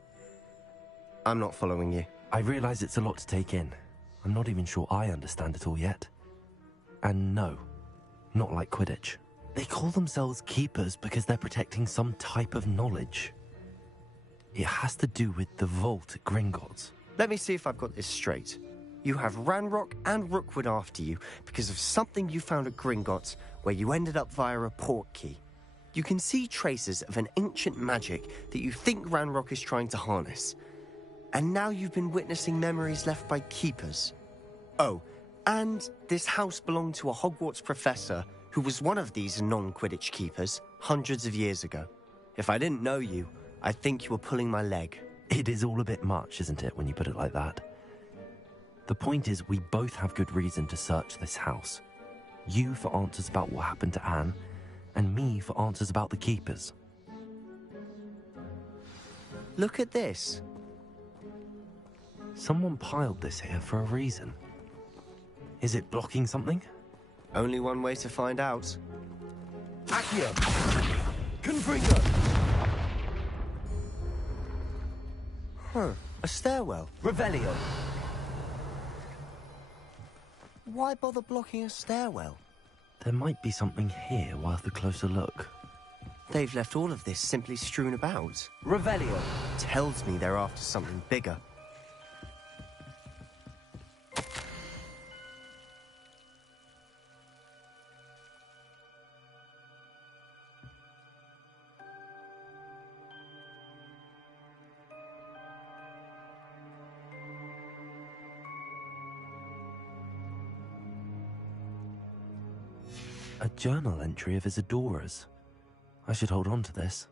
I'm not following you. I realize it's a lot to take in. I'm not even sure I understand it all yet. And no, not like Quidditch. They call themselves keepers because they're protecting some type of knowledge. It has to do with the vault at Gringotts. Let me see if I've got this straight. You have Ranrock and Rookwood after you because of something you found at Gringotts where you ended up via a port key. You can see traces of an ancient magic that you think Ranrock is trying to harness. And now you've been witnessing memories left by keepers. Oh, and this house belonged to a Hogwarts professor who was one of these non-Quidditch keepers hundreds of years ago. If I didn't know you, I'd think you were pulling my leg. It is all a bit much, isn't it, when you put it like that? The point is, we both have good reason to search this house. You for answers about what happened to Anne, and me for answers about the keepers. Look at this. Someone piled this here for a reason. Is it blocking something? Only one way to find out. Accio! Confringo! Huh, a stairwell. Revelio! Why bother blocking a stairwell? There might be something here worth a closer look. They've left all of this simply strewn about. Revelio! Tells me they're after something bigger. A journal entry of Isadora's. I should hold on to this.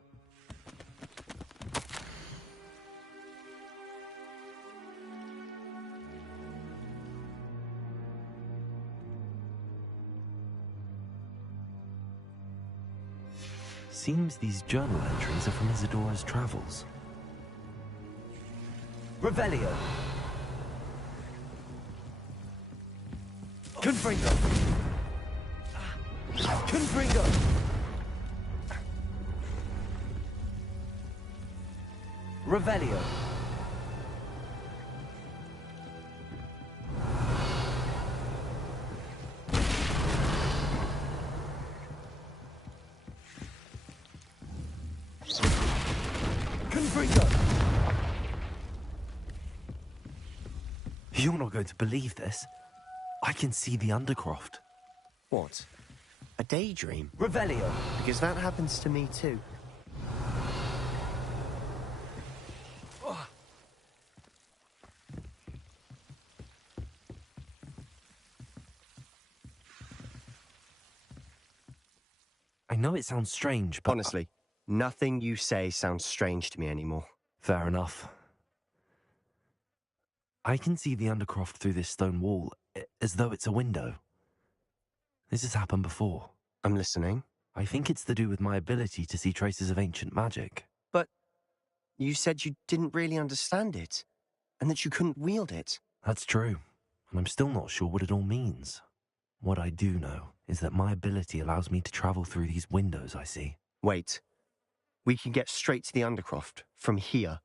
Seems these journal entries are from Isadora's travels. Revelio! Confringo! Confringo! Revelio! Confringo! You're not going to believe this. I can see the Undercroft. What? A daydream? Revelio! Because that happens to me too. I know it sounds strange, but... Honestly, nothing you say sounds strange to me anymore. Fair enough. I can see the Undercroft through this stone wall, as though it's a window. This has happened before. I'm listening. I think it's to do with my ability to see traces of ancient magic. But you said you didn't really understand it, and that you couldn't wield it. That's true, and I'm still not sure what it all means. What I do know is that my ability allows me to travel through these windows I see. Wait. We can get straight to the Undercroft from here.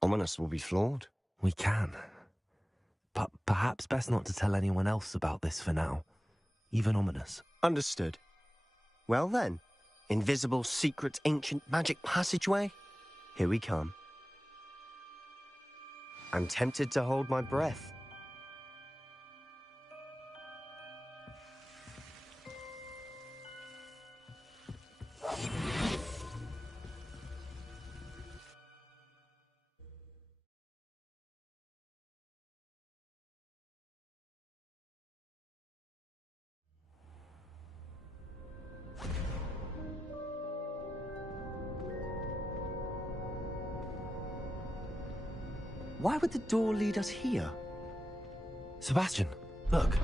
Ominous will be floored. We can. But perhaps best not to tell anyone else about this for now. Even Ominous. Understood. Well then, invisible, secret, ancient magic passageway? Here we come. I'm tempted to hold my breath. Why would the door lead us here? Sebastian, look.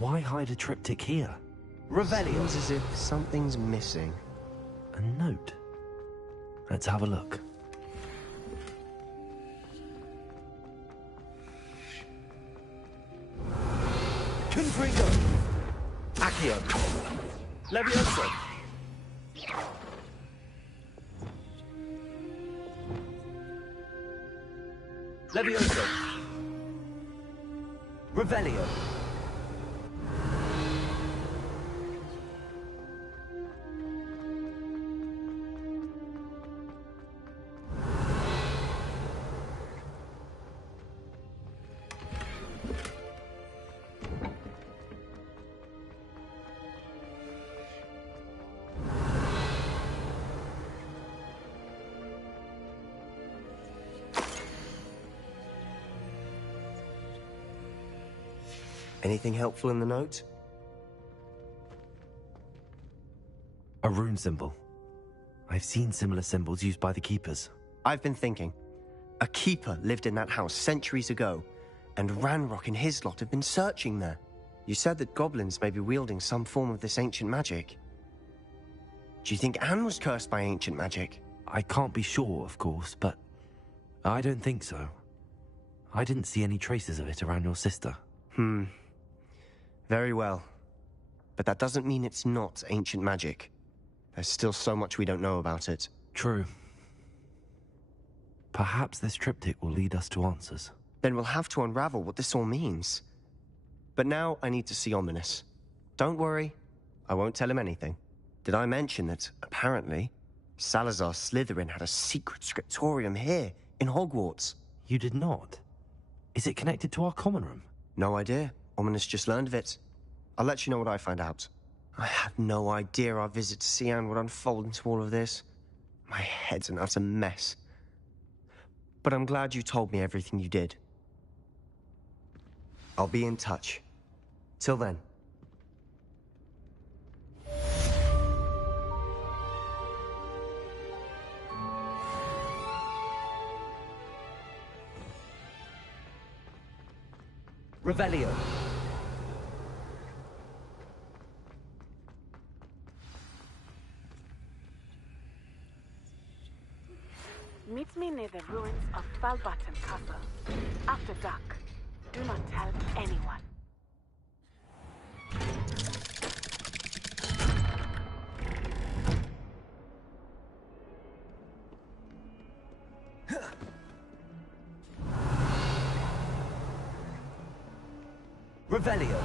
Why hide a triptych here? Revelio. Seems as if something's missing. A note. Let's have a look. Confringo. Accio. Levioso. Levioso. Revelio. Anything helpful in the note? A rune symbol. I've seen similar symbols used by the keepers. I've been thinking. A keeper lived in that house centuries ago, and Ranrock and his lot have been searching there. You said that goblins may be wielding some form of this ancient magic. Do you think Anne was cursed by ancient magic? I can't be sure, of course, but I don't think so. I didn't see any traces of it around your sister. Very well. But that doesn't mean it's not ancient magic. There's still so much we don't know about it. True. Perhaps this triptych will lead us to answers. Then we'll have to unravel what this all means. But now I need to see Ominous. Don't worry, I won't tell him anything. Did I mention that, apparently, Salazar Slytherin had a secret scriptorium here, in Hogwarts? You did not? Is it connected to our common room? No idea. Ominous just learned of it. I'll let you know what I find out. I had no idea our visit to Cian would unfold into all of this. My head's an utter mess. But I'm glad you told me everything you did. I'll be in touch. Till then. Revelio. Meet me near the ruins of Tvalbatan Castle. After dark. Do not tell anyone. Revelio.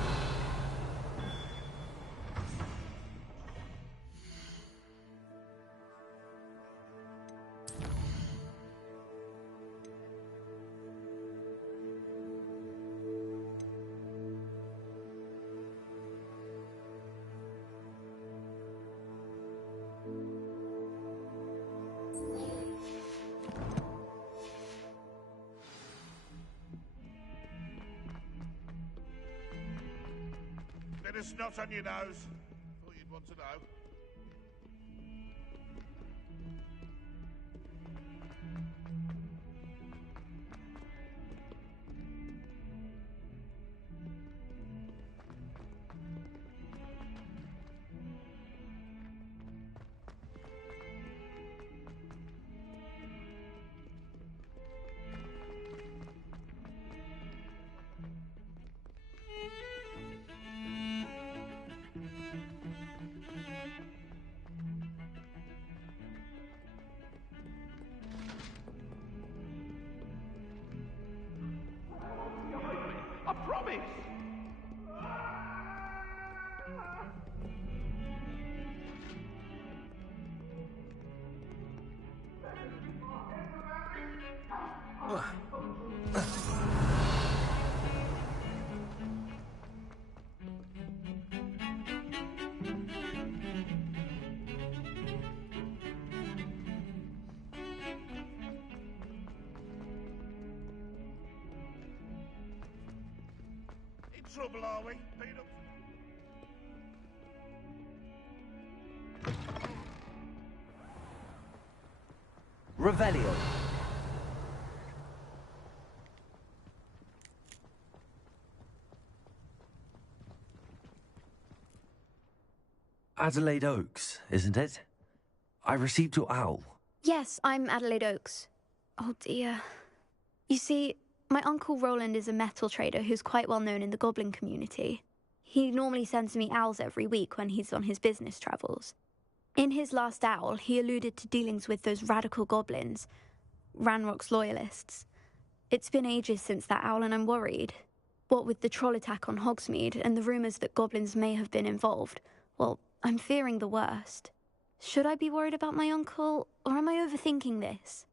Bit of snot on your nose. Thought you'd want to know. I promise! In trouble, are we? Been up Revelio. Adelaide Oaks, isn't it? I received your owl. Yes, I'm Adelaide Oaks. Oh dear. You see, my Uncle Roland is a metal trader who's quite well known in the goblin community. He normally sends me owls every week when he's on his business travels. In his last owl, he alluded to dealings with those radical goblins, Ranrock's loyalists. It's been ages since that owl and I'm worried. What with the troll attack on Hogsmeade and the rumours that goblins may have been involved, well, I'm fearing the worst. Should I be worried about my uncle, or am I overthinking this?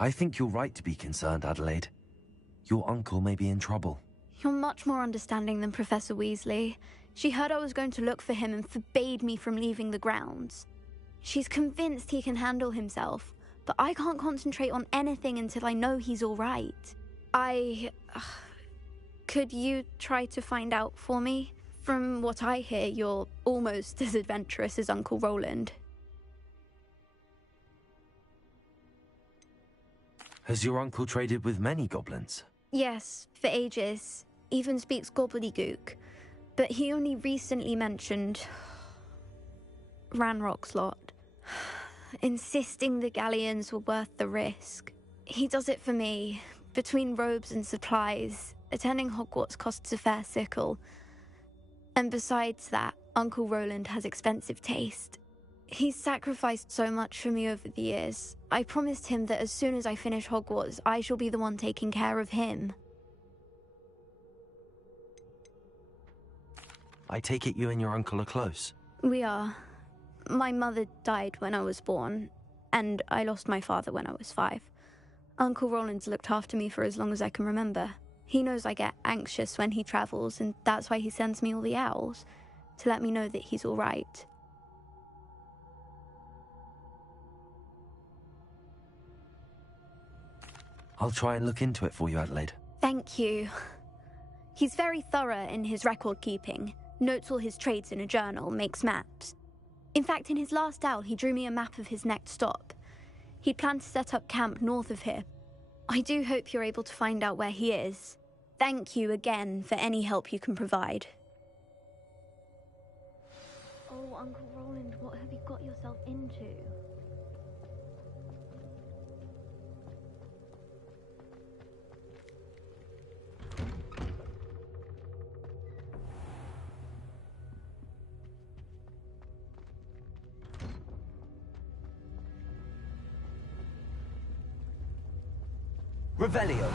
I think you're right to be concerned, Adelaide. Your uncle may be in trouble. You're much more understanding than Professor Weasley. She heard I was going to look for him and forbade me from leaving the grounds. She's convinced he can handle himself, but I can't concentrate on anything until I know he's all right. Could you try to find out for me? From what I hear, you're almost as adventurous as Uncle Roland. Has your uncle traded with many goblins? Yes, for ages. Even speaks gobbledygook. But he only recently mentioned Ranrock's lot, insisting the galleons were worth the risk. He does it for me. Between robes and supplies, attending Hogwarts costs a fair sickle. And besides that, Uncle Roland has expensive taste. He's sacrificed so much for me over the years. I promised him that as soon as I finish Hogwarts, I shall be the one taking care of him. I take it you and your uncle are close. We are. My mother died when I was born, and I lost my father when I was 5. Uncle Roland's looked after me for as long as I can remember. He knows I get anxious when he travels, and that's why he sends me all the owls, to let me know that he's all right. I'll try and look into it for you, Adelaide. Thank you. He's very thorough in his record keeping, notes all his trades in a journal, makes maps. In fact, in his last owl, he drew me a map of his next stop. He'd planned to set up camp north of here. I do hope you're able to find out where he is. Thank you again for any help you can provide. Oh, Uncle Roland, what have you got yourself into? Revelio.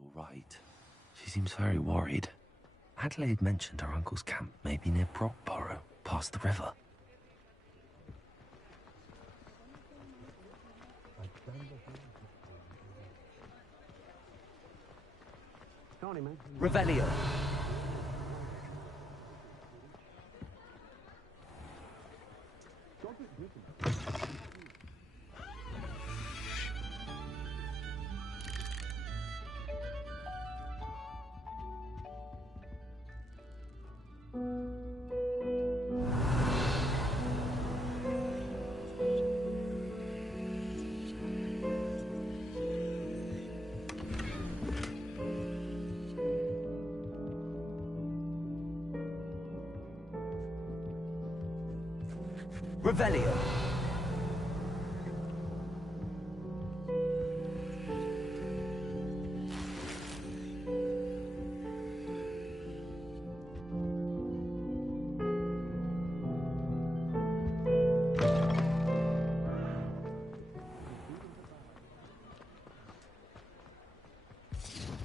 All right. She seems very worried. Adelaide mentioned her uncle's camp may be near Brockborough, past the river. Revelio. Revelio.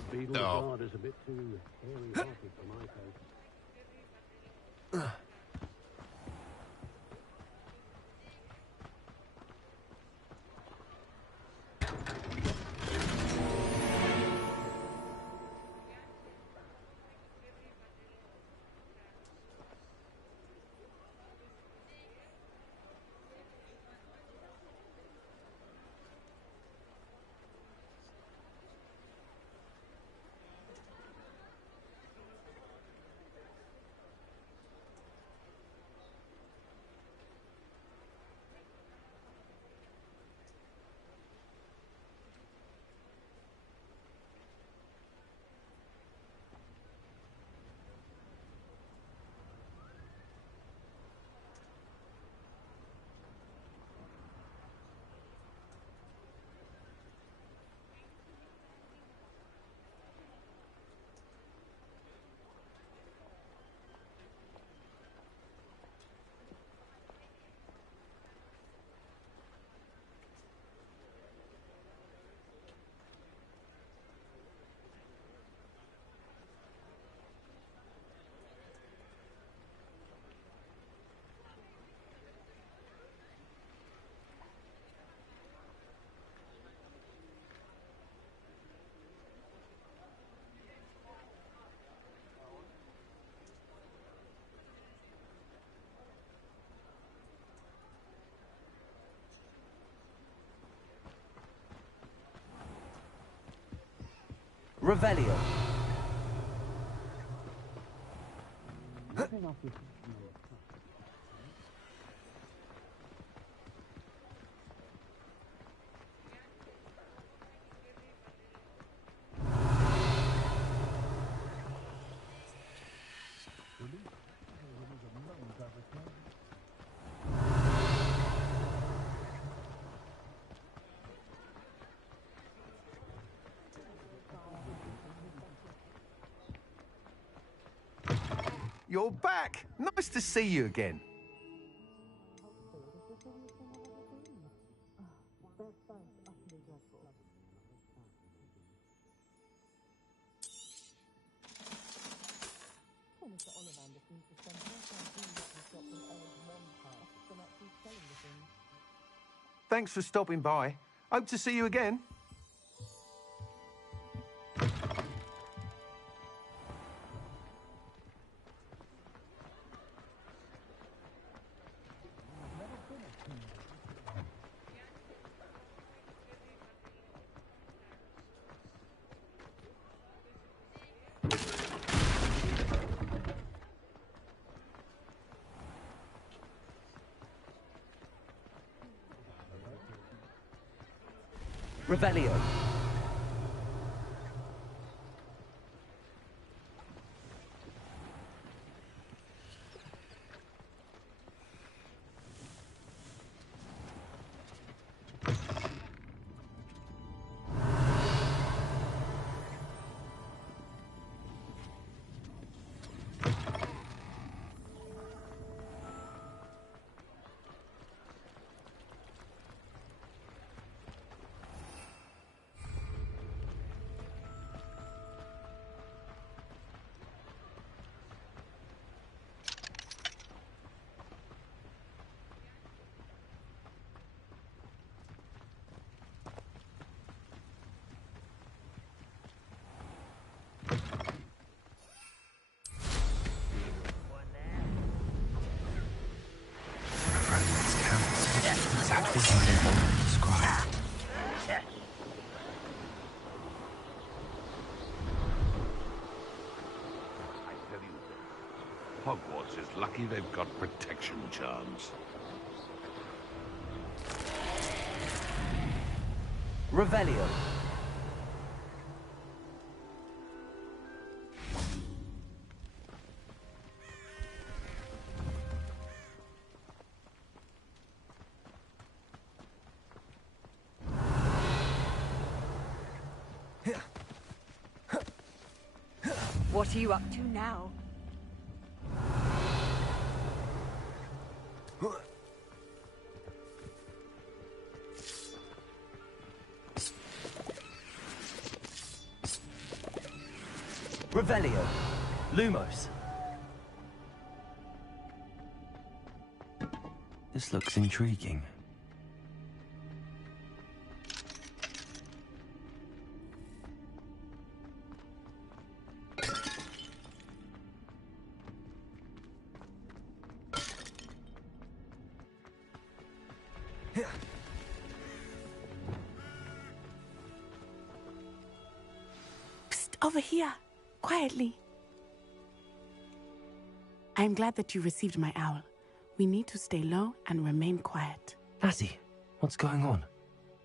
Beetle guard is a bit too hairy-hearted for my taste. Revelio. You're back! Nice to see you again. Thanks for stopping by. Hope to see you again. Revelio. Hogwarts is lucky they've got protection charms. Revelio. What are you up to now? Revelio. Lumos. This looks intriguing. Over here, quietly. I am glad that you received my owl. We need to stay low and remain quiet. Natty, what's going on?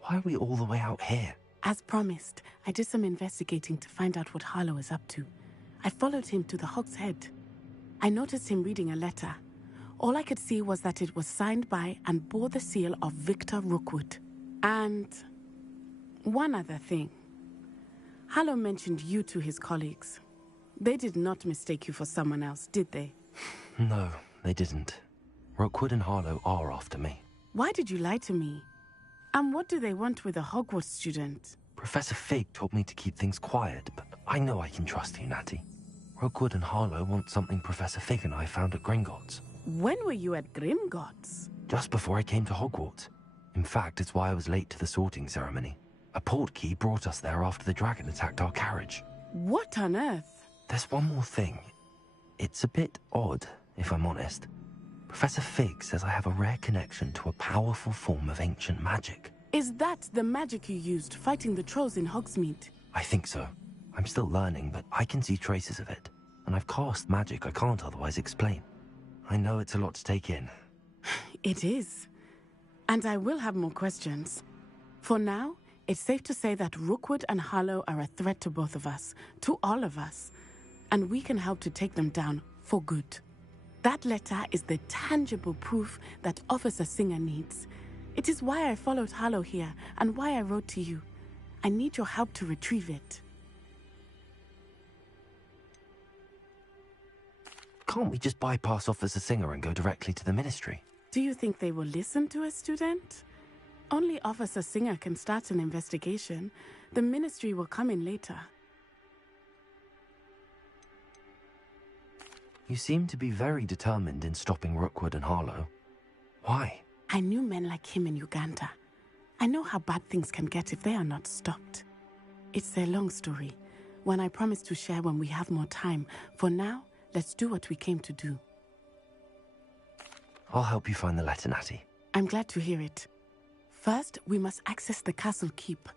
Why are we all the way out here? As promised, I did some investigating to find out what Harlow is up to. I followed him to the Hog's Head. I noticed him reading a letter. All I could see was that it was signed by and bore the seal of Victor Rookwood. And one other thing. Harlow mentioned you to his colleagues. They did not mistake you for someone else, did they? No, they didn't. Rookwood and Harlow are after me. Why did you lie to me? And what do they want with a Hogwarts student? Professor Fig told me to keep things quiet, but I know I can trust you, Natty. Rookwood and Harlow want something Professor Fig and I found at Gringotts. When were you at Gringotts? Just before I came to Hogwarts. In fact, it's why I was late to the sorting ceremony. A portkey brought us there after the dragon attacked our carriage. What on earth? There's one more thing. It's a bit odd, if I'm honest. Professor Fig says I have a rare connection to a powerful form of ancient magic. Is that the magic you used fighting the trolls in Hogsmeade? I think so. I'm still learning, but I can see traces of it. And I've cast magic I can't otherwise explain. I know it's a lot to take in. It is. And I will have more questions. For now, it's safe to say that Rookwood and Harlow are a threat to both of us, to all of us, and we can help to take them down for good. That letter is the tangible proof that Officer Singer needs. It is why I followed Harlow here and why I wrote to you. I need your help to retrieve it. Can't we just bypass Officer Singer and go directly to the Ministry? Do you think they will listen to a student? Only Officer Singer can start an investigation. The Ministry will come in later. You seem to be very determined in stopping Rookwood and Harlow. Why? I knew men like him in Uganda. I know how bad things can get if they are not stopped. It's a long story, one I promise to share when we have more time. For now, let's do what we came to do. I'll help you find the letter, Natty. I'm glad to hear it. First, we must access the castle keep.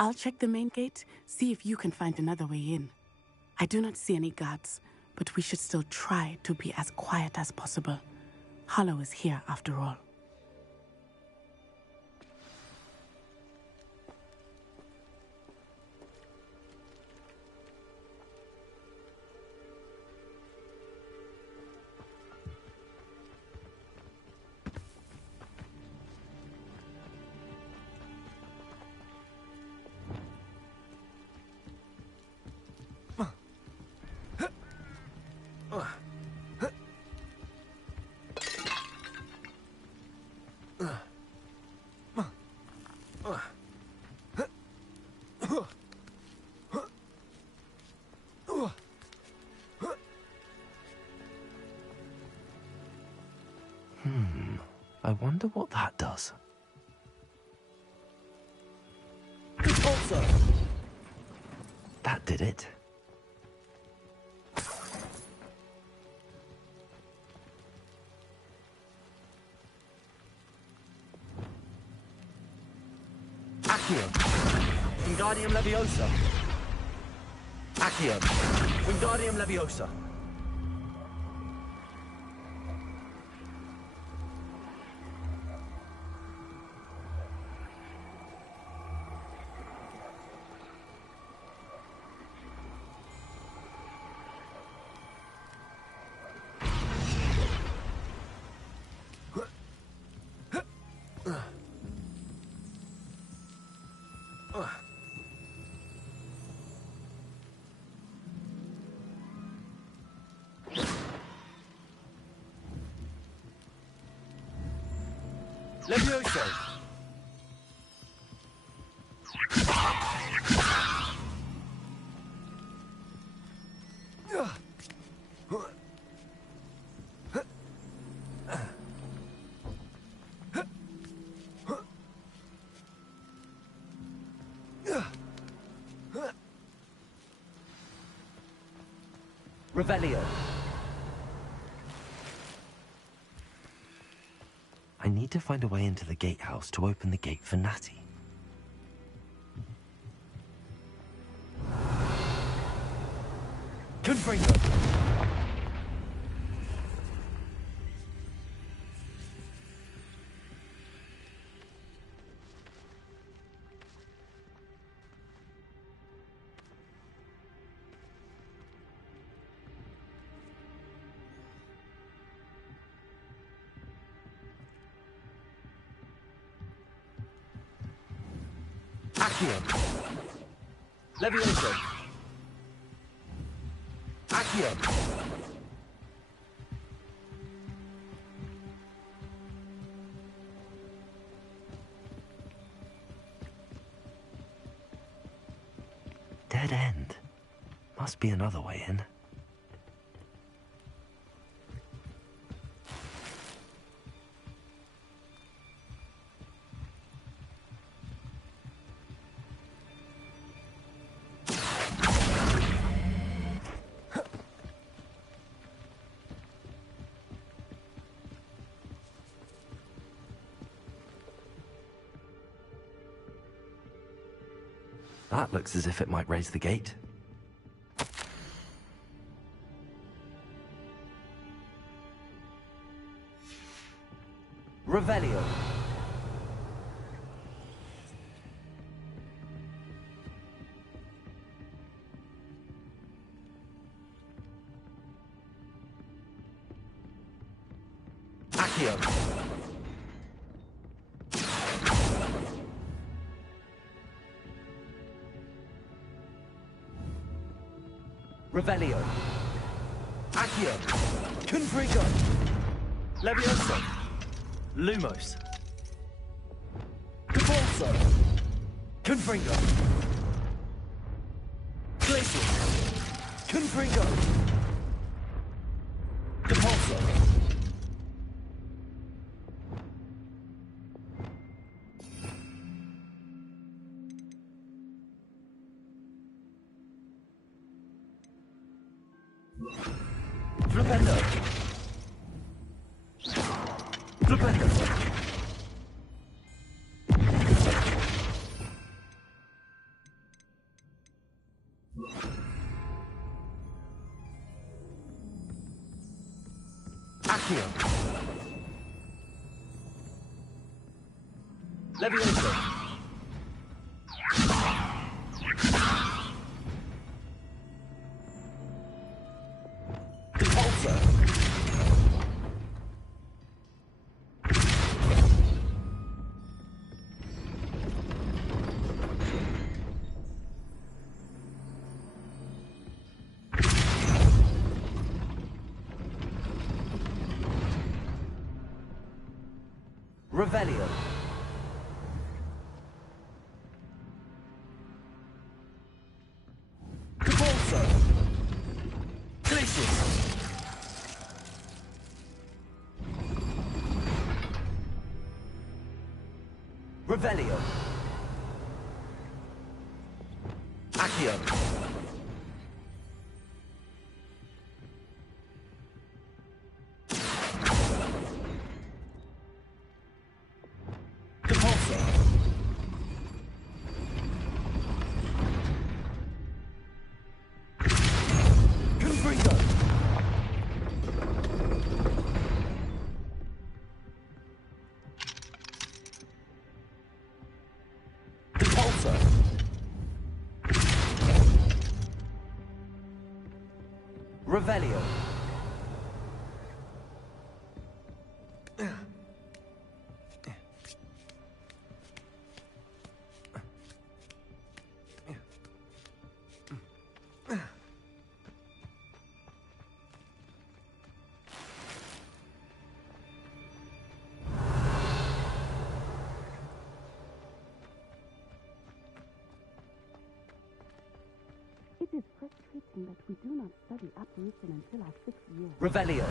I'll check the main gate, see if you can find another way in. I do not see any guards, but we should still try to be as quiet as possible. Harlow is here after all. I wonder what that does. Also. That did it. Accio. Wingardium Leviosa. Accio. Wingardium Leviosa. Levioso! Revelio. I need to find a way into the gatehouse to open the gate for Natty. Confringo. Accio. Levioso. Accio. Dead end. Must be another way in. That looks as if it might raise the gate. Revelio. Accio. Revelio. Accio. Confringo. Levioso. Lumos. Cabalso. Confringo. Glacius. Confringo. Cabalso. Flipendo. Flipendo. Accio. Levioso. Repulsor. Revelio. Repulsor. Glacius. Revelio. Accio. Repulsor. Confringo. Repulsor. is frustrating that we do not study apparition until our 6th year. Revelio.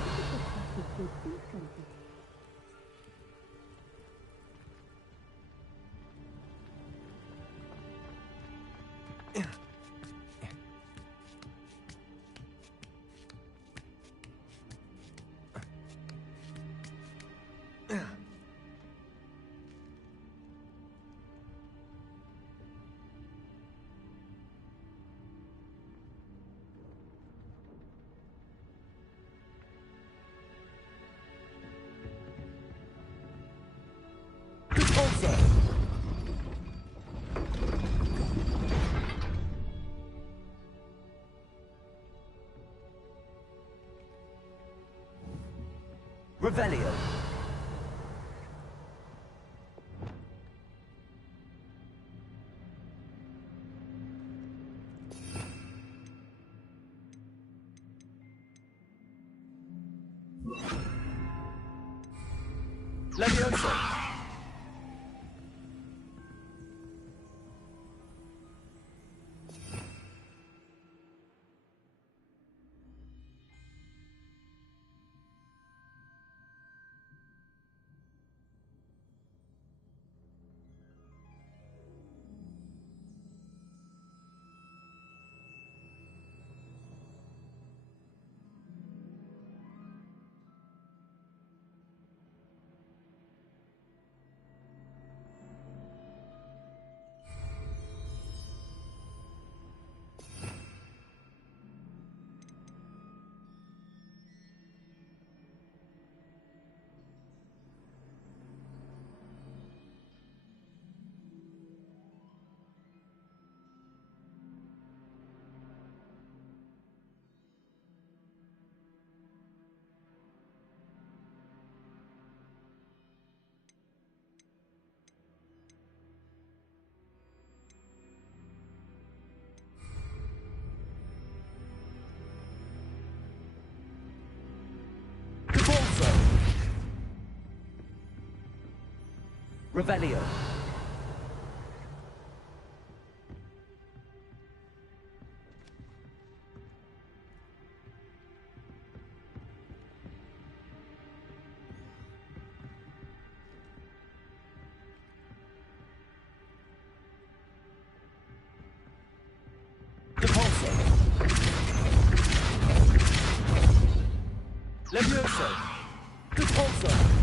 Revelio. Levioso. Revelio. Depulso. Levioso. Depulso.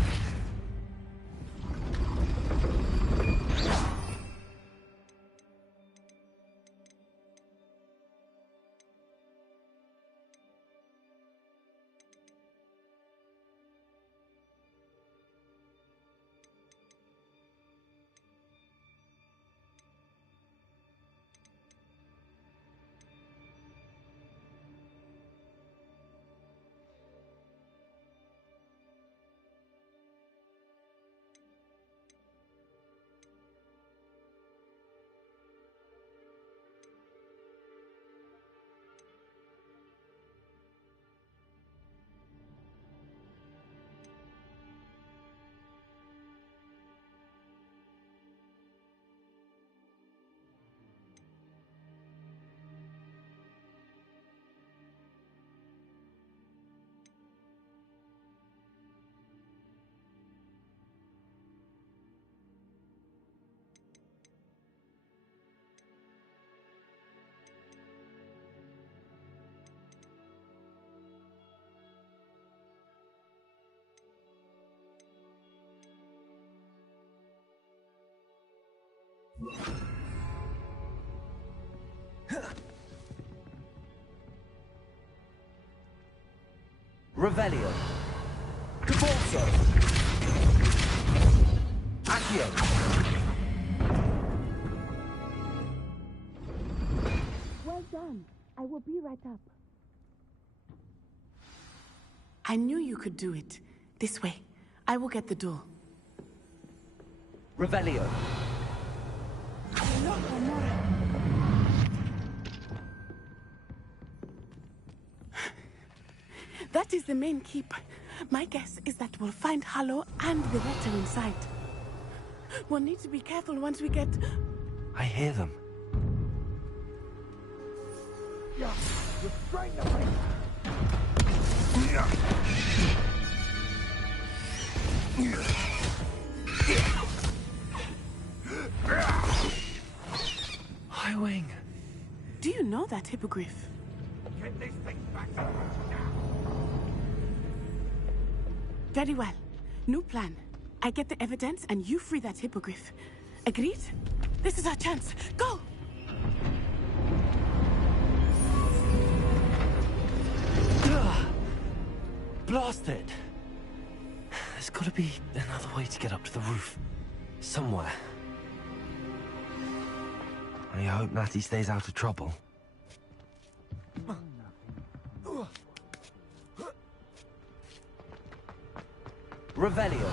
Revelio. Depulso. Accio. Well done. I will be right up. I knew you could do it. This way. I will get the door. Revelio. That is the main keep. My guess is that we'll find Hallow and the letter inside. We'll need to be careful once we get... I hear them. Restrain the beast! High Wing. Do you know that hippogriff? Get this thing back to now! Very well. New plan. I get the evidence and you free that hippogriff. Agreed? This is our chance. Go! Blasted! There's gotta be another way to get up to the roof. Somewhere. I hope Natty stays out of trouble. Revelio.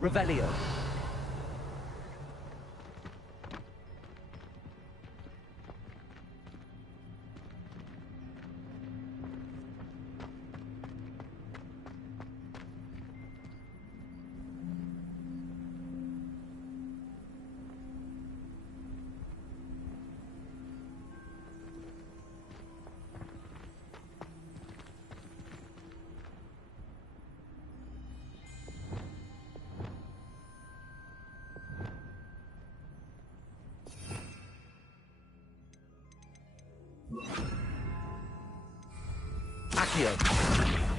Revelio. Accio.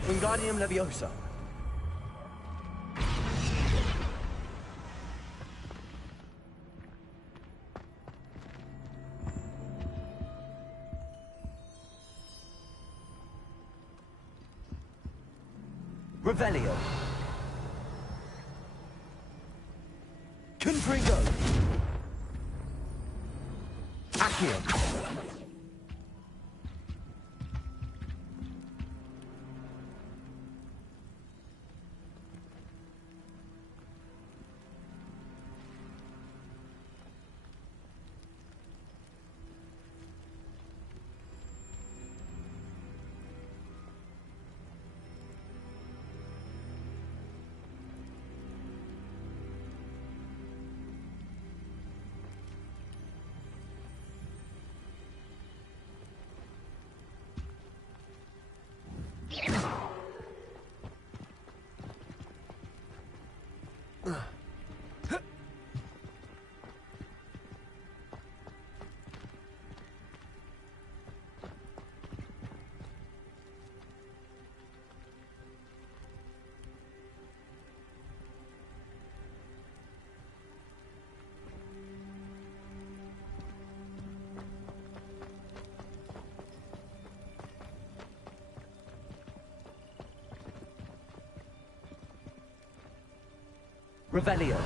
Wingardium Leviosa. Revelio. Confringo. Accio. Revelio.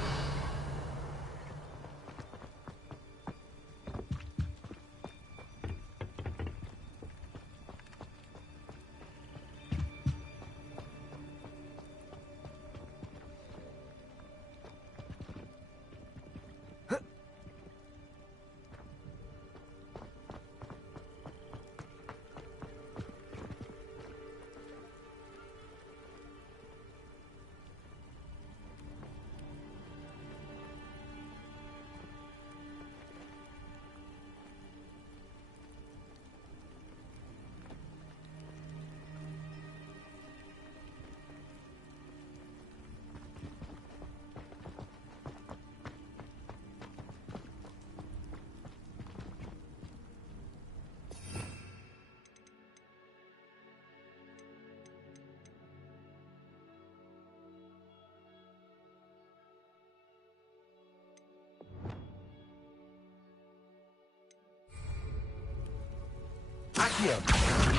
Accio.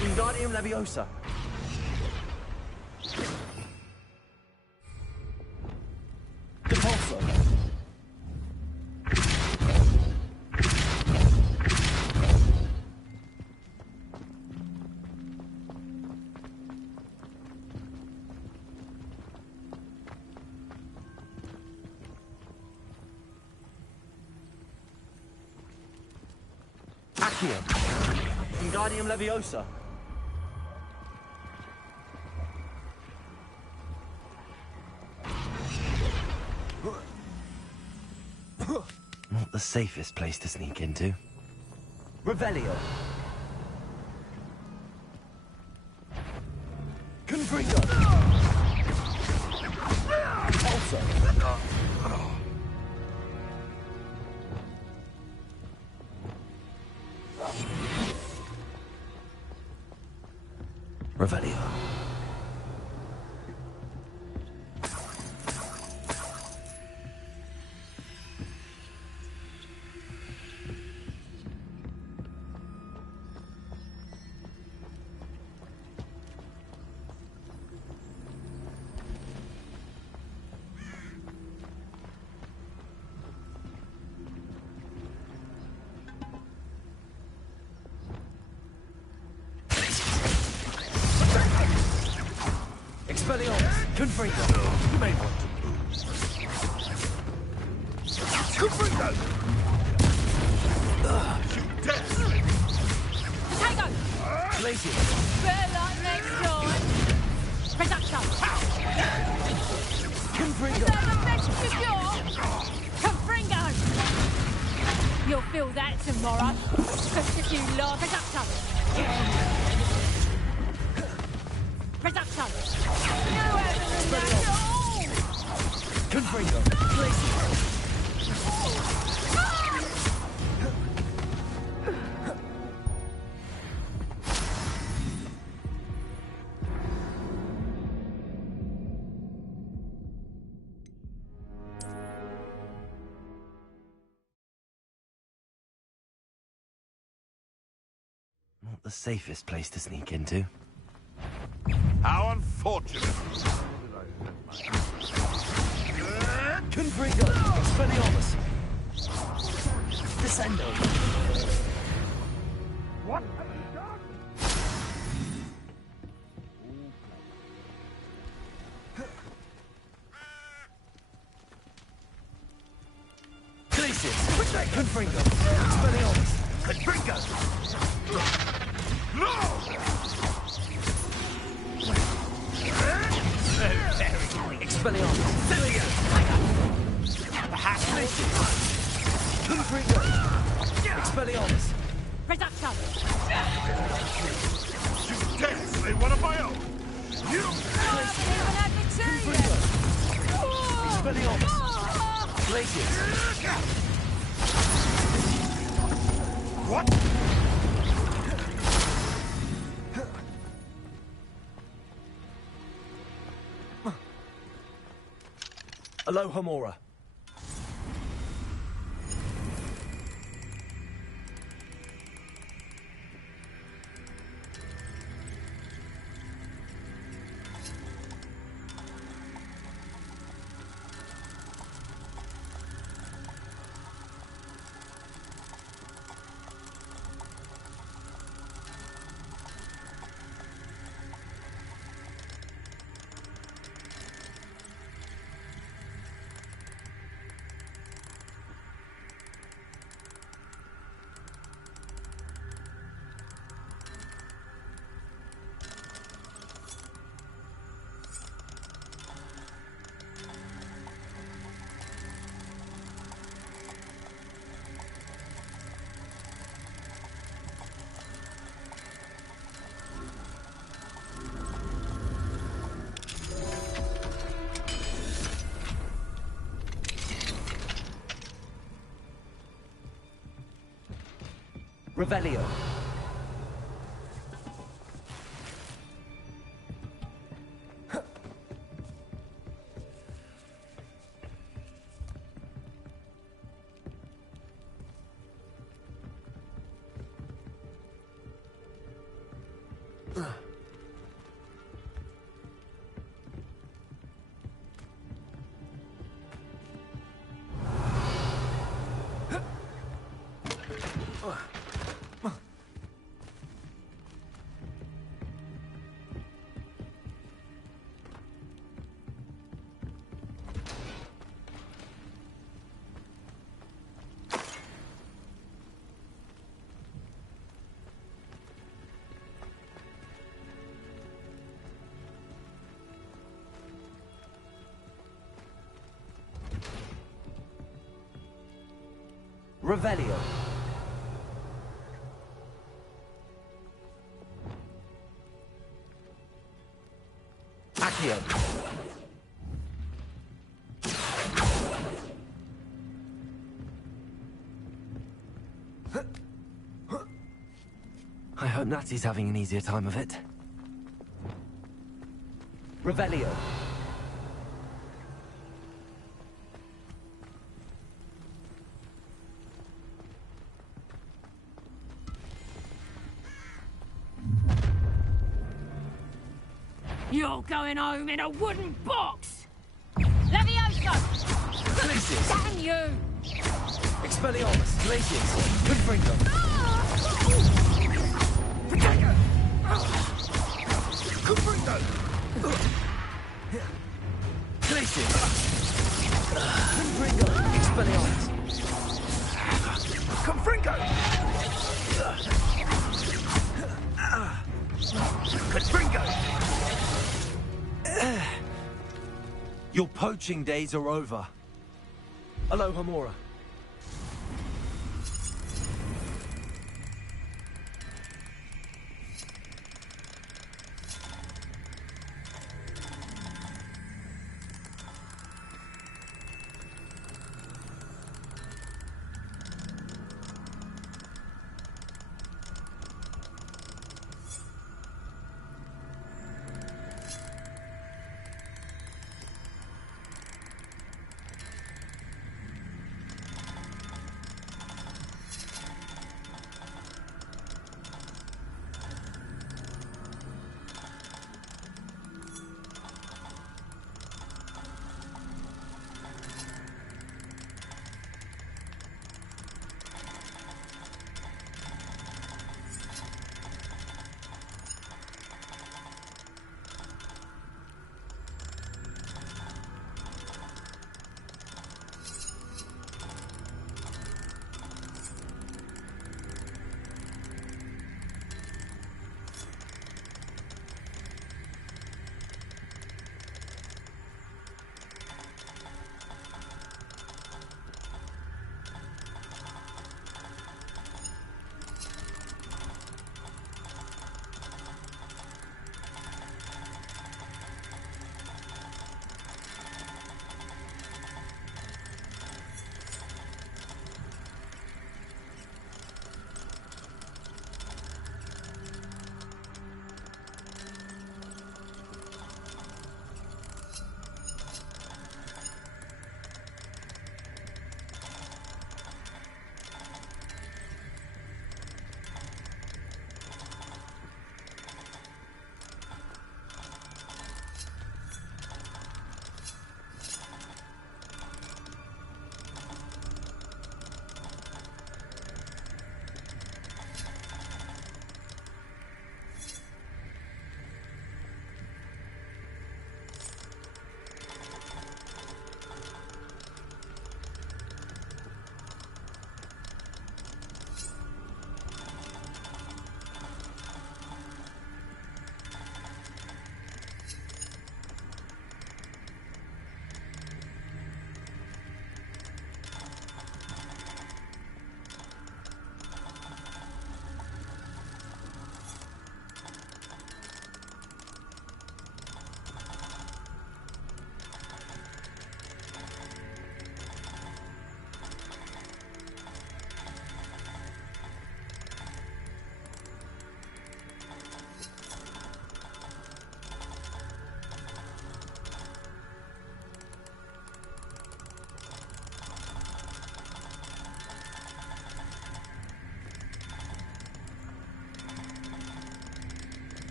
Wingardium Leviosa. Depulso. Accio. Wingardium Leviosa. Not the safest place to sneak into. Revelio. Confringo. Also. Revelio. Expelliarmus. Confringo. You may want to move. Confringo! You dare! Potato! Glacier. Better luck next time. Reduction. Confringo. Is that the best you got? Confringo! You'll feel that tomorrow. Just if you love reduction. Reduction. You haven't enough at all. Confringo. Glacier. Not the safest place to sneak into. How unfortunate. Confringo. Expelliarmus. Descendo. What have you done? Glacier. Confringo. Expelliarmus. Confringo! No! Expelliarmus. Perhaps Glacier. Confringo. Expelliarmus. Reduction. You dare slay one of my own! You! Confringo. Expelliarmus. Glacier. What? Alohomora. Revelio. Revelio. Accio. I hope Natty's having an easier time of it. Revelio. You're going home in a wooden box! Levioso! Glacius! Damn you! Expelliarmus! Glacius! Confringo! Protego! Confringo! Glacius! Confringo! Expelliarmus! Confringo! Confringo! Your poaching days are over. Alohomora.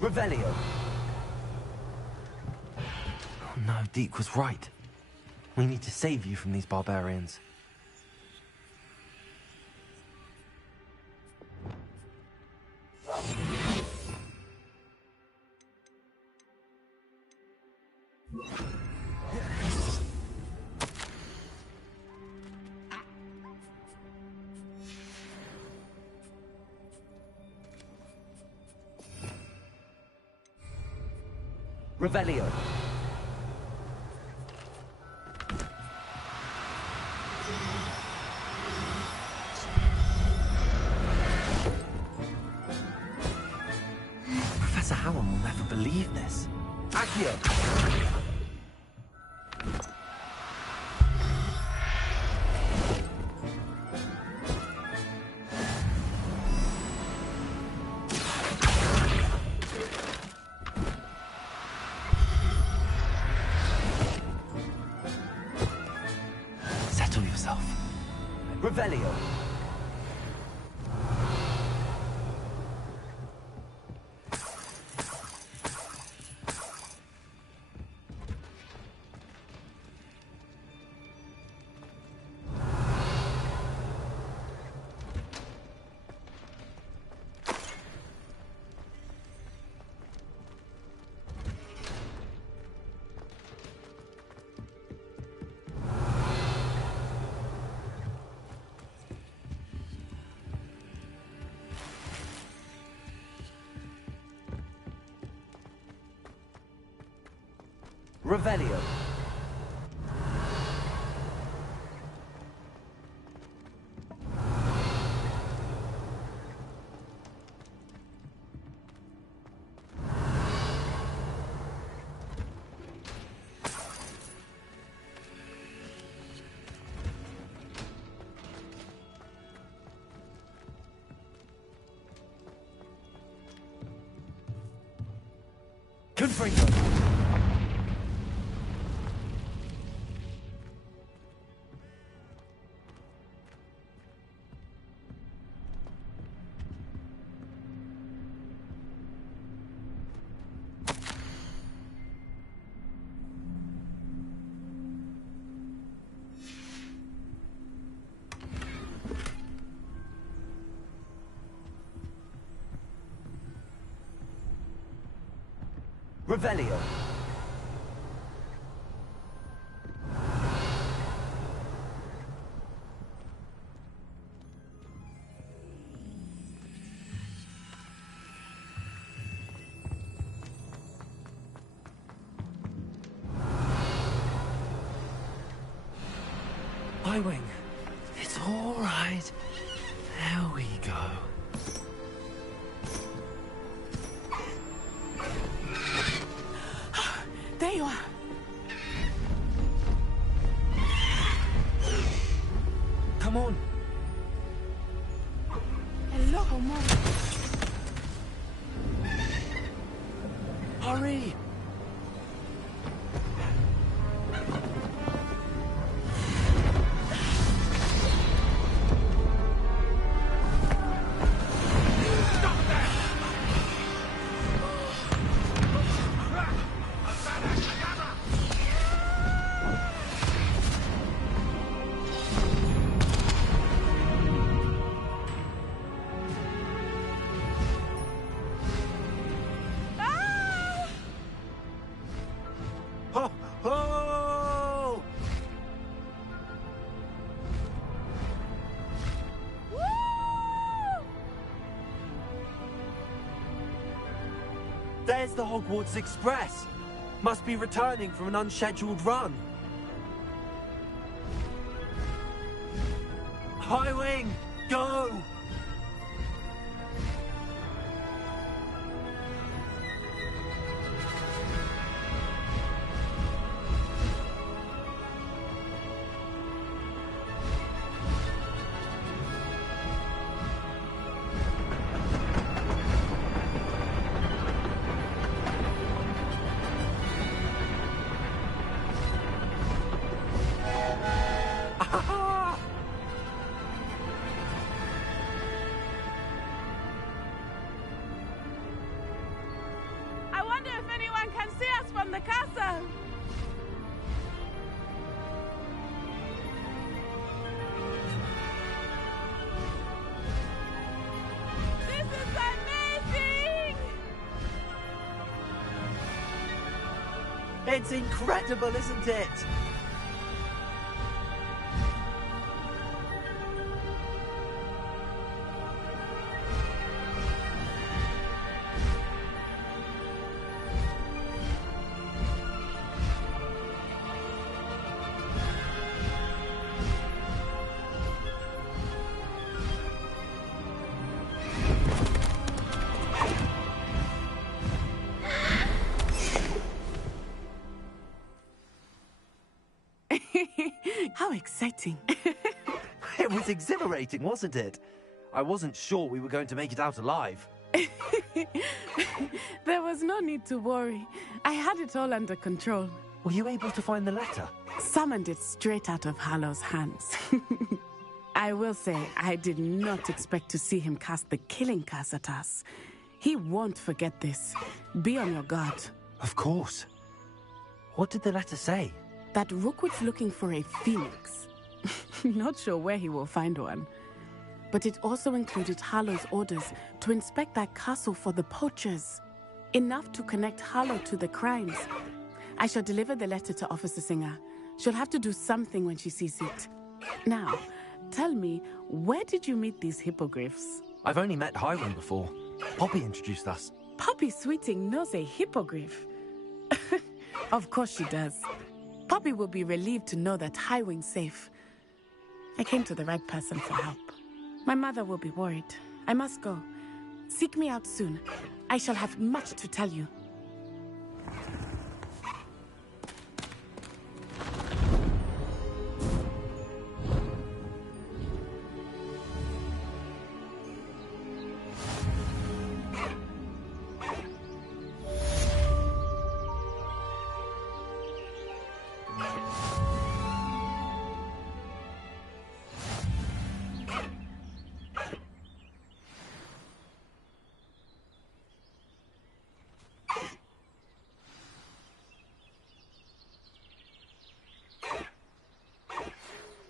Revelio. Oh no, Deke was right. We need to save you from these barbarians. Revelio. Professor Howard will never believe this. Accio. Settle yourself. Revelio. Revelio. Confringo. Revelio. Highwing, it's all right. There we go. There you are. Come on. Hello, Mom. Hurry. Oh! There's the Hogwarts Express. Must be returning from an unscheduled run. Highwing, go! It's incredible, isn't it? How exciting. It was exhilarating, wasn't it? I wasn't sure we were going to make it out alive. There was no need to worry. I had it all under control. Were you able to find the letter? Summoned it straight out of Hallow's hands. I will say, I did not expect to see him cast the killing curse at us. He won't forget this. Be on your guard. Of course. What did the letter say? That Rookwood's looking for a phoenix. Not sure where he will find one. But it also included Hallow's orders to inspect that castle for the poachers. Enough to connect Hallow to the crimes. I shall deliver the letter to Officer Singer. She'll have to do something when she sees it. Now, tell me, where did you meet these hippogriffs? I've only met Highwing before. Poppy introduced us. Poppy Sweeting knows a hippogriff. Of course she does. Poppy will be relieved to know that Highwing's safe. I came to the right person for help. My mother will be worried. I must go. Seek me out soon. I shall have much to tell you.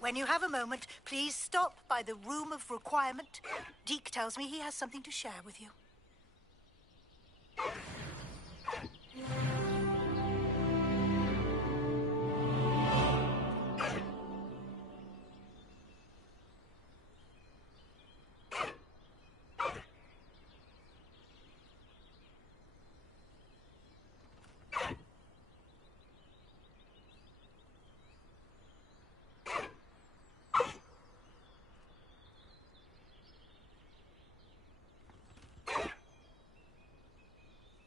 When you have a moment, please stop by the Room of Requirement. Deke tells me he has something to share with you.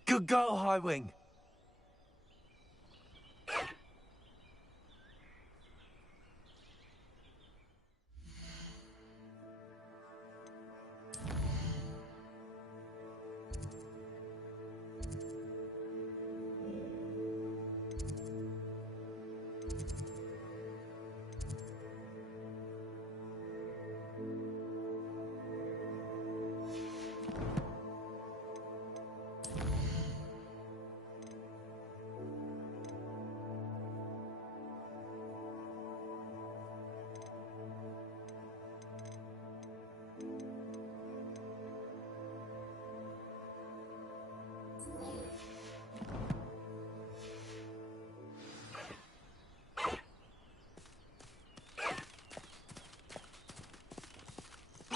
Good girl, Highwing.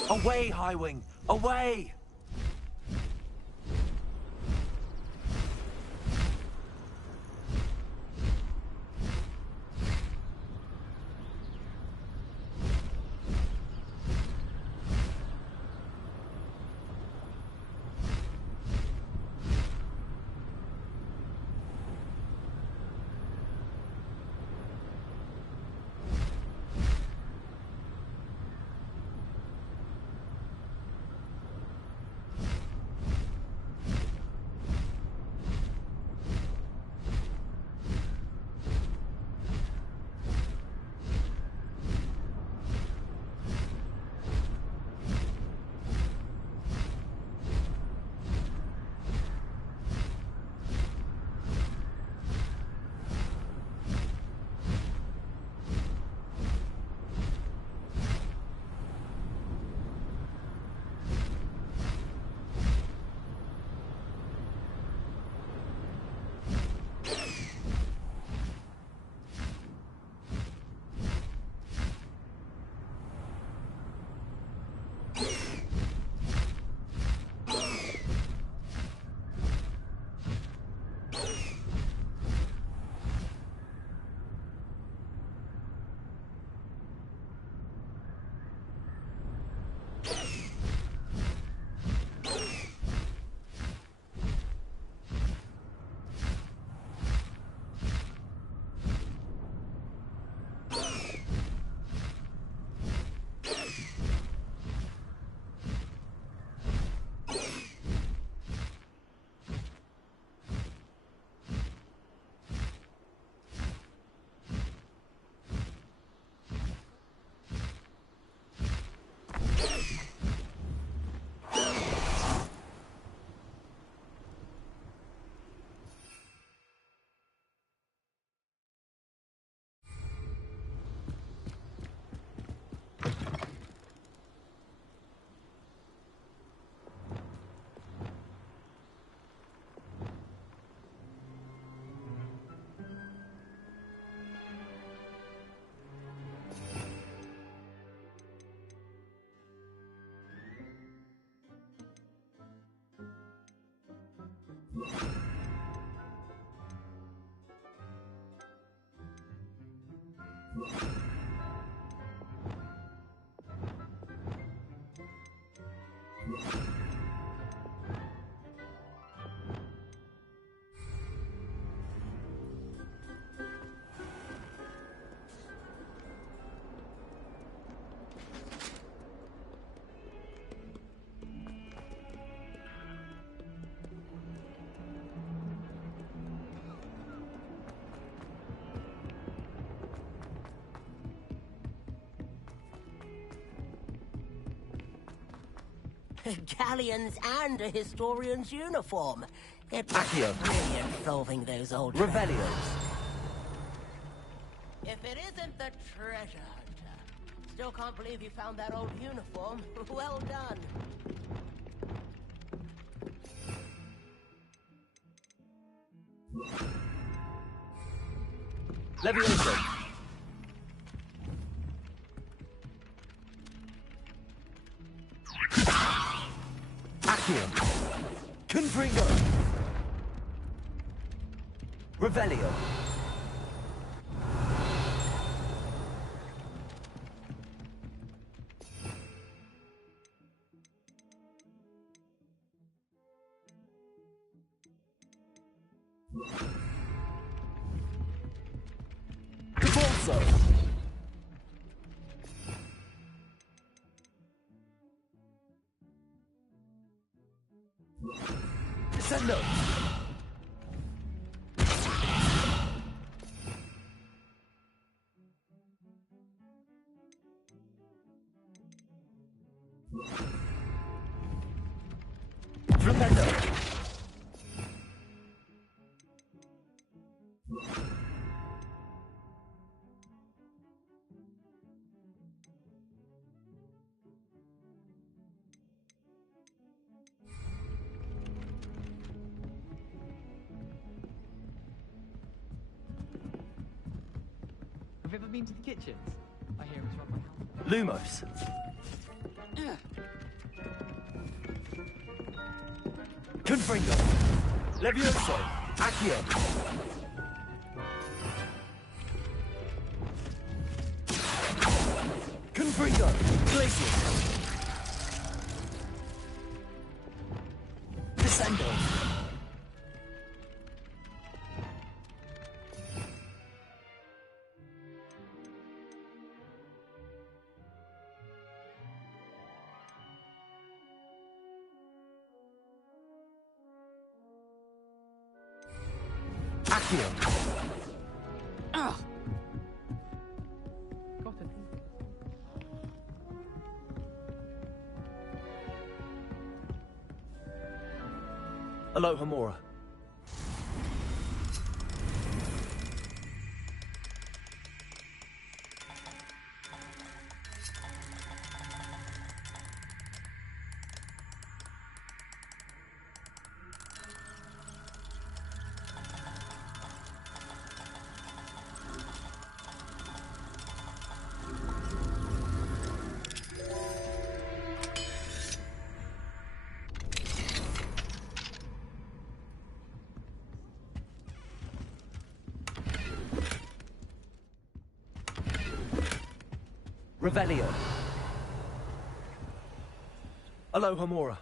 Away, Highwing! Away! Galleons and a historian's uniform. It was Accio. brilliant solving those old Revelios. If it isn't the treasure hunter. Still can't believe you found that old uniform. Well done. Levioso. Accio. Confringo. Revelio. Cabolso. Descendo. Tremendo. Have you ever been to the kitchens? I hear it's run by Lumos. Confringo. Levioso. Accio. Confringo. Glacius. Descendo. Accio. Got it. Aloha Mora. Revelio. Aloha Mora.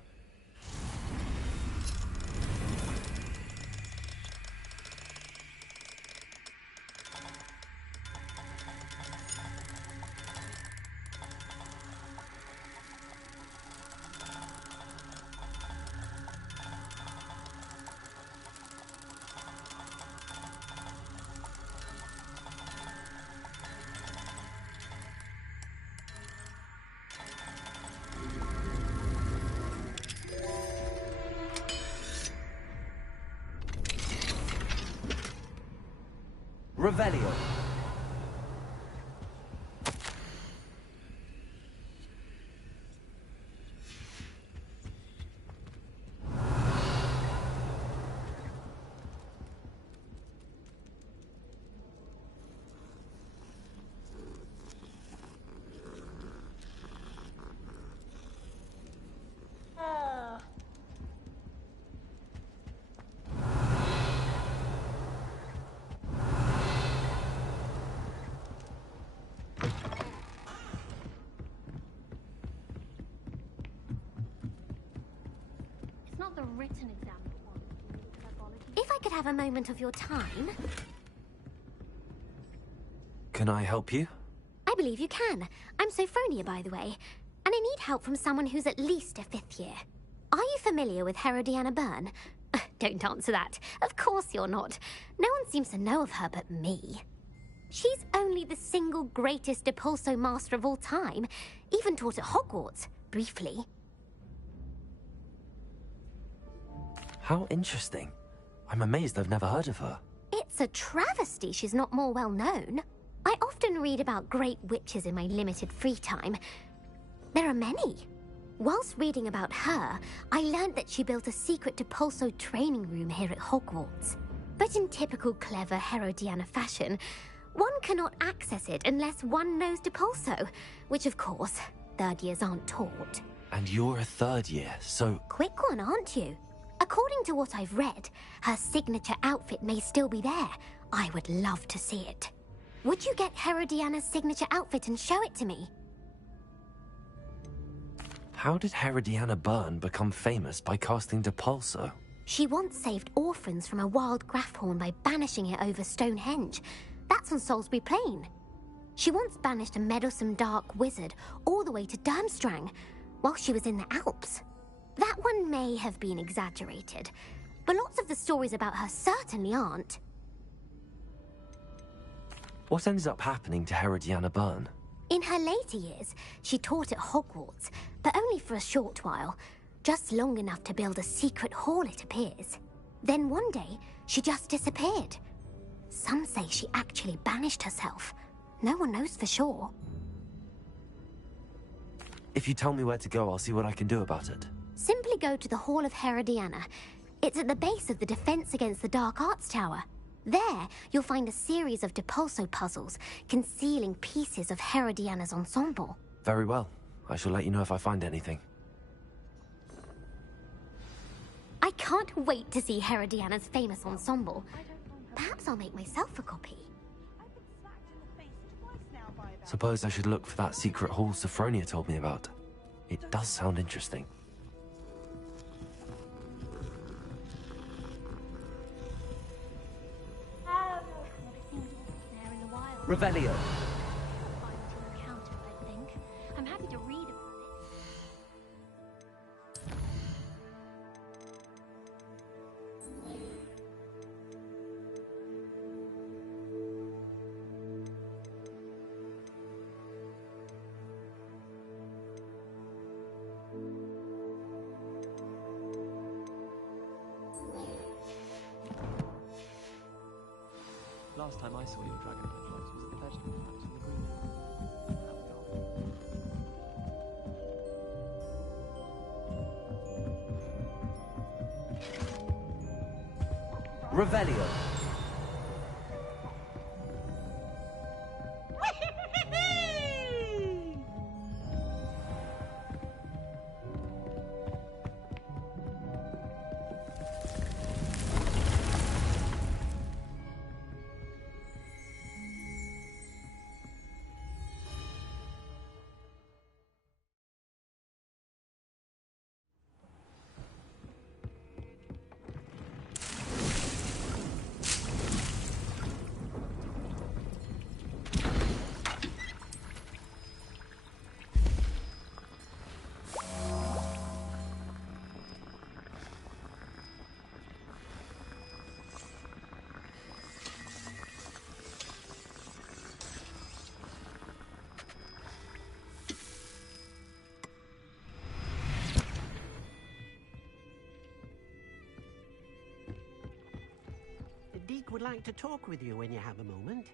Revelio. It's not the written exam you want. If I could have a moment of your time... Can I help you? I believe you can. I'm Sophronia, by the way. And I need help from someone who's at least a 5th year. Are you familiar with Herodiana Byrne? Don't answer that. Of course you're not. No one seems to know of her but me. She's only the single greatest Depulso master of all time. Even taught at Hogwarts, briefly. How interesting. I'm amazed I've never heard of her. It's a travesty she's not more well known. I often read about great witches in my limited free time. There are many. Whilst reading about her, I learned that she built a secret Depulso training room here at Hogwarts. But in typical clever Herodiana fashion, one cannot access it unless one knows Depulso, which of course, third years aren't taught. And you're a third year, so... Quick one, aren't you? According to what I've read, her signature outfit may still be there. I would love to see it. Would you get Herodiana's signature outfit and show it to me? How did Herodiana Byrne become famous by casting Depulso? She once saved orphans from a wild Grafhorn by banishing it over Stonehenge. That's on Salisbury Plain. She once banished a meddlesome dark wizard all the way to Durmstrang while she was in the Alps. That one may have been exaggerated, but lots of the stories about her certainly aren't. What ended up happening to Herodiana Byrne? In her later years, she taught at Hogwarts, but only for a short while. Just long enough to build a secret hall, it appears. Then one day, she just disappeared. Some say she actually banished herself. No one knows for sure. If you tell me where to go, I'll see what I can do about it. Simply go to the Hall of Herodiana. It's at the base of the Defense Against the Dark Arts Tower. There, you'll find a series of Depulso puzzles concealing pieces of Herodiana's ensemble. Very well. I shall let you know if I find anything. I can't wait to see Herodiana's famous ensemble. Perhaps I'll make myself a copy. Suppose I should look for that secret hall Sophronia told me about. It does sound interesting. Revelio. I'm happy to read about it. Last time I saw your dragon was at the vegetable patch in the green room. That was gone. Revelio. Deke would like to talk with you when you have a moment.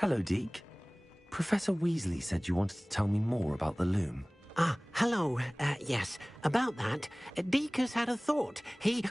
Hello, Deke. Professor Weasley said you wanted to tell me more about the loom. Ah, hello. Yes, about that. Deke has had a thought. He...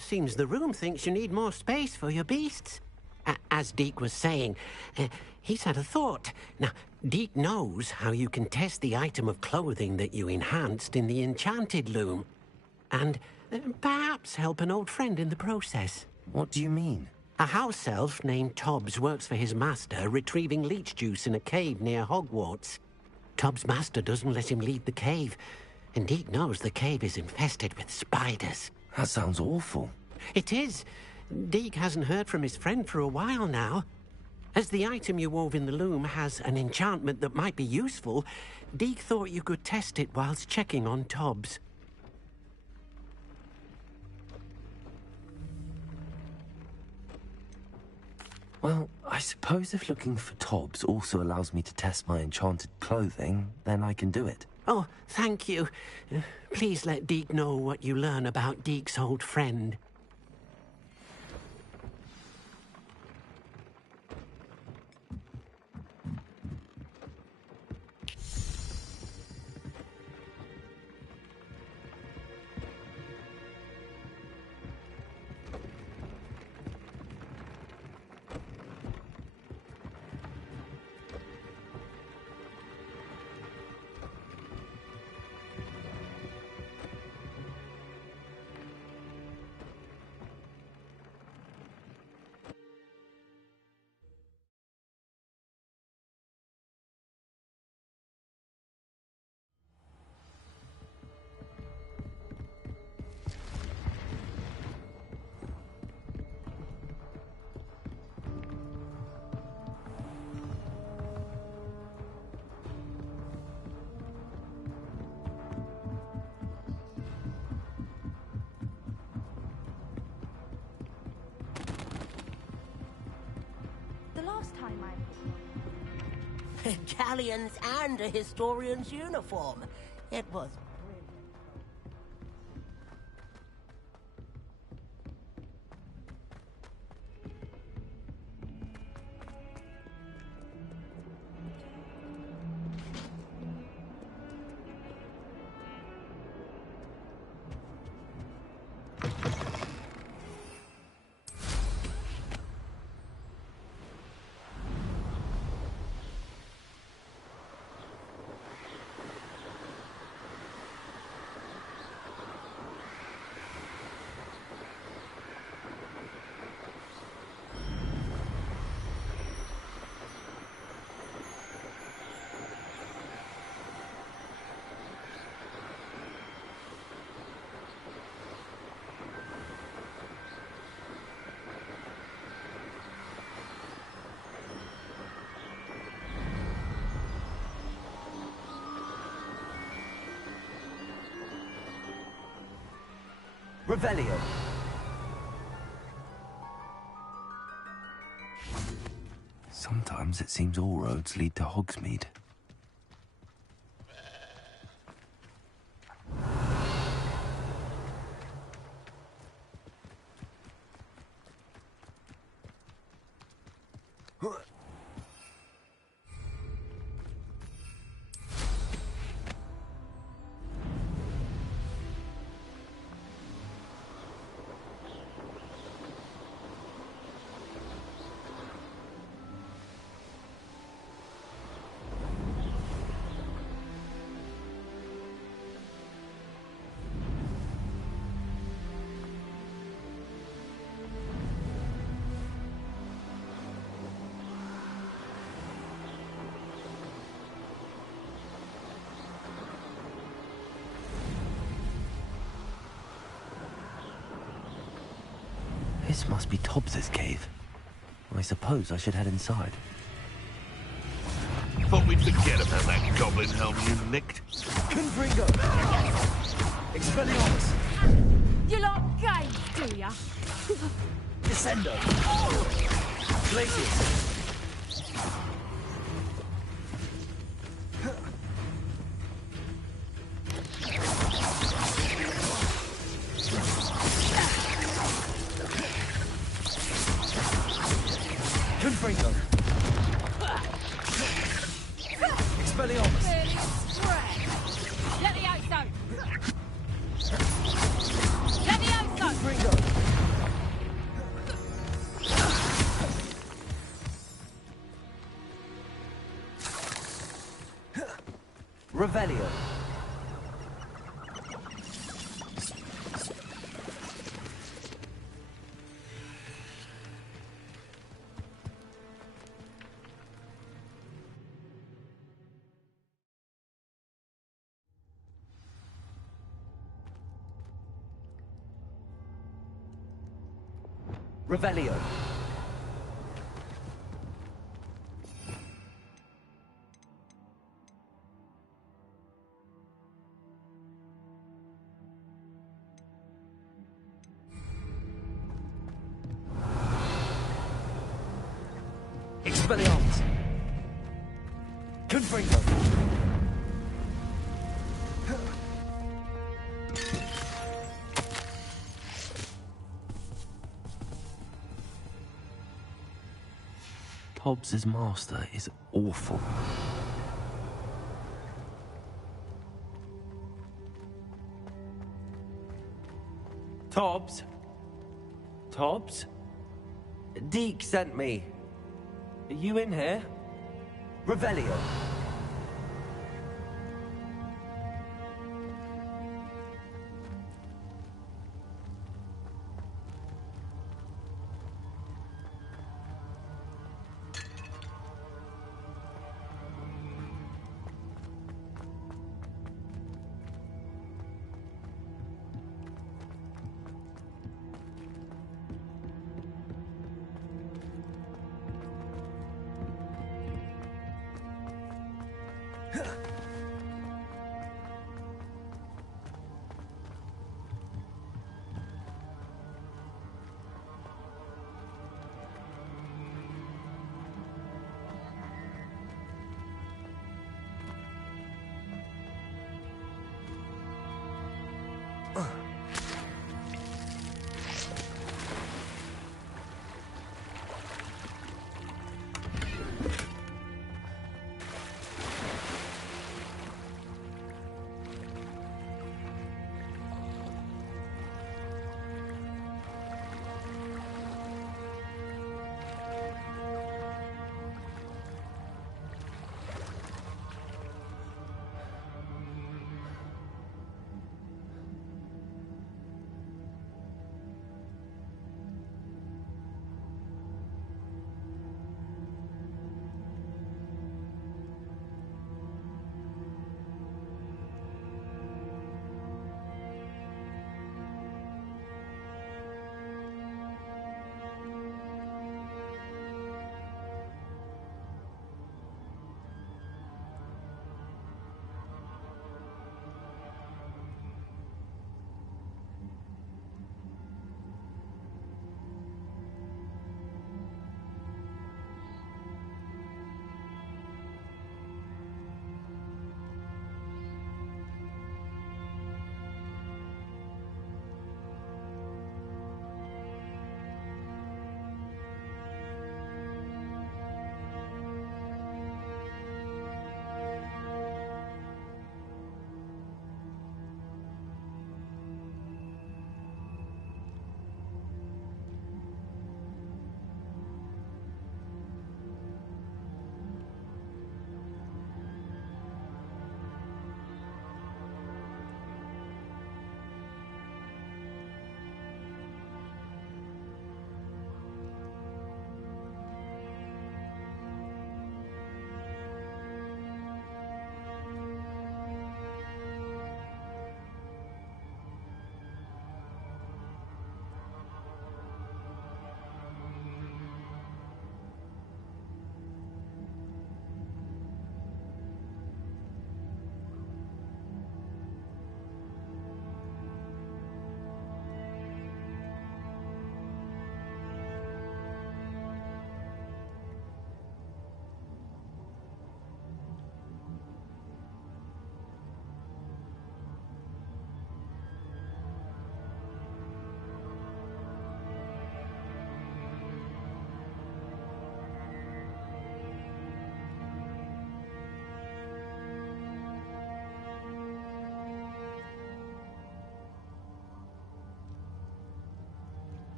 Seems the room thinks you need more space for your beasts. As Deke was saying, he's had a thought. Now, Deke knows how you can test the item of clothing that you enhanced in the enchanted loom. And perhaps help an old friend in the process. What do you mean? A house elf named Tobbs works for his master, retrieving leech juice in a cave near Hogwarts. Tobbs' master doesn't let him leave the cave, and Deke knows the cave is infested with spiders. That sounds awful. It is. Deke hasn't heard from his friend for a while now. As the item you wove in the loom has an enchantment that might be useful, Deke thought you could test it whilst checking on Tobbs. Well, I suppose if looking for Tobbs also allows me to test my enchanted clothing, then I can do it. Oh, thank you. Please let Deke know what you learn about Deke's old friend. Galleons and a historian's uniform. It was Revelio. Sometimes it seems all roads lead to Hogsmeade. This must be Tobbs's cave. I suppose I should head inside. Thought we'd forget about that goblin helm you nicked. Confringo! Expelliarmus! You like games, do ya? Descendo! Glacius! Confringo! Expelliarmus! Levioso! Levioso! Confringo! Revelio! Revelio. Expelliarmus. Confringo. Hobbs's master is awful. Tobbs? Tobbs? Deke sent me. Are you in here? Revelio.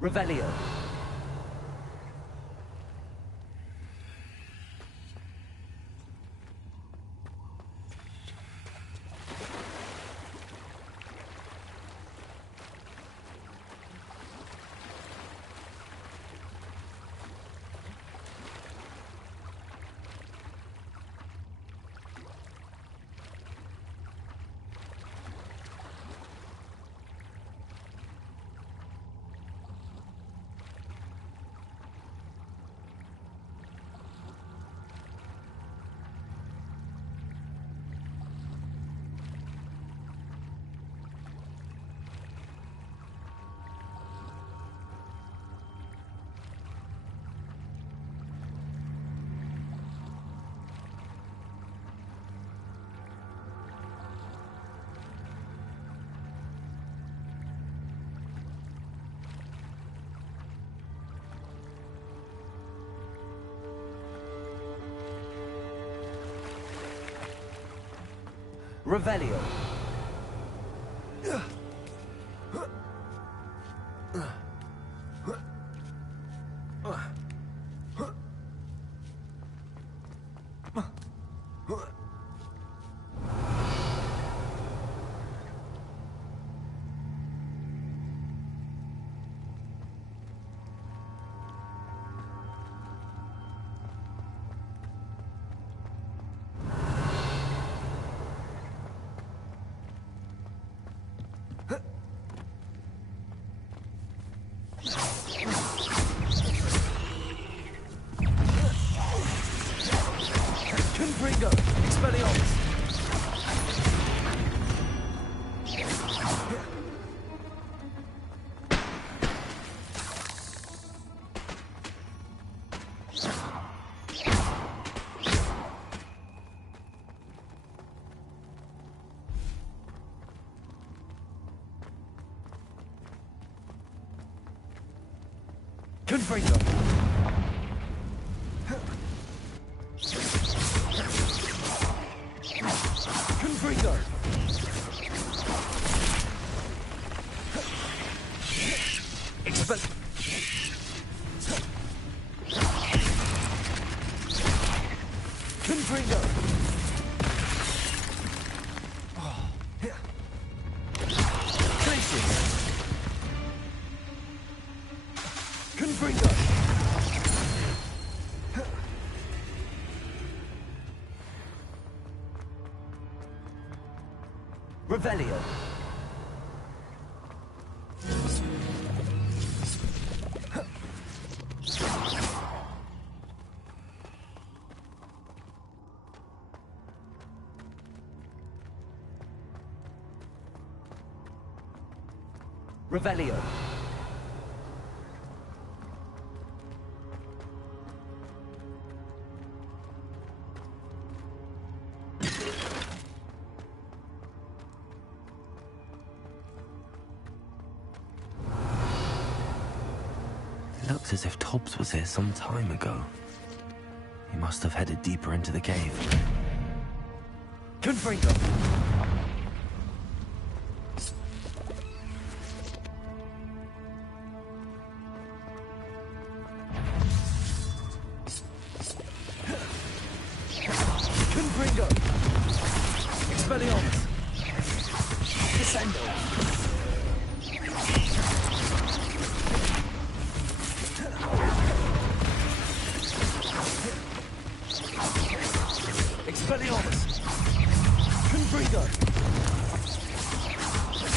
Revelio. Revelio. Confringo. Expelliarmus. Confringo. Confringo. Expel. Confringo. Glacius. Confringo. Revelio. Revelio. It looks as if Tobbs was here some time ago. He must have headed deeper into the cave. Confringo. Confringo. Expelliarmus. Descendo. Expelliarmus. Confringo.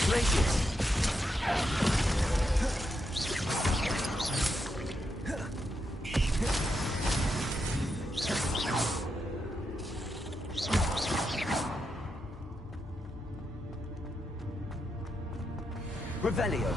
Glacius. Revelio.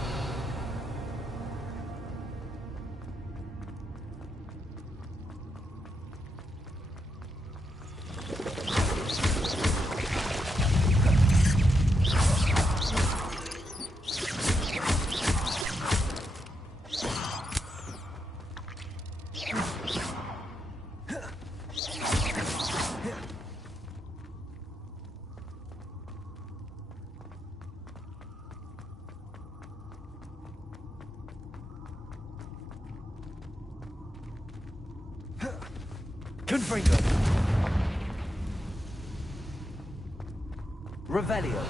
Confringo. Revelio.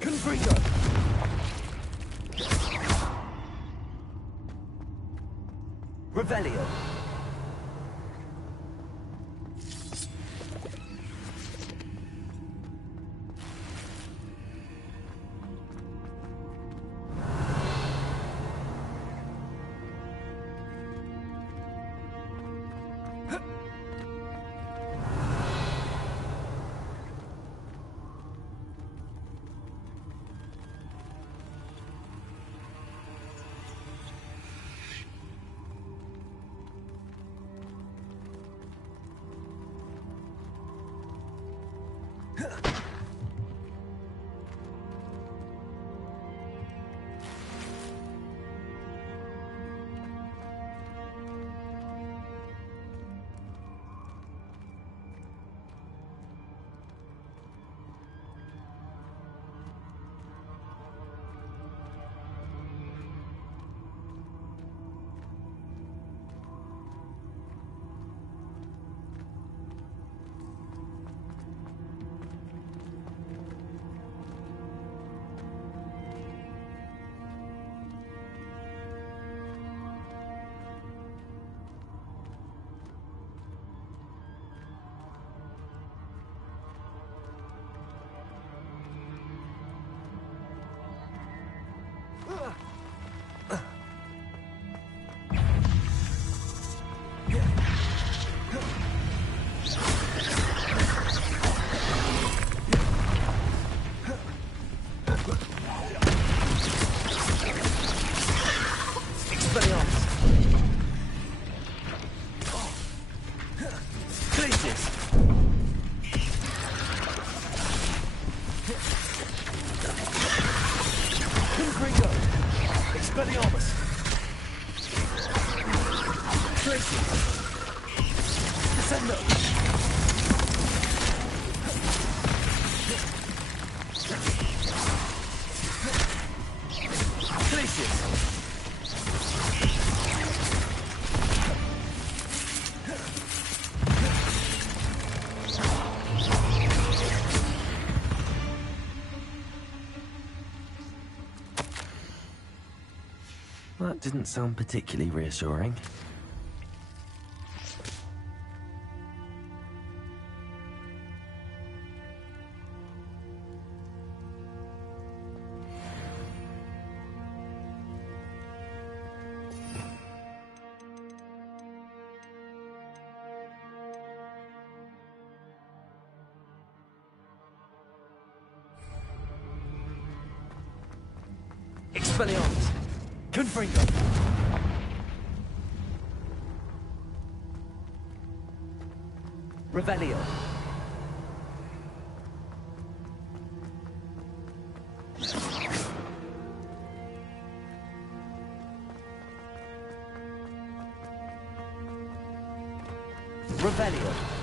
Confringo. Revelio. That didn't sound particularly reassuring. Expelliarmus. Confringo. Revelio. Revelio.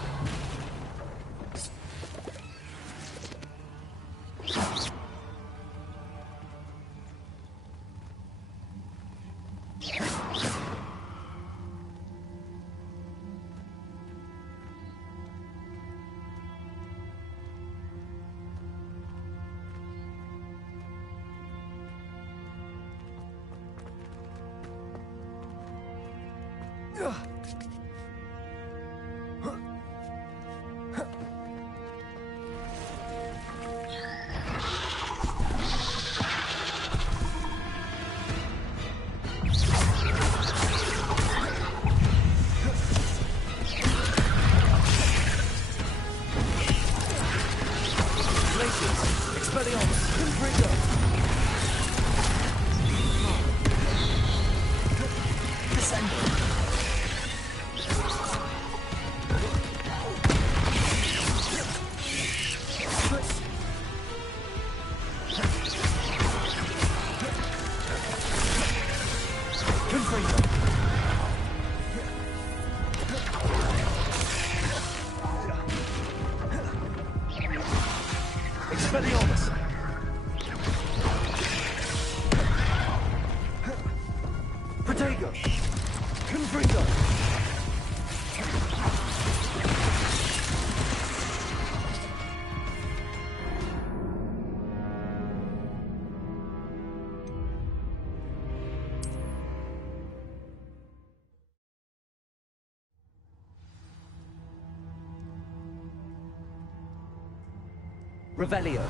Confringo. Expelliarmus. Protego. Confringo. Revelio.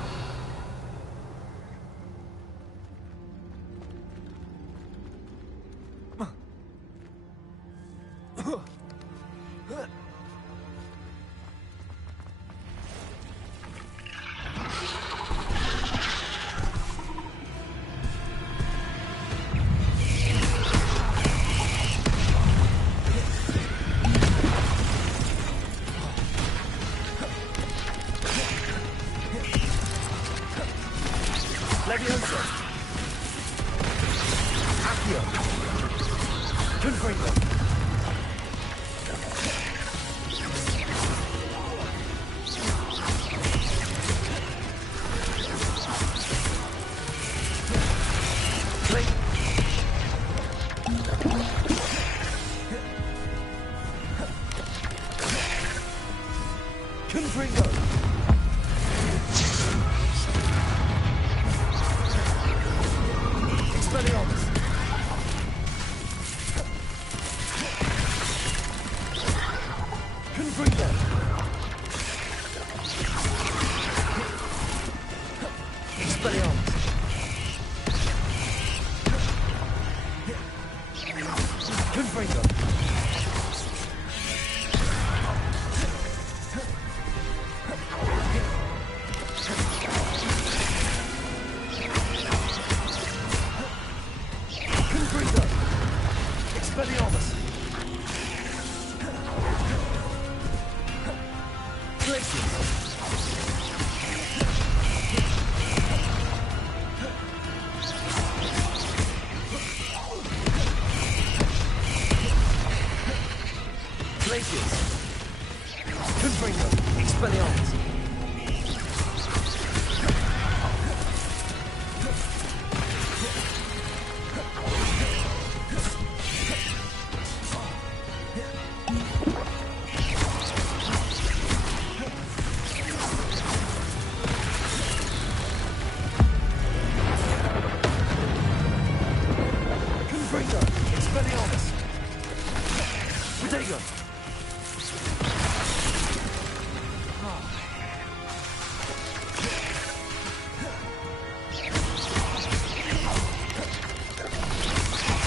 Leviosa. Accio. Confringo. Click. Confringo. Expelliarmus. Confringo. Expelliarmus. Confringo. Confringo. Expelliarmus. Glacius. Glacius. Confringo. Expelliarmus. Confringo. Expelliarmus. Protego.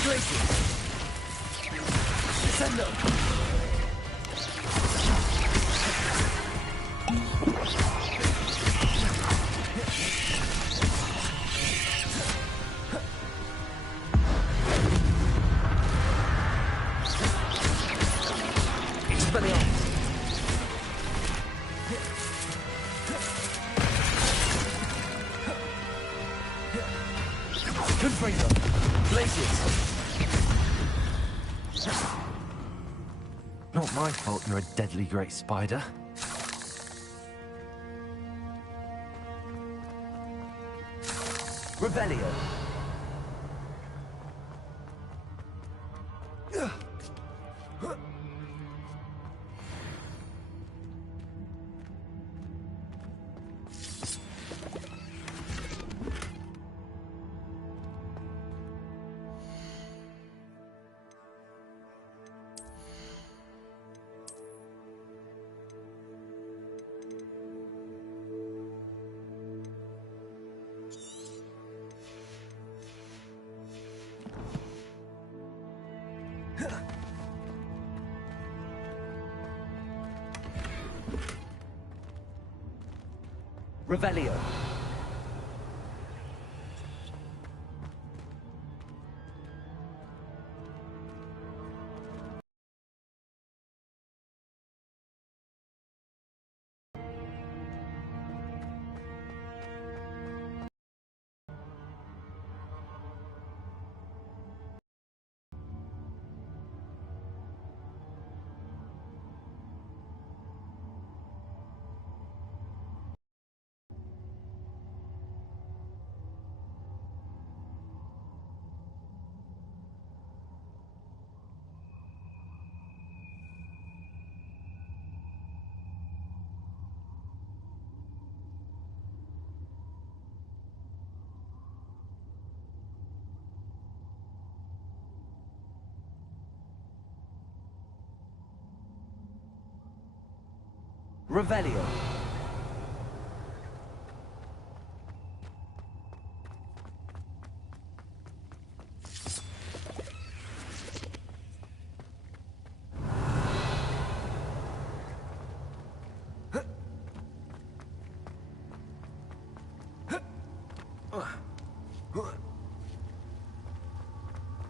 Glacius. Descendo. Expelliarmus. Confringo. Glacius. Not my fault you're a deadly great spider. Revelio. Revelio. Revelio.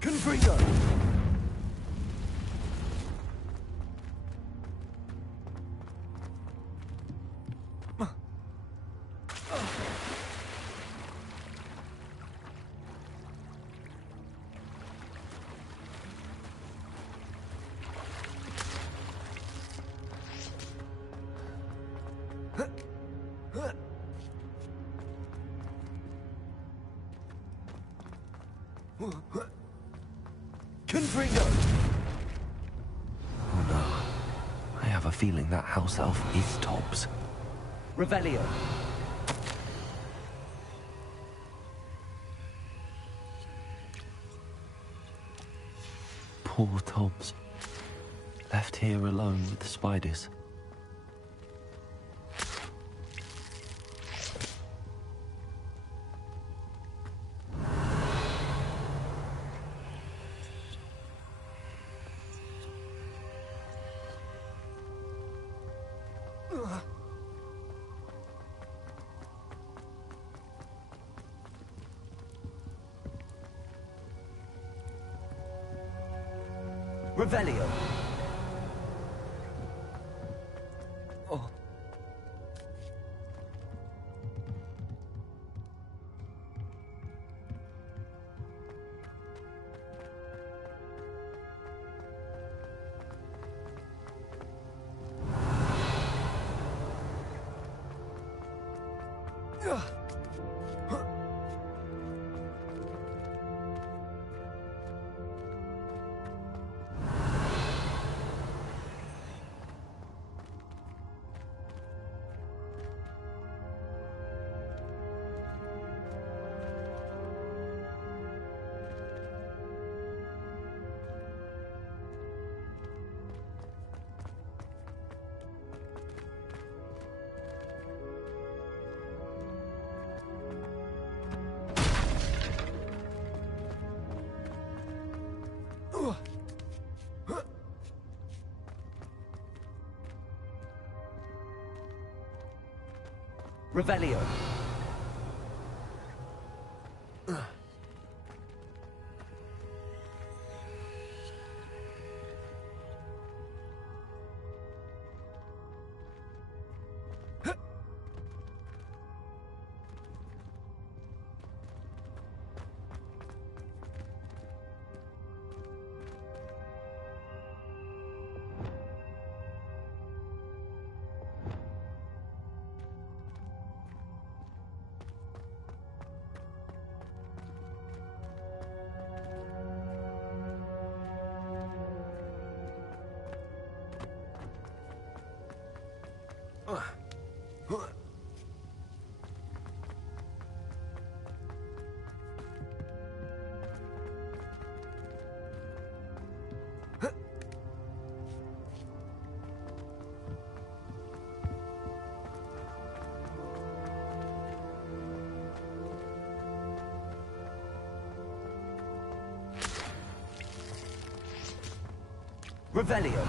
Confringo. Confringo. Oh no. I have a feeling that house elf is Tobbs. Revelio. Poor Tobbs. Left here alone with the spiders. Revelio. Oh. Revelio. Revelio.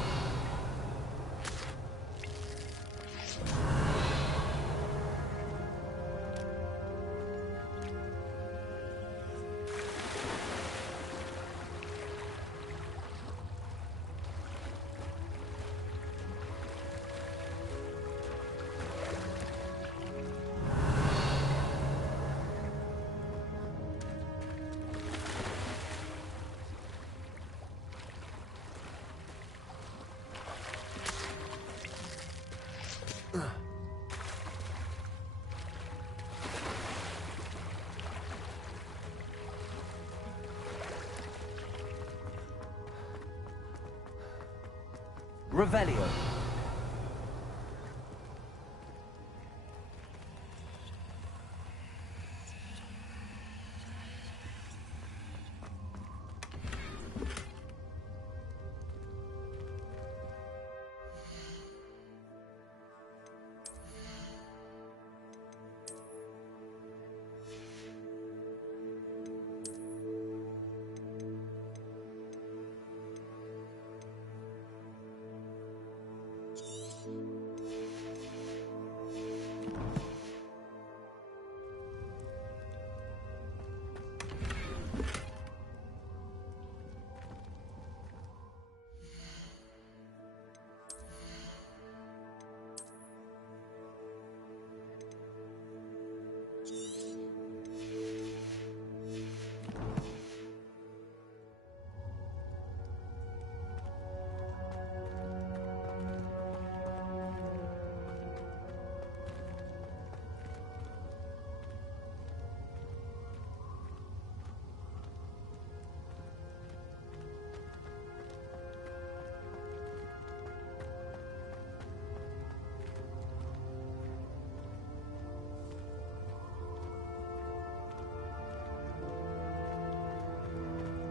Revelio.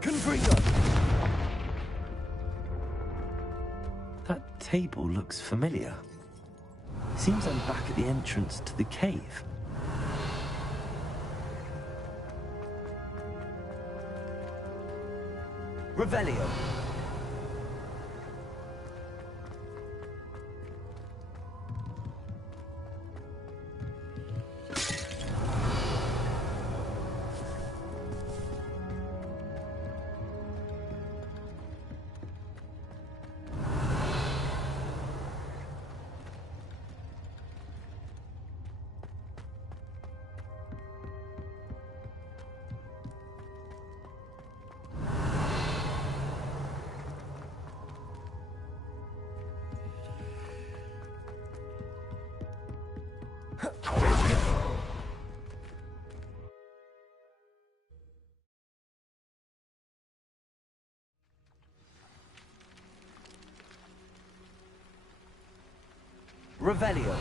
Confringo! That table looks familiar. Seems I'm back at the entrance to the cave. Revelio. Revelio.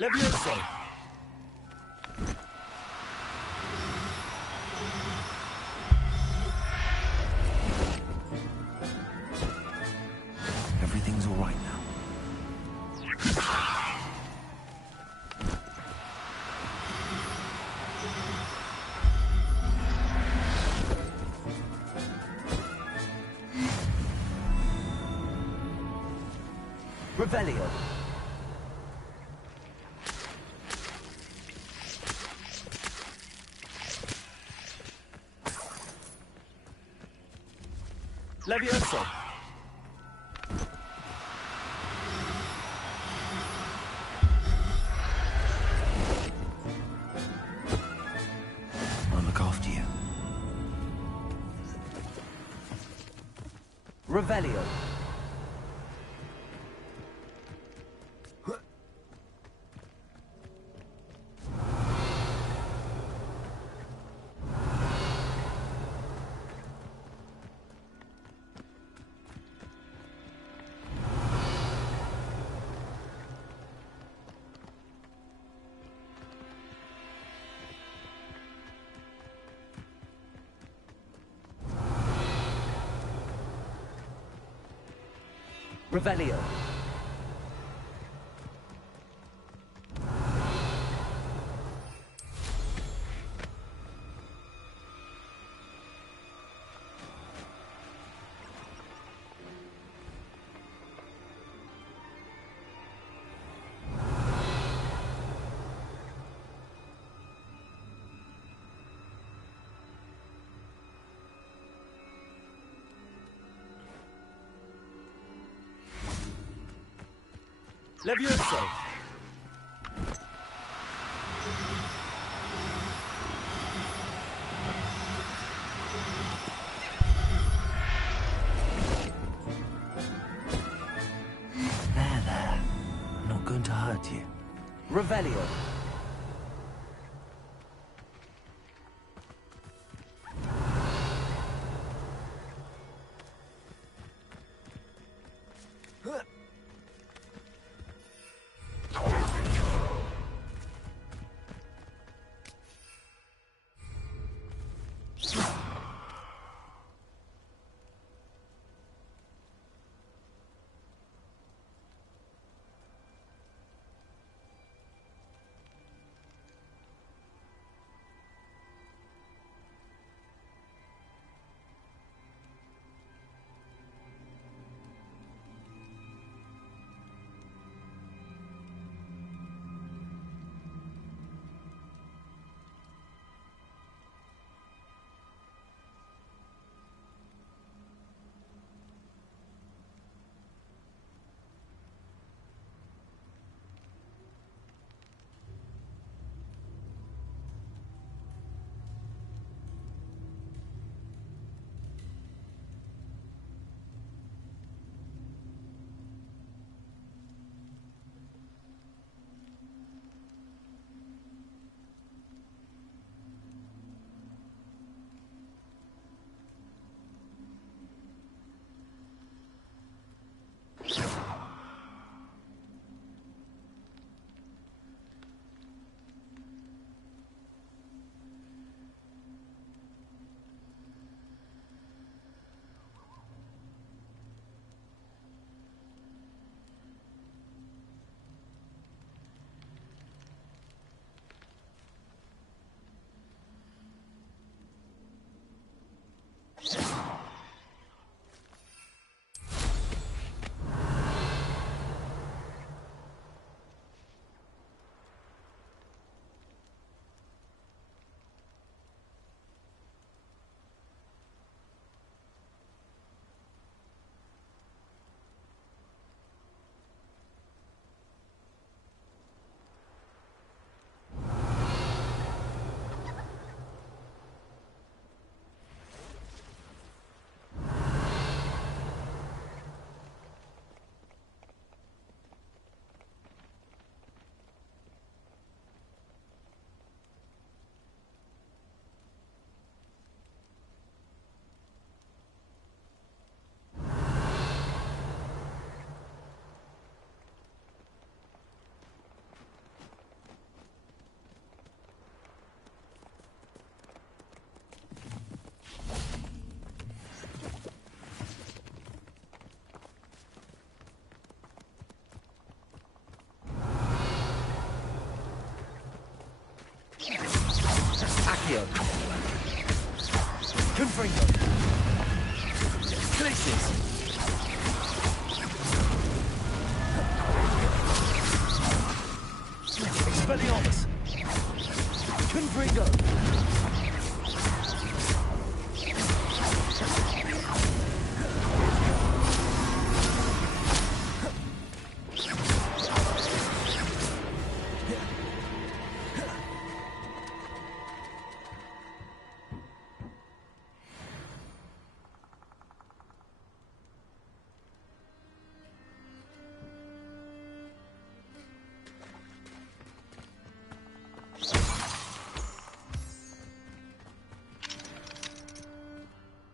Levioso. Everything's all right now. Revelio. Levioso. I'll look after you. Revelio. Revelio. Levioso. There. I'm not going to hurt you. Revelio. Accio. Confringo. Glacis. Expelliarmus. Confringo.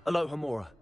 Aloha Mora.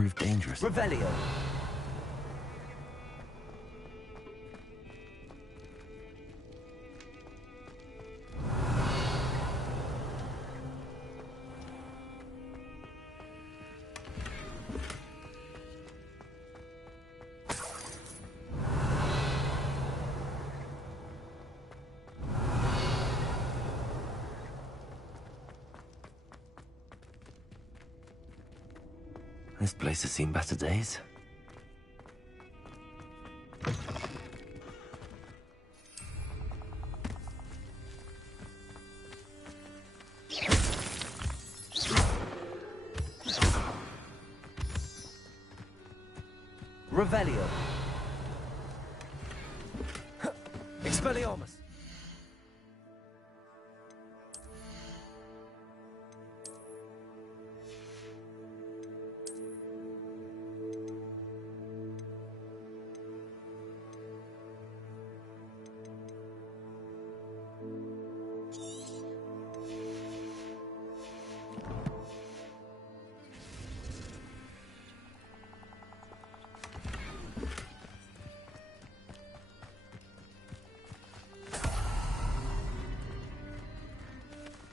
prove dangerous. Revelio. This place has seen better days. Revelio. Expelliarmus.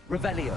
Revelio.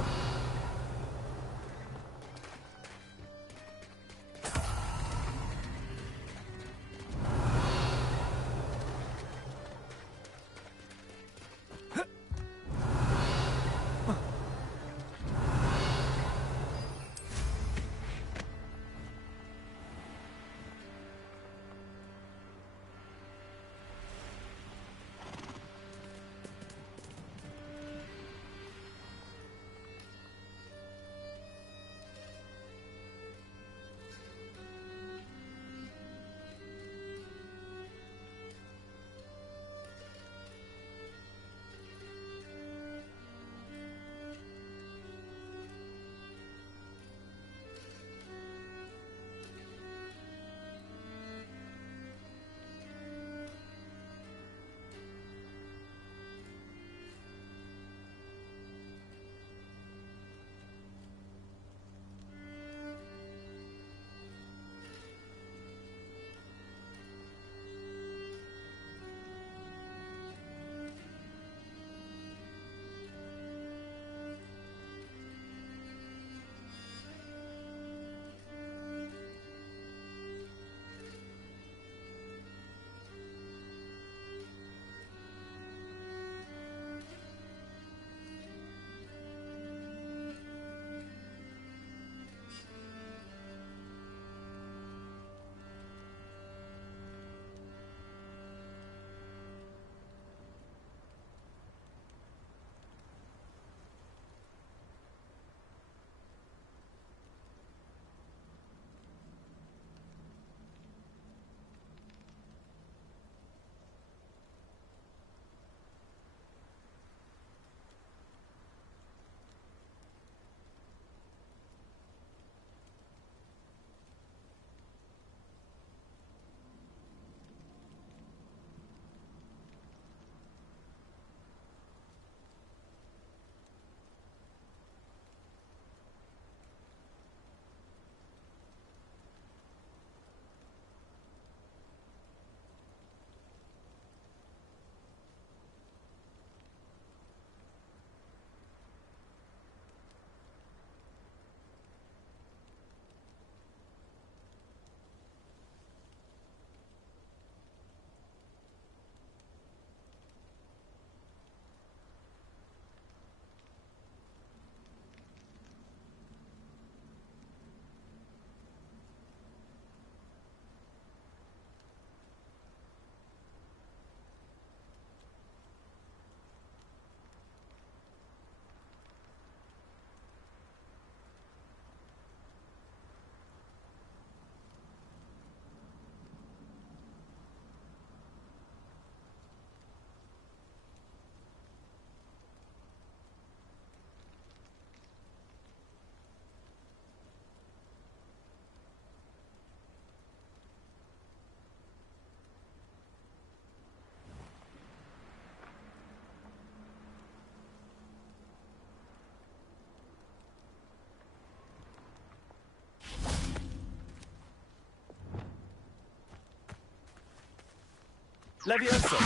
Levioso!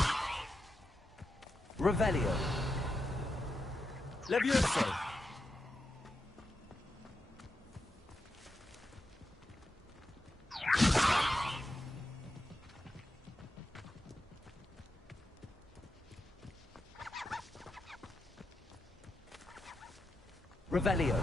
Revelio! Levioso! Revelio!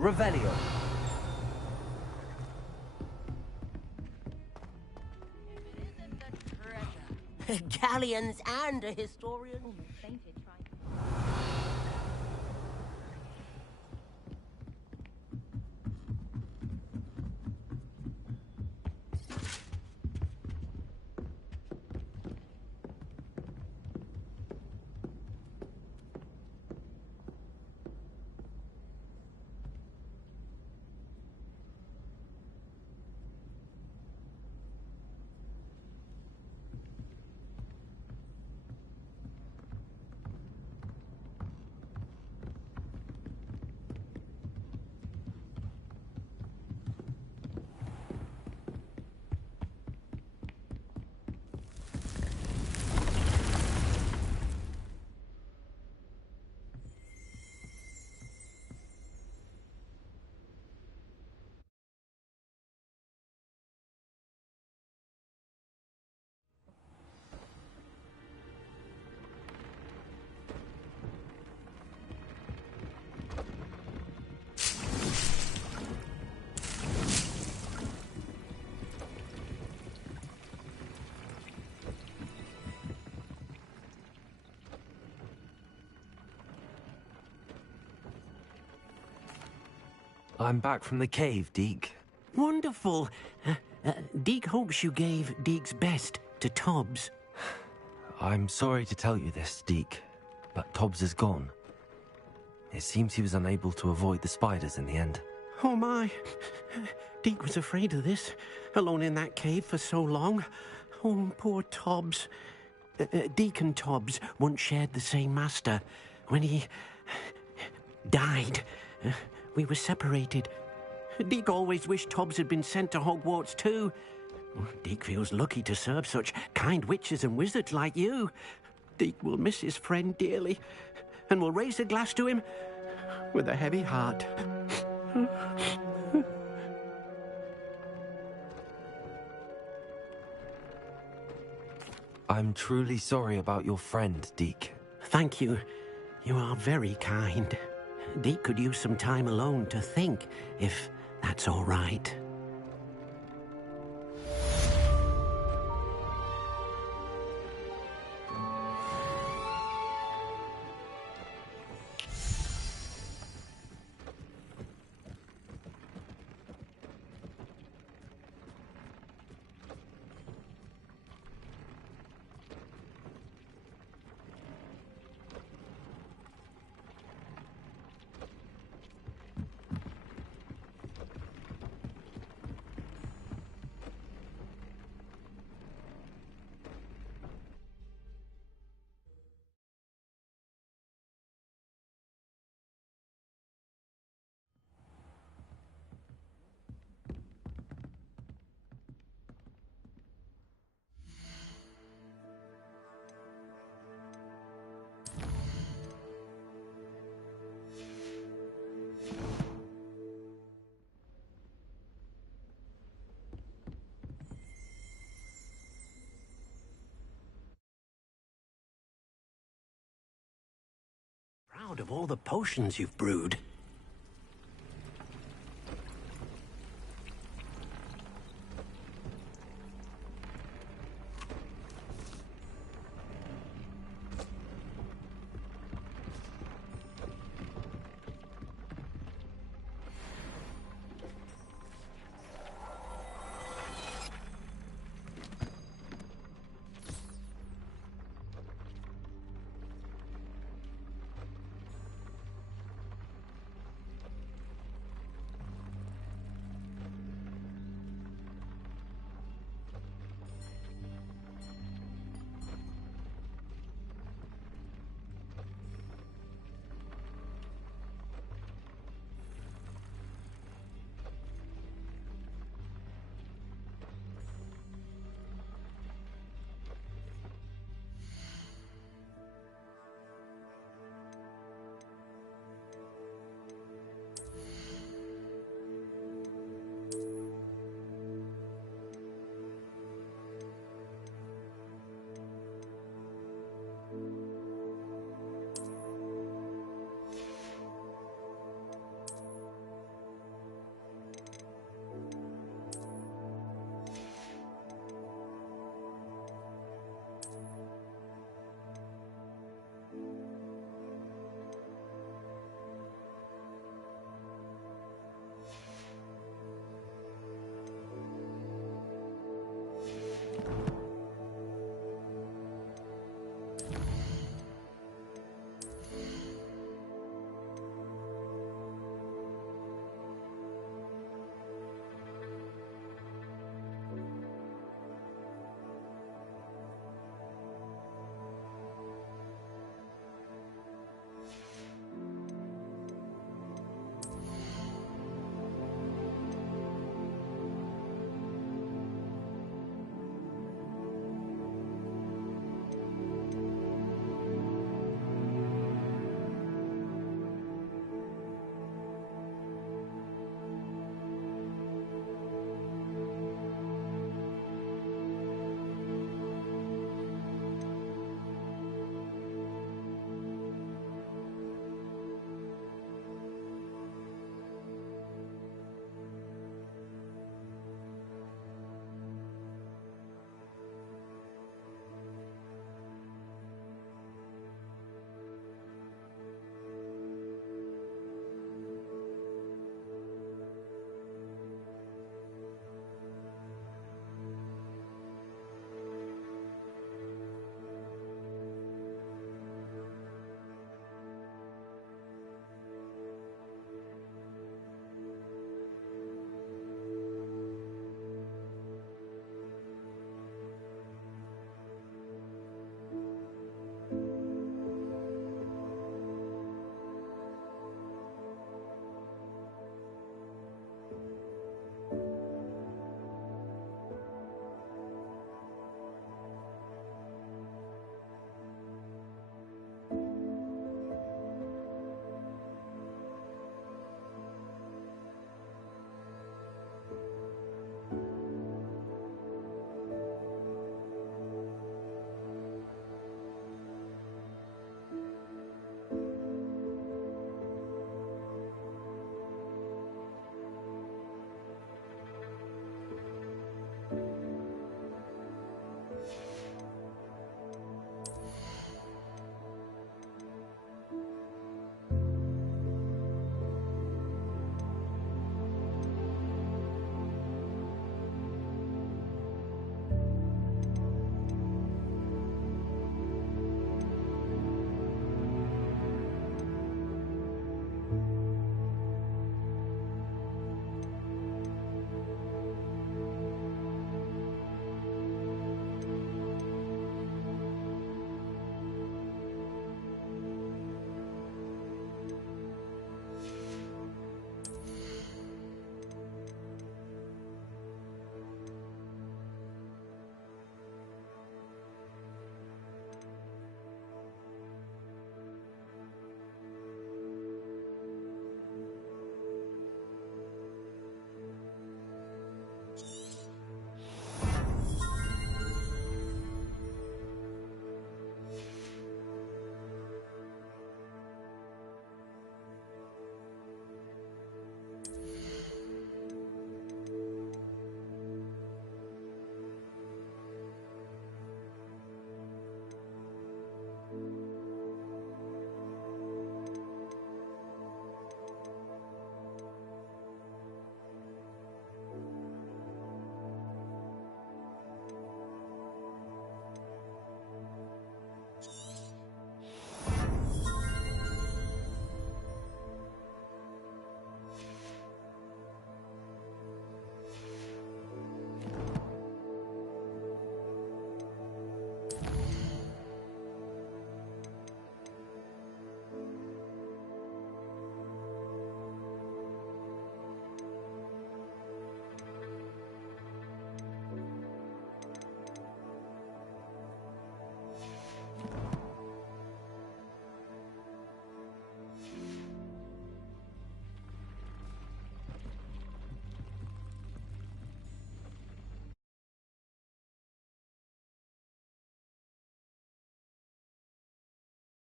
Revelio. Galleons and a historian. I'm back from the cave, Deke. Wonderful. Deke hopes you gave Deke's best to Tobbs. I'm sorry to tell you this, Deke, but Tobbs is gone. It seems he was unable to avoid the spiders in the end. Oh my. Deke was afraid of this, alone in that cave for so long. Oh, poor Tobbs. Deke and Tobbs once shared the same master. When he died, we were separated. Deke always wished Tobbs had been sent to Hogwarts too. Deke feels lucky to serve such kind witches and wizards like you. Deke will miss his friend dearly, and will raise a glass to him with a heavy heart. I'm truly sorry about your friend, Deke. Thank you. You are very kind. Deke could use some time alone to think, if that's all right. Proud of all the potions you've brewed.